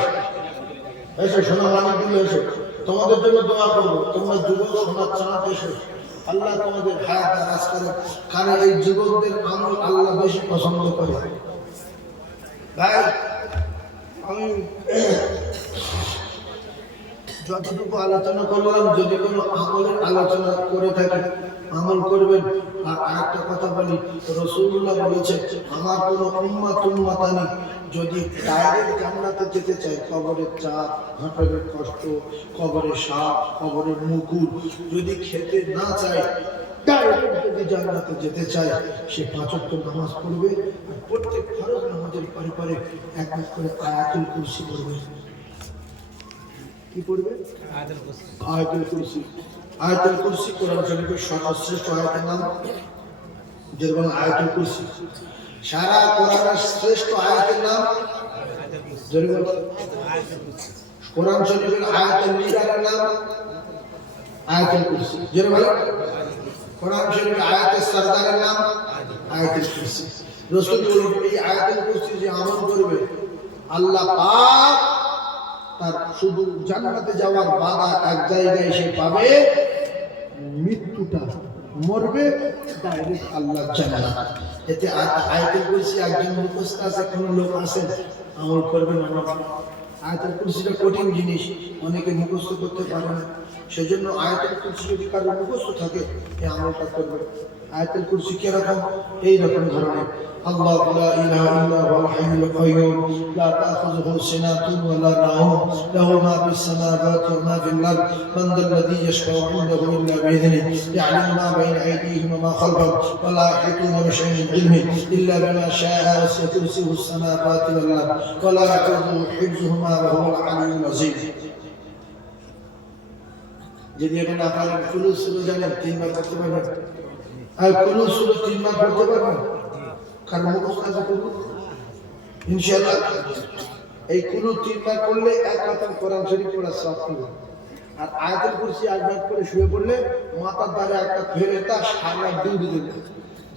এসো সোনা মানিকগুলো এসো তোমাদের জন্য দোয়া করবো তোমরা যুবক সমাজ চালাতে এসো আল্লাহ তোমাদের হায়াত দারাজ করে কারণ এই যুবকদের আমল আল্লাহ বেশি পছন্দ করে ভাই আমি যতটুকু আলোচনা করলাম যদি কোনো আমলের আলোচনা করে থাকি আমল করবেন আর আরেকটা কথা বলি রাসূলুল্লাহ বলেছে আমার কোনো উম্মাতানি যদি ডাইরেক্ট জান্নাতে যেতে চায় কবরের চাপ হাঁটার কষ্ট কবরের সাপ কবরের মুকুর যদি খেতে না চায় ডাইরেক্ট যদি জান্নাতে যেতে চায় সে ৫ ওয়াক্ত নামাজ পড়বে আর প্রত্যেক ফরজ নামাজের পরে পরে এক এক করে আয়াতুল কুরসি পড়বে কি পড়বে আয়াতুল কুরসি আয়াতুল কুরসি কোরআন শরীফের সর্বশ্রেষ্ঠ আয়াতের নাম যেরকম আয়াতুল কুরসি সারা কোরআনের শ্রেষ্ঠ আয়াতের নাম যেরকম কোরআন শরীফের আয়াতের লিডারের নাম আয়াতুল কুরসি যেরকম কোরআন শরীফের আয়াতের সরদারের নাম আয়াতুল কুরসি রাসূল বলেন এই আয়াতুল কুরসি যে আমল করবে আল্লাহ পাক তার শুধু জান্নাতে যাওয়ার বাধা এক জায়গায় সে পাবে মৃত্যুটা মরবে ডাইরেক্ট আল্লাহ জান্নাত এতে আয়াতুল কুরসি একজন মুখস্থ আছে কোন লোক আছেন আমল করবেন না আয়াতুল কুরসিটা কঠিন জিনিস অনেকে মুখস্থ করতে পারে না সেজন্য আয়াতুল কুরসি যদি কারো মুখস্থ থাকে এই আমলটা করবে আয়াতুল কুরসি কি রকম এই রকম ধরনের الله لا إله إلا هو الحي القيوم لا تأخذه سنة ولا نوم له ما في السماوات وما في الأرض من ذا الذي يشفع عنده إلا بإذنه يعلم ما بين أيديهم وما خلفهم ولا يحيطون بشيء من علمه إلا بما شاء وسع كرسيه السماوات والأرض ولا يؤوده حفظهما وهو العلي العظيم যদি এটা না পারেন কুলু সুরু জানেন 3 বার করতে পারবেন আর কুলু সুরু 3 বার করতে পারবেন কারণ মুখস্থ আছে কুলু ইনশাআল্লাহ এই কুলু 3 বার করলে এক খতম কোরআন শরীফ পড়া সওয়াব পাবে আর আয়াতুল কুরসি একবার করে শুয়ে পড়লে মাথার দ্বারে একটা ফেরেশতা সারা দুধ দেবে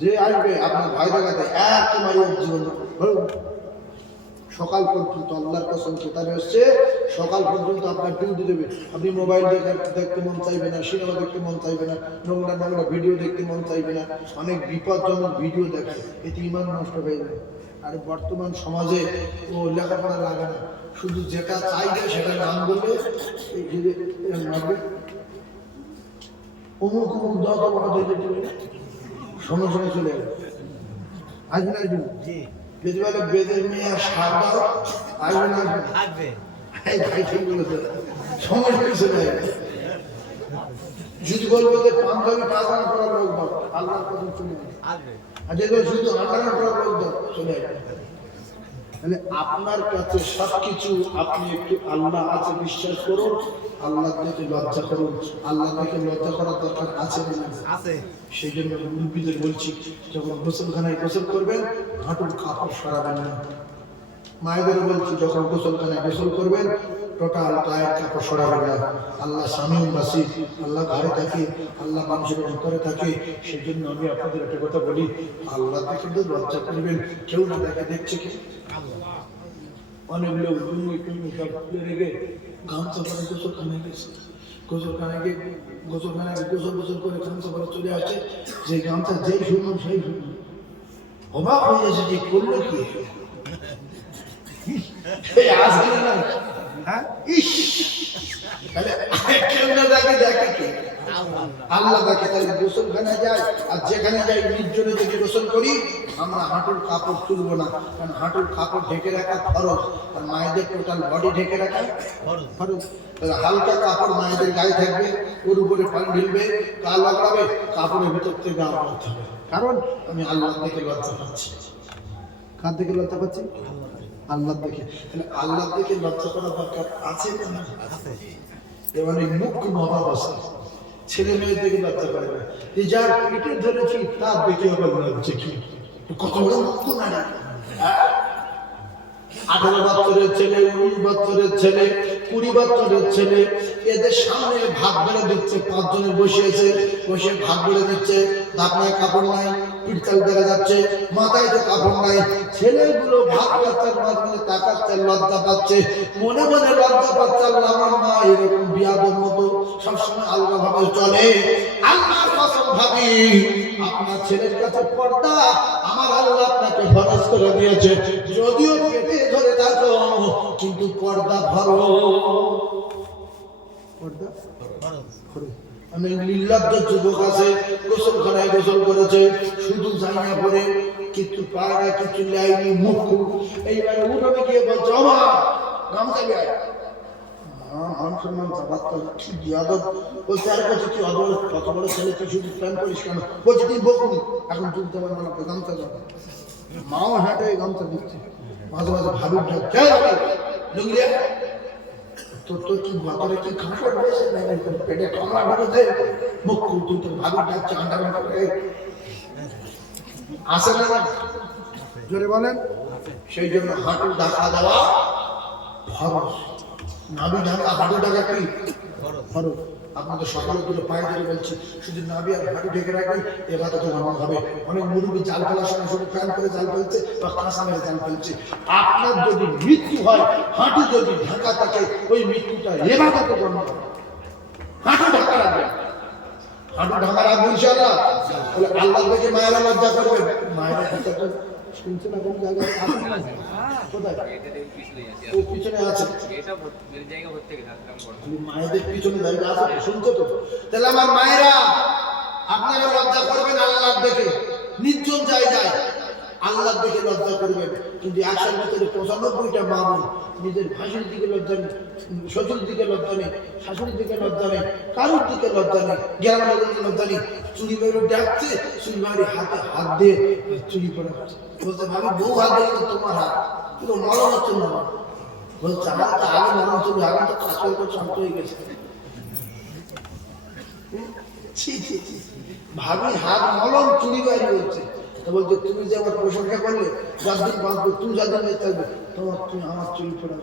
যে আসবে আপনার ভয় দেখাতে এক তোমার জীবন সকাল পর্যন্ত আল্লাহর কসম কোথায় হচ্ছে সকাল পর্যন্ত আপনার ডিউটি দেবে। আপনি মোবাইল দেখতে মন চাইবে না, সিনেমা দেখতে মন চাইবে না, নোংরা নোংরা ভিডিও দেখতে মন চাইবে না, অনেক বিপজ্জনক ভিডিও দেখে, এতে ইমান নষ্ট হয়ে যায়। আর বর্তমান সমাজে ও লেখাপড়া লাগে না, শুধু যেটা চাইবে সেটা নাম বলবে, অমুক অমুক দশ শোনো শোনো চলে যাবে। আজ না যদি বলে বেদের মেয়ে আর সার দাও, আসবে না আসবে, ভাই ঠিক বলেছে, সমস্যা চলে যাবে। যদি বলবো যে পাঞ্জাবি পাজামা করার লোক দাও, আল্লাহর কথা চলে আসবে। আর যদি শুধু আল্লাহ করার লোক দাও, চলে আসবে। তাহলে আপনার কাছে সবকিছু, আপনি একটু আল্লাহ আছে বিশ্বাস করুন, আল্লাহ থেকে লজ্জা করুন। আল্লাহ থেকে লজ্জা করার দরকার আছে না? আছে। সেই জন্য মুরব্বীদের বলছি, যখন গোসলখানায় গোসল করবেন হাঁটুর কাপড় সরাবেন না। মায়েদেরও বলছি, যখন গোসলখানায় গোসল করবেন টোটাল গায়ের কাপড় সরাবেন না। আল্লাহ সামিউন বাসির, আল্লাহ ঘরে থাকে, আল্লাহ মানুষের অন্তরে থাকে। সেই জন্য আমি আপনাদের একটা কথা বলি, আল্লাহ থেকে লজ্জা করবেন। কেউ না দেখে, দেখছে কি অনেক লোক লুঙ্গি টুঙ্গি সব খুলে রেখে গামছা পরে গোসলখানায় গেছে, গোসলখানায় গিয়ে গোসল করে গামছা পরে চলে আসছে। যে গামছা যেই শুনুন সেই শুনুন, অবাক হয়ে যাচ্ছে যে করলো কি আসবে না। হ্যাঁ, ইস, তাহলে কেউ না দেখে, দেখে কে? আল্লাহ দেখে। তাহলে গোসলখানায় যায়, আর যেখানে যাই নির্জনে যদি গোসল করি আমরা হাঁটুর কাপড় তুলবো না, কারণ হাঁটুর কাপড় ঢেকে রাখা ফরজ, আর মায়েদের টোটাল বডি ঢেকে রাখা ফরজ। তাহলে হালকা কাপড় মায়েদের গায়ে থাকবে, ওর উপরে পানি ঢেলবে, গা লাগাবে, কাপড়ের ভিতর থেকে গা বাঁধতে হবে। কারণ আমি আল্লাহ থেকে লজ্জা পাচ্ছি। কার থেকে লজ্জা পাচ্ছি? আল্লাহ দেখে। তাহলে আল্লাহ দেখে লজ্জা করা দরকার আছে না? এবার মুখ নবাব আছে, ছেলে মেয়ের দিকে লজ্জা করে না। এই যার পেটে ধরেছি তার দেখে আবার লজ্জা কি, কত বড় মুখ নারী। 18 বছরের ছেলে, 19 বছরের ছেলে, 20 বছরের ছেলে, এদের সামনে ভাত বেড়ে দিচ্ছে, 5 জনে বসিয়েছে, বসে ভাত বেড়ে দিচ্ছে, দাপনায় কাপড় নাই, পিঠচাল দেখা যাচ্ছে, মাথায় তো কাপড় নাই। ছেলেগুলো ভাত বাচ্চার মাধ্যমে তাকাচ্ছে, লজ্জা পাচ্ছে, মনে মনে লজ্জা পাচ্ছে। আমার মা এরকম বিয়াদের মতো সবসময় আল্লাহ ভাবে চলে। আল্লাহর কসম ভাবি, আপনার ছেলের কাছে পর্দা আমার আল্লাহ আপনাকে ফরজ করে দিয়েছে। যদিও পেটে ধরে থাকো, কিন্তু পর্দা পর্দা আমি নির্লজ্জ যুবক আছে, গোসলখানায় গোসল করেছে, শুধু জায়গা পরে, কিছু পায় না, কিছু লাইনি, মুখ এইবারে উঠোনে গিয়ে বলছে, আমার গামছা গায়ে কত বড় ছেলে, তুই শুধু প্ল্যান করিস কেন? বলছি তুই বকুনি, এখন তুলতে পারবো না, গামছা যাবে। মাও হাঁটে গামছা দিচ্ছে, মাঝে মাঝে ভাবির ডাক, তোর কি বাপারে কি খাবার হয়েছে, পেটে কামড়া ঢুকেছে, মুখ তুই তোর ভাবির ডাকছে, আন্ডারম্যান করে আসে না, জোরে বলেন। সেই জন্য হাঁটু ঢাকা দেওয়া ফরজ, নাভি ঢাকা হাঁটু ঢাকা কি ফরজ। আপনাদের সকালে তুলে পায়ে ধরে বলছি, শুধু নাভি আর হাঁটু ঢেকে রাখবেন, এবার তো বানানো হবে। অনেক মুরব্বী জাল ফেলার সময় শুধু প্যান করে জাল ফেলছে বা কাঁচা মেরে জাল ফেলছে। আপনার যদি মৃত্যু হয়, হাঁটু যদি ঢাকা থাকে, ওই মৃত্যুটা এবার তো গণ্য হবে। হাঁটু ঢাকা রাখবেন, হাঁটু ঢাকা রাখবেন ইনশাআল্লাহ। তাহলে আল্লাহ থেকে মায়েরা লজ্জা করবেন। মায়েরা শুনছে না কোন জায়গায়? কোথায়? ওই পিছনে আছে, মায়েদের পিছনে জায়গা আছে, শুনছো তো? তাহলে আমার মায়েরা আপনারা লজ্জা করবেন আল্লাহ দেখে, নির্জন জায়গায় আল্লাহ দেখে লজ্জা করবেন। কিন্তু 100-এর ভিতরে 95টা মা বোন নিজের ভাসির দিকে লজ্জা নেই, শ্বশুর দিকে লজ্জা নেই, শাশুড়ির দিকে লজ্জা নেই, কারোর দিকে লজ্জা নেই, গ্রামের দিকে লজ্জা নেই। চুরি বেরো ডাকছে, চুরি বাড়ি হাতে হাত দিয়ে চুরি করে বলতে, ভাবি বউ হাত দিয়ে তোমার হাত পুরো মরণ হচ্ছে না। বলছে আমার তো আগে মরণ ছিল, আগে তো কাজ করে শান্ত হয়ে গেছে। ভাবি হাত মলম, চুরি বাড়ি হচ্ছে। বলছে তুমি যে আমার প্রশংসা করলে, যতদিন বাঁচবে তুমি যতদিন থাকবে, তুমি আমার চুরি ফোড়া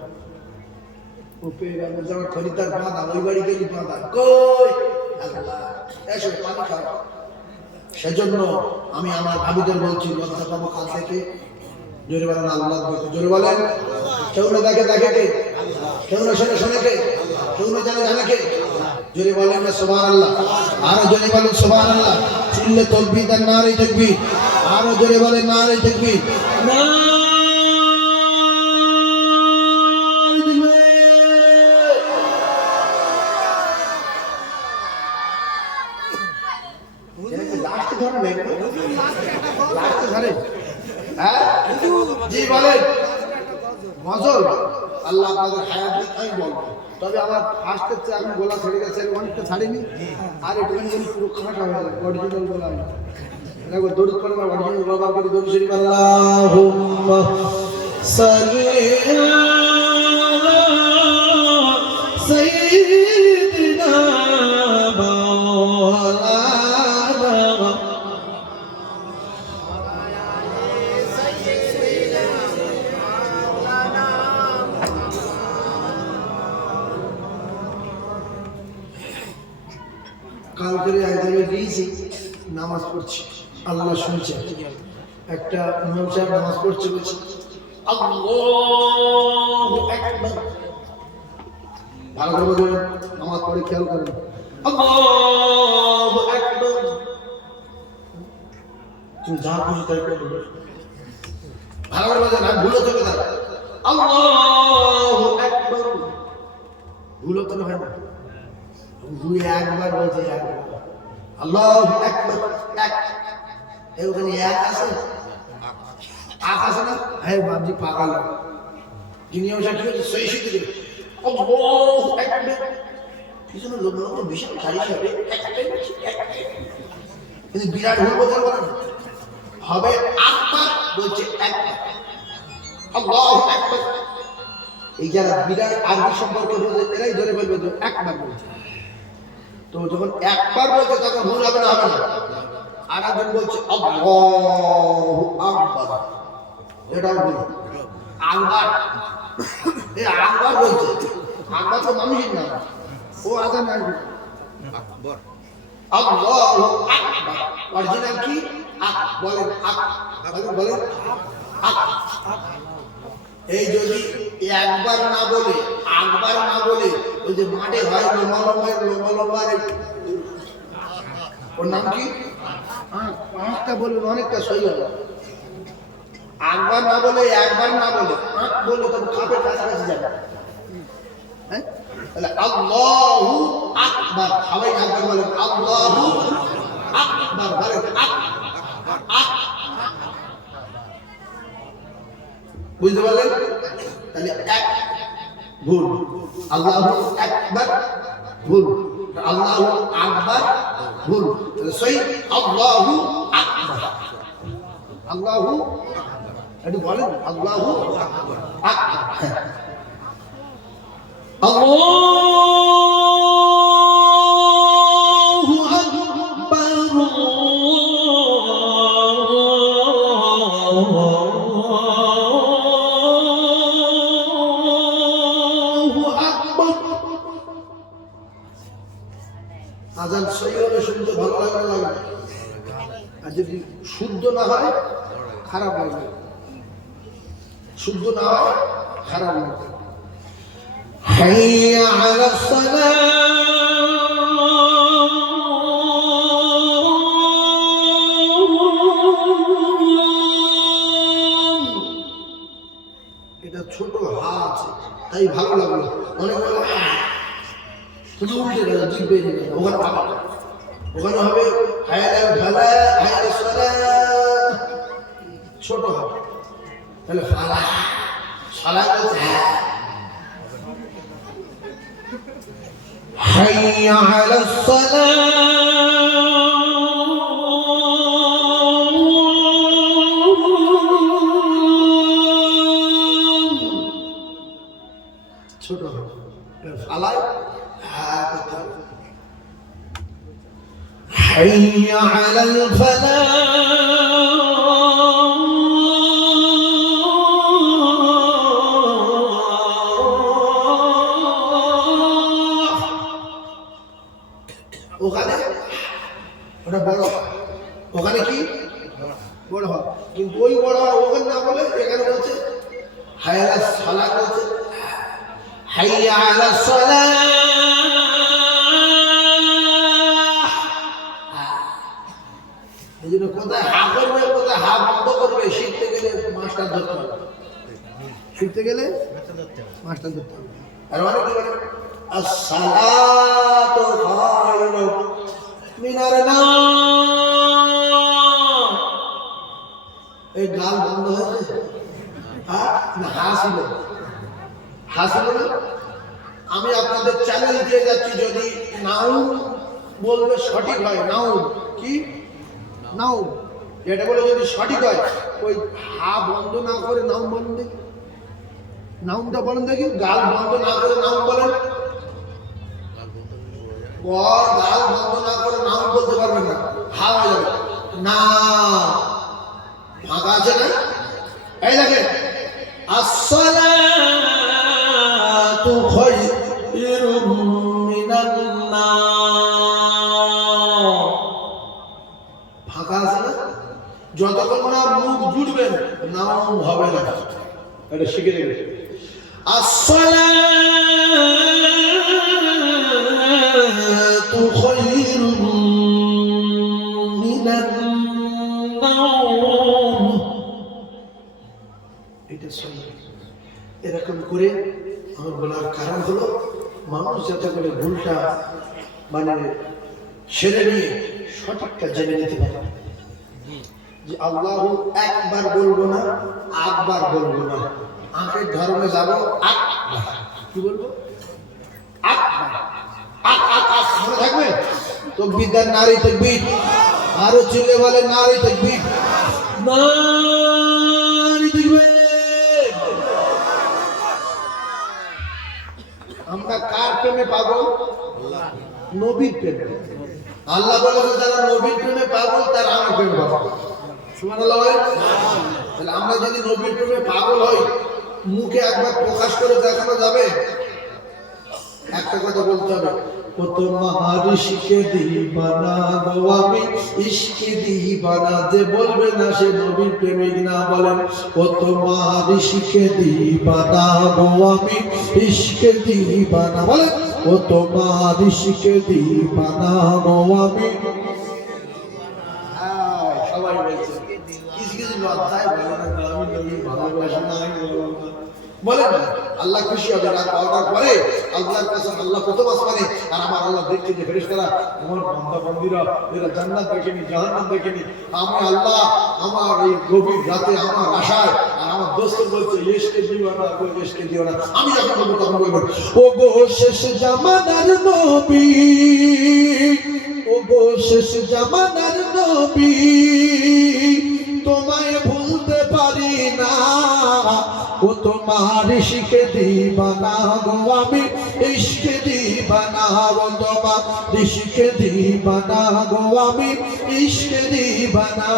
ও পেয়ে গেল। যেমন খরিদার বাঁধা, ওই বাড়ি গেলি বাঁধা, কই আল্লাহ এসব পানি খাওয়া। সেজন্য আমি আমার ভাবিদের বলছি, লজ্জা পাবো কাল থেকে জোরে বলেন আল্লাহ ভীত। জোরে বলেন। কেউ না দেখে দেখে কে? কেউ না শোনে শোনে কে? কেউ না জানে জানে কে? জোরে বলেন না সুবহানাল্লাহ। আরো জোরে বলেন সুবহানাল্লাহ। চিল্লে তাকবীর আর নারে তাকবীর। আরো জোরে বলেন নারে তাকবীর। জি বলেন। মজল আল্লাহ আপনাদের হায়াত দিক আমি বলবো, তবে আমার ফার্স্টের চেয়ে আমি গোলা ছেড়ে গেছে, অনেকটা ছাড়িনি, আর একটুখানি যেন পুরো খাটা হয়ে যায় অরিজিনাল গোলা না। দেখো দরুদ করে না, অরিজিনাল ব্যবহার করি। দরুদ শরীফ আল্লাহুম্মা সাল্লি আলা সাইয়্যিদিনা মাওলানা কাল করে এক জায়গায় গিয়েছি, নামাজ পড়ছি, আল্লাহ শুনছে। একটা ইমাম সাহেব নামাজ পড়ছে, বলছে আল্লাহু আকবার। ভালো করে বলবেন, নামাজ পড়ে খেয়াল করেন, আল্লাহু আকবার। তুমি যা খুশি তাই করবে, ভালো করে বলবেন, আর ভুল হতে পারে। আল্লাহু আকবার, ভুল হতে হয় না। দুই একবার বলছে, একবার আল্লাহু আকবার। এক ওখানে এক আছে, আক আছে না? হ্যাঁ বাবজি পাগল, যিনি ওটা কি হচ্ছে সেই শিখে দেবে আল্লাহু আকবার। পিছনে লোক তো বিশাল গাড়ি হবে, কিন্তু বিরাট ভুল বলতে পারে না। হবে আকবার বলছে একবার, আল্লাহু আকবার। এই যারা বিরাট আরবি সম্পর্কে বলছে এরাই ধরে বলবে তো একবার বলছে। তো যখন একবার বলছে তখন ভুল হবে না, হবে না। আর একজন বলছে আল্লাহু আকবার, এটাও ভুল। আকবার, এই আকবার বলছে, আকবার তো মানুষের নাম, ও আজান আসবে আকবার। আল্লাহু আকবার অরিজিনাল কি? আক বলেন, আক বলেন, আক। এই যদি একবার না বলে, আকবার না বলে, ওই যে মাঠে হয় লম্বা, ওর নাম কি? পাঁচটা বলবেন, অনেকটা সই হবে। আকবার না বলে, একবার না বলে, আঁক বললে তখন কাপের কাছাকাছি যাবে। হ্যাঁ, তাহলে আল্লাহু আকবার, সবাই একবার বলেন আল্লাহু আকবার, বলেন আক। বুঝতে পারলেন? তাহলে এক ভুল, আল্লাহু আকবার ভুল, আল্লাহু আকবার ভুল। তাহলে সহি আল্লাহু আকবার, আল্লাহু একটু বলেন আল্লাহু আকবার। আল্লাহু আকবার, আজান সহি হলে শুনতে ভালো লাগে না লাগে? আর যদি শুদ্ধ না হয় খারাপ লাগবে, শুদ্ধ না হয় খারাপ লাগবে। হাইয়া আলাস সালাম, এটা ছোট হা আছে তাই ভালো লাগলো। অনেক শুধু উল্টে গেল, দিক বেরিয়ে গেল, ওখানে পাবা, ওখানে হবে ছোট হবে। তাহলে ফালা সালা হাইয়া আলাস সালাম, ছোট হবে। ফালায় حي على الفلاح। ওখানে ওটা বড়, ওখানে কি বড় হয়, কিন্তু ওই বড় ওখানে না বলে এখানে আলাস সালাহ। এই জন্য কোথায় হা করবে, কোথায় হা বন্ধ করবে শিখতে গেলে মাস্টার ধরতে হবে। শিখতে গেলে মাস্টার ধরতে হবে। আর অনেক কি বলে আসসালাতু খায়রুম মিনার নাওম। এই গাল বন্ধ হয়েছে, হ্যাঁ না হাসিল, হাসিল না। আমি আপনাদের চ্যালেঞ্জ দিয়ে যাচ্ছি, যদি নাউন বলবে সঠিক হয়, নাউন কি নাউন এটা বলে যদি সঠিক হয়, ওই হা বন্ধ না করে নাউন বলেন দেখি, নাউনটা বলেন দেখি। গাল বন্ধ না করে নাউন বলেন। গাল বন্ধ না করে নাউন বলতে পারবেন না, হা হয়ে যাবে না, ফাঁকা আছে না। এই দেখেন আসসালাতু খায়রুম মিনান নাওম, ফাঁকা আছে না। যতক্ষণ না মুখ জুড়বেন নাম হবে না, এটা শিখে নেবে। আসসালাতু খায়রুম মিনান নাওম, এটা সহি। এরকম করে আমার বলার কারণ হলো মানুষ যাতে করে ভুলটা মানে ছেড়ে নিয়ে সঠিকটা জেনে নিতে পারে। যে আল্লাহ একবার বলবো না, আকবার বলবো না, আঁকের ধর্মে যাবো আকবার। কি বলবো? আকবার, আক আক আক মনে থাকবে তো। বিদ্যার নারী তাকবীর, আরো চিল্লে বলে নারী তাকবীর, নারী তাকবীর। আমরা কার প্রেমে পাগল? নবীর প্রেমে। আল্লাহ বলেছে যারা নবীর প্রেমে পাগল তারা আমার প্রেমে পাগল। সুবহানাল্লাহ। তাহলে আমরা যদি নবীর প্রেমে পাগল হই, মুখে একবার প্রকাশ করে দেখানো যাবে? একটা কথা বলতে হবে, ও তোমার ইশকে দিবানা গো আমি ইশকে দিবানা। যে বলবে না সে নবীর প্রেমিক না। বলেন ও তোমার ইশকে দিবানা গো আমি ইশকে দিবানা। বলেন ও তোমার ইশকে দিবানা গো আমি। সবাই বলছে কিছু কিছু লজ্জায় বলে না আমি নবীর ভালোবাসি না। বলেন আল্লাহ খুশি হবে রাত 12টার পরে আল্লাহর কাছে। আল্লাহ প্রথম আসমানে, আর আমার আল্লাহ দেখছে যে ফেরেশতারা আমার বান্দা বান্দীরা এরা জান্নাত দেখেনি, জাহান্নাম দেখেনি। আমি আল্লাহ আমার এই গভীর রাতে আমার আশায়, আর আমার দোস্ত বলছে ইশকে দিও না গো, ইশকে দিও না। আমি যখন বলবো তখন বলবো ও গো শেষ জামানার নবী, ও গো শেষ জামানার নবী, তোমায় ভুলতে পারি না। ও তোমার ইশকে দিবানা গো আমি ইশকে দিবানা। ও তোমার ইশকে দিবানা গো আমি ইশকে দিবানা।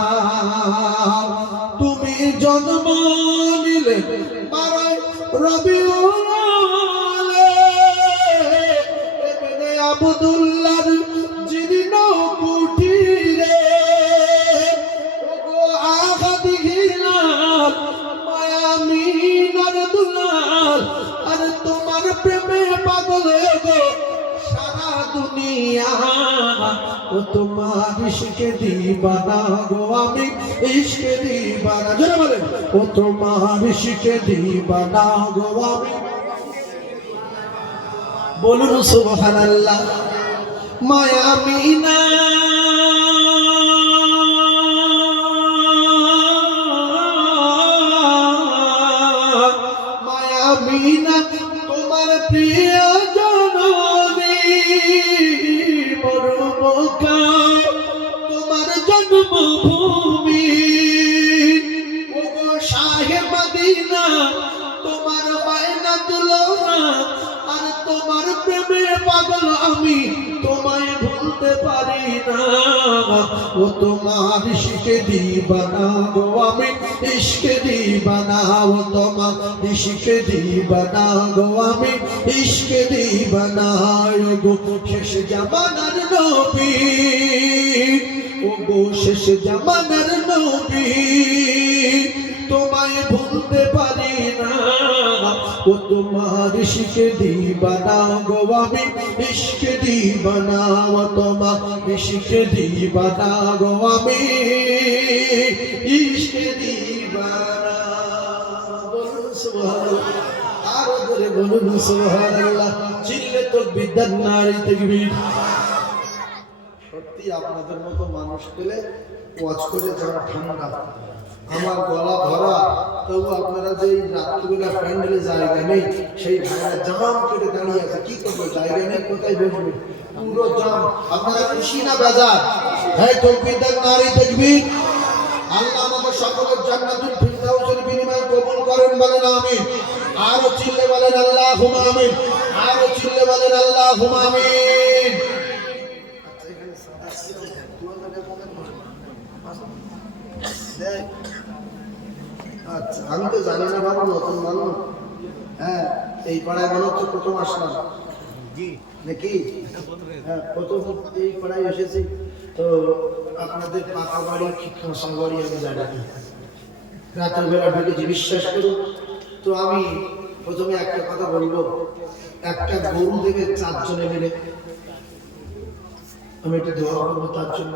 তুমি জন্ম নিলে 12 রবিউল ইবনে আব্দুল্লাহর জীর্ণ কুটিরে। ওগো আগাদি হিলাল মায়ামিনার দুলাল, আর তোমার প্রেমে পাগল গো সারা দুনিয়া। ও তোমার ইশকে দিবানা গো আমি ইশকে দিবানা। জোরে বলেন ও তোমার ইশকে দিবানা গো আমি। বলুন সুবহানাল্লাহ। মায়ামিনা মায়ামিনা তোমার প্রিয় জননী, মরুমুখা তোমার জন্মভূমি। ওগো শাহে মদিনা তোমার মায়না তুলনা, আর তোমার প্রেমে পাগল আমি তোমায় ভুলতে পারি না। ও তোমার ইশকে দিবানা গো আমি ইশকে দিবানা। ও তোমার ইশকে দিবানা গো আমি ইশকে দিবানা। গো শেষ জামানার নবী, ও গো শেষ জামানার নবী, তোমায় ভুলতে পারি না। ও তোমার ইশকে দিবানা গো আমি ইশকে দিবানা ও তোমার ইশকে দিবানা গো আমি ইশকে দিবানা। বলুন সুবহানাল্লাহ, আরো জোরে বলুন সুবহানাল্লাহ। চিল্লে তাকবীর দেন, নারে তাকবীর। সত্যি আপনাদের মতো মানুষ পেলে ওয়াজ করে যারা ঠান্ডা, আমার গলা ধরা, তবু আপনারা যে রাত্রিবেলা প্যান্ডেলে জায়গা নেই, সেই ভাইরা জাম করে দাঁড়িয়ে আছে, কি করবে, জায়গা নেই, কোথায় বসবে, পুরো জাম। আপনারা খুশি না বেজার? হ্যাঁ, তাকবীর দেন, নারে তাকবীর। আল্লাহ আমাদের সকলের জান্নাতুল ফিরদাউসের বিনিময়ে কবুল করেন, বলেন আমিন। আরো চিল্লে বলেন আল্লাহুম্মা আমিন, আরো চিল্লে বলেন আল্লাহুম্মা আমিন। আচ্ছা, আমি তো জানি না বাবু, নতুন মানুষ। হ্যাঁ, এই পাড়ায় মনে হচ্ছে প্রথম আসলাম নাকি? হ্যাঁ, প্রথম এই পাড়ায় এসেছি। তো আপনাদের পাকা বাড়ি কি খাসা বাড়ি আমি জানি না, রাতের বেলা ঢুকেছি, বিশ্বাস করুন। তো আমি প্রথমে একটা কথা বলবো, একটা গরু দেবে 4 জনে মিলে, আমি একটা দোয়া করবো তার জন্য।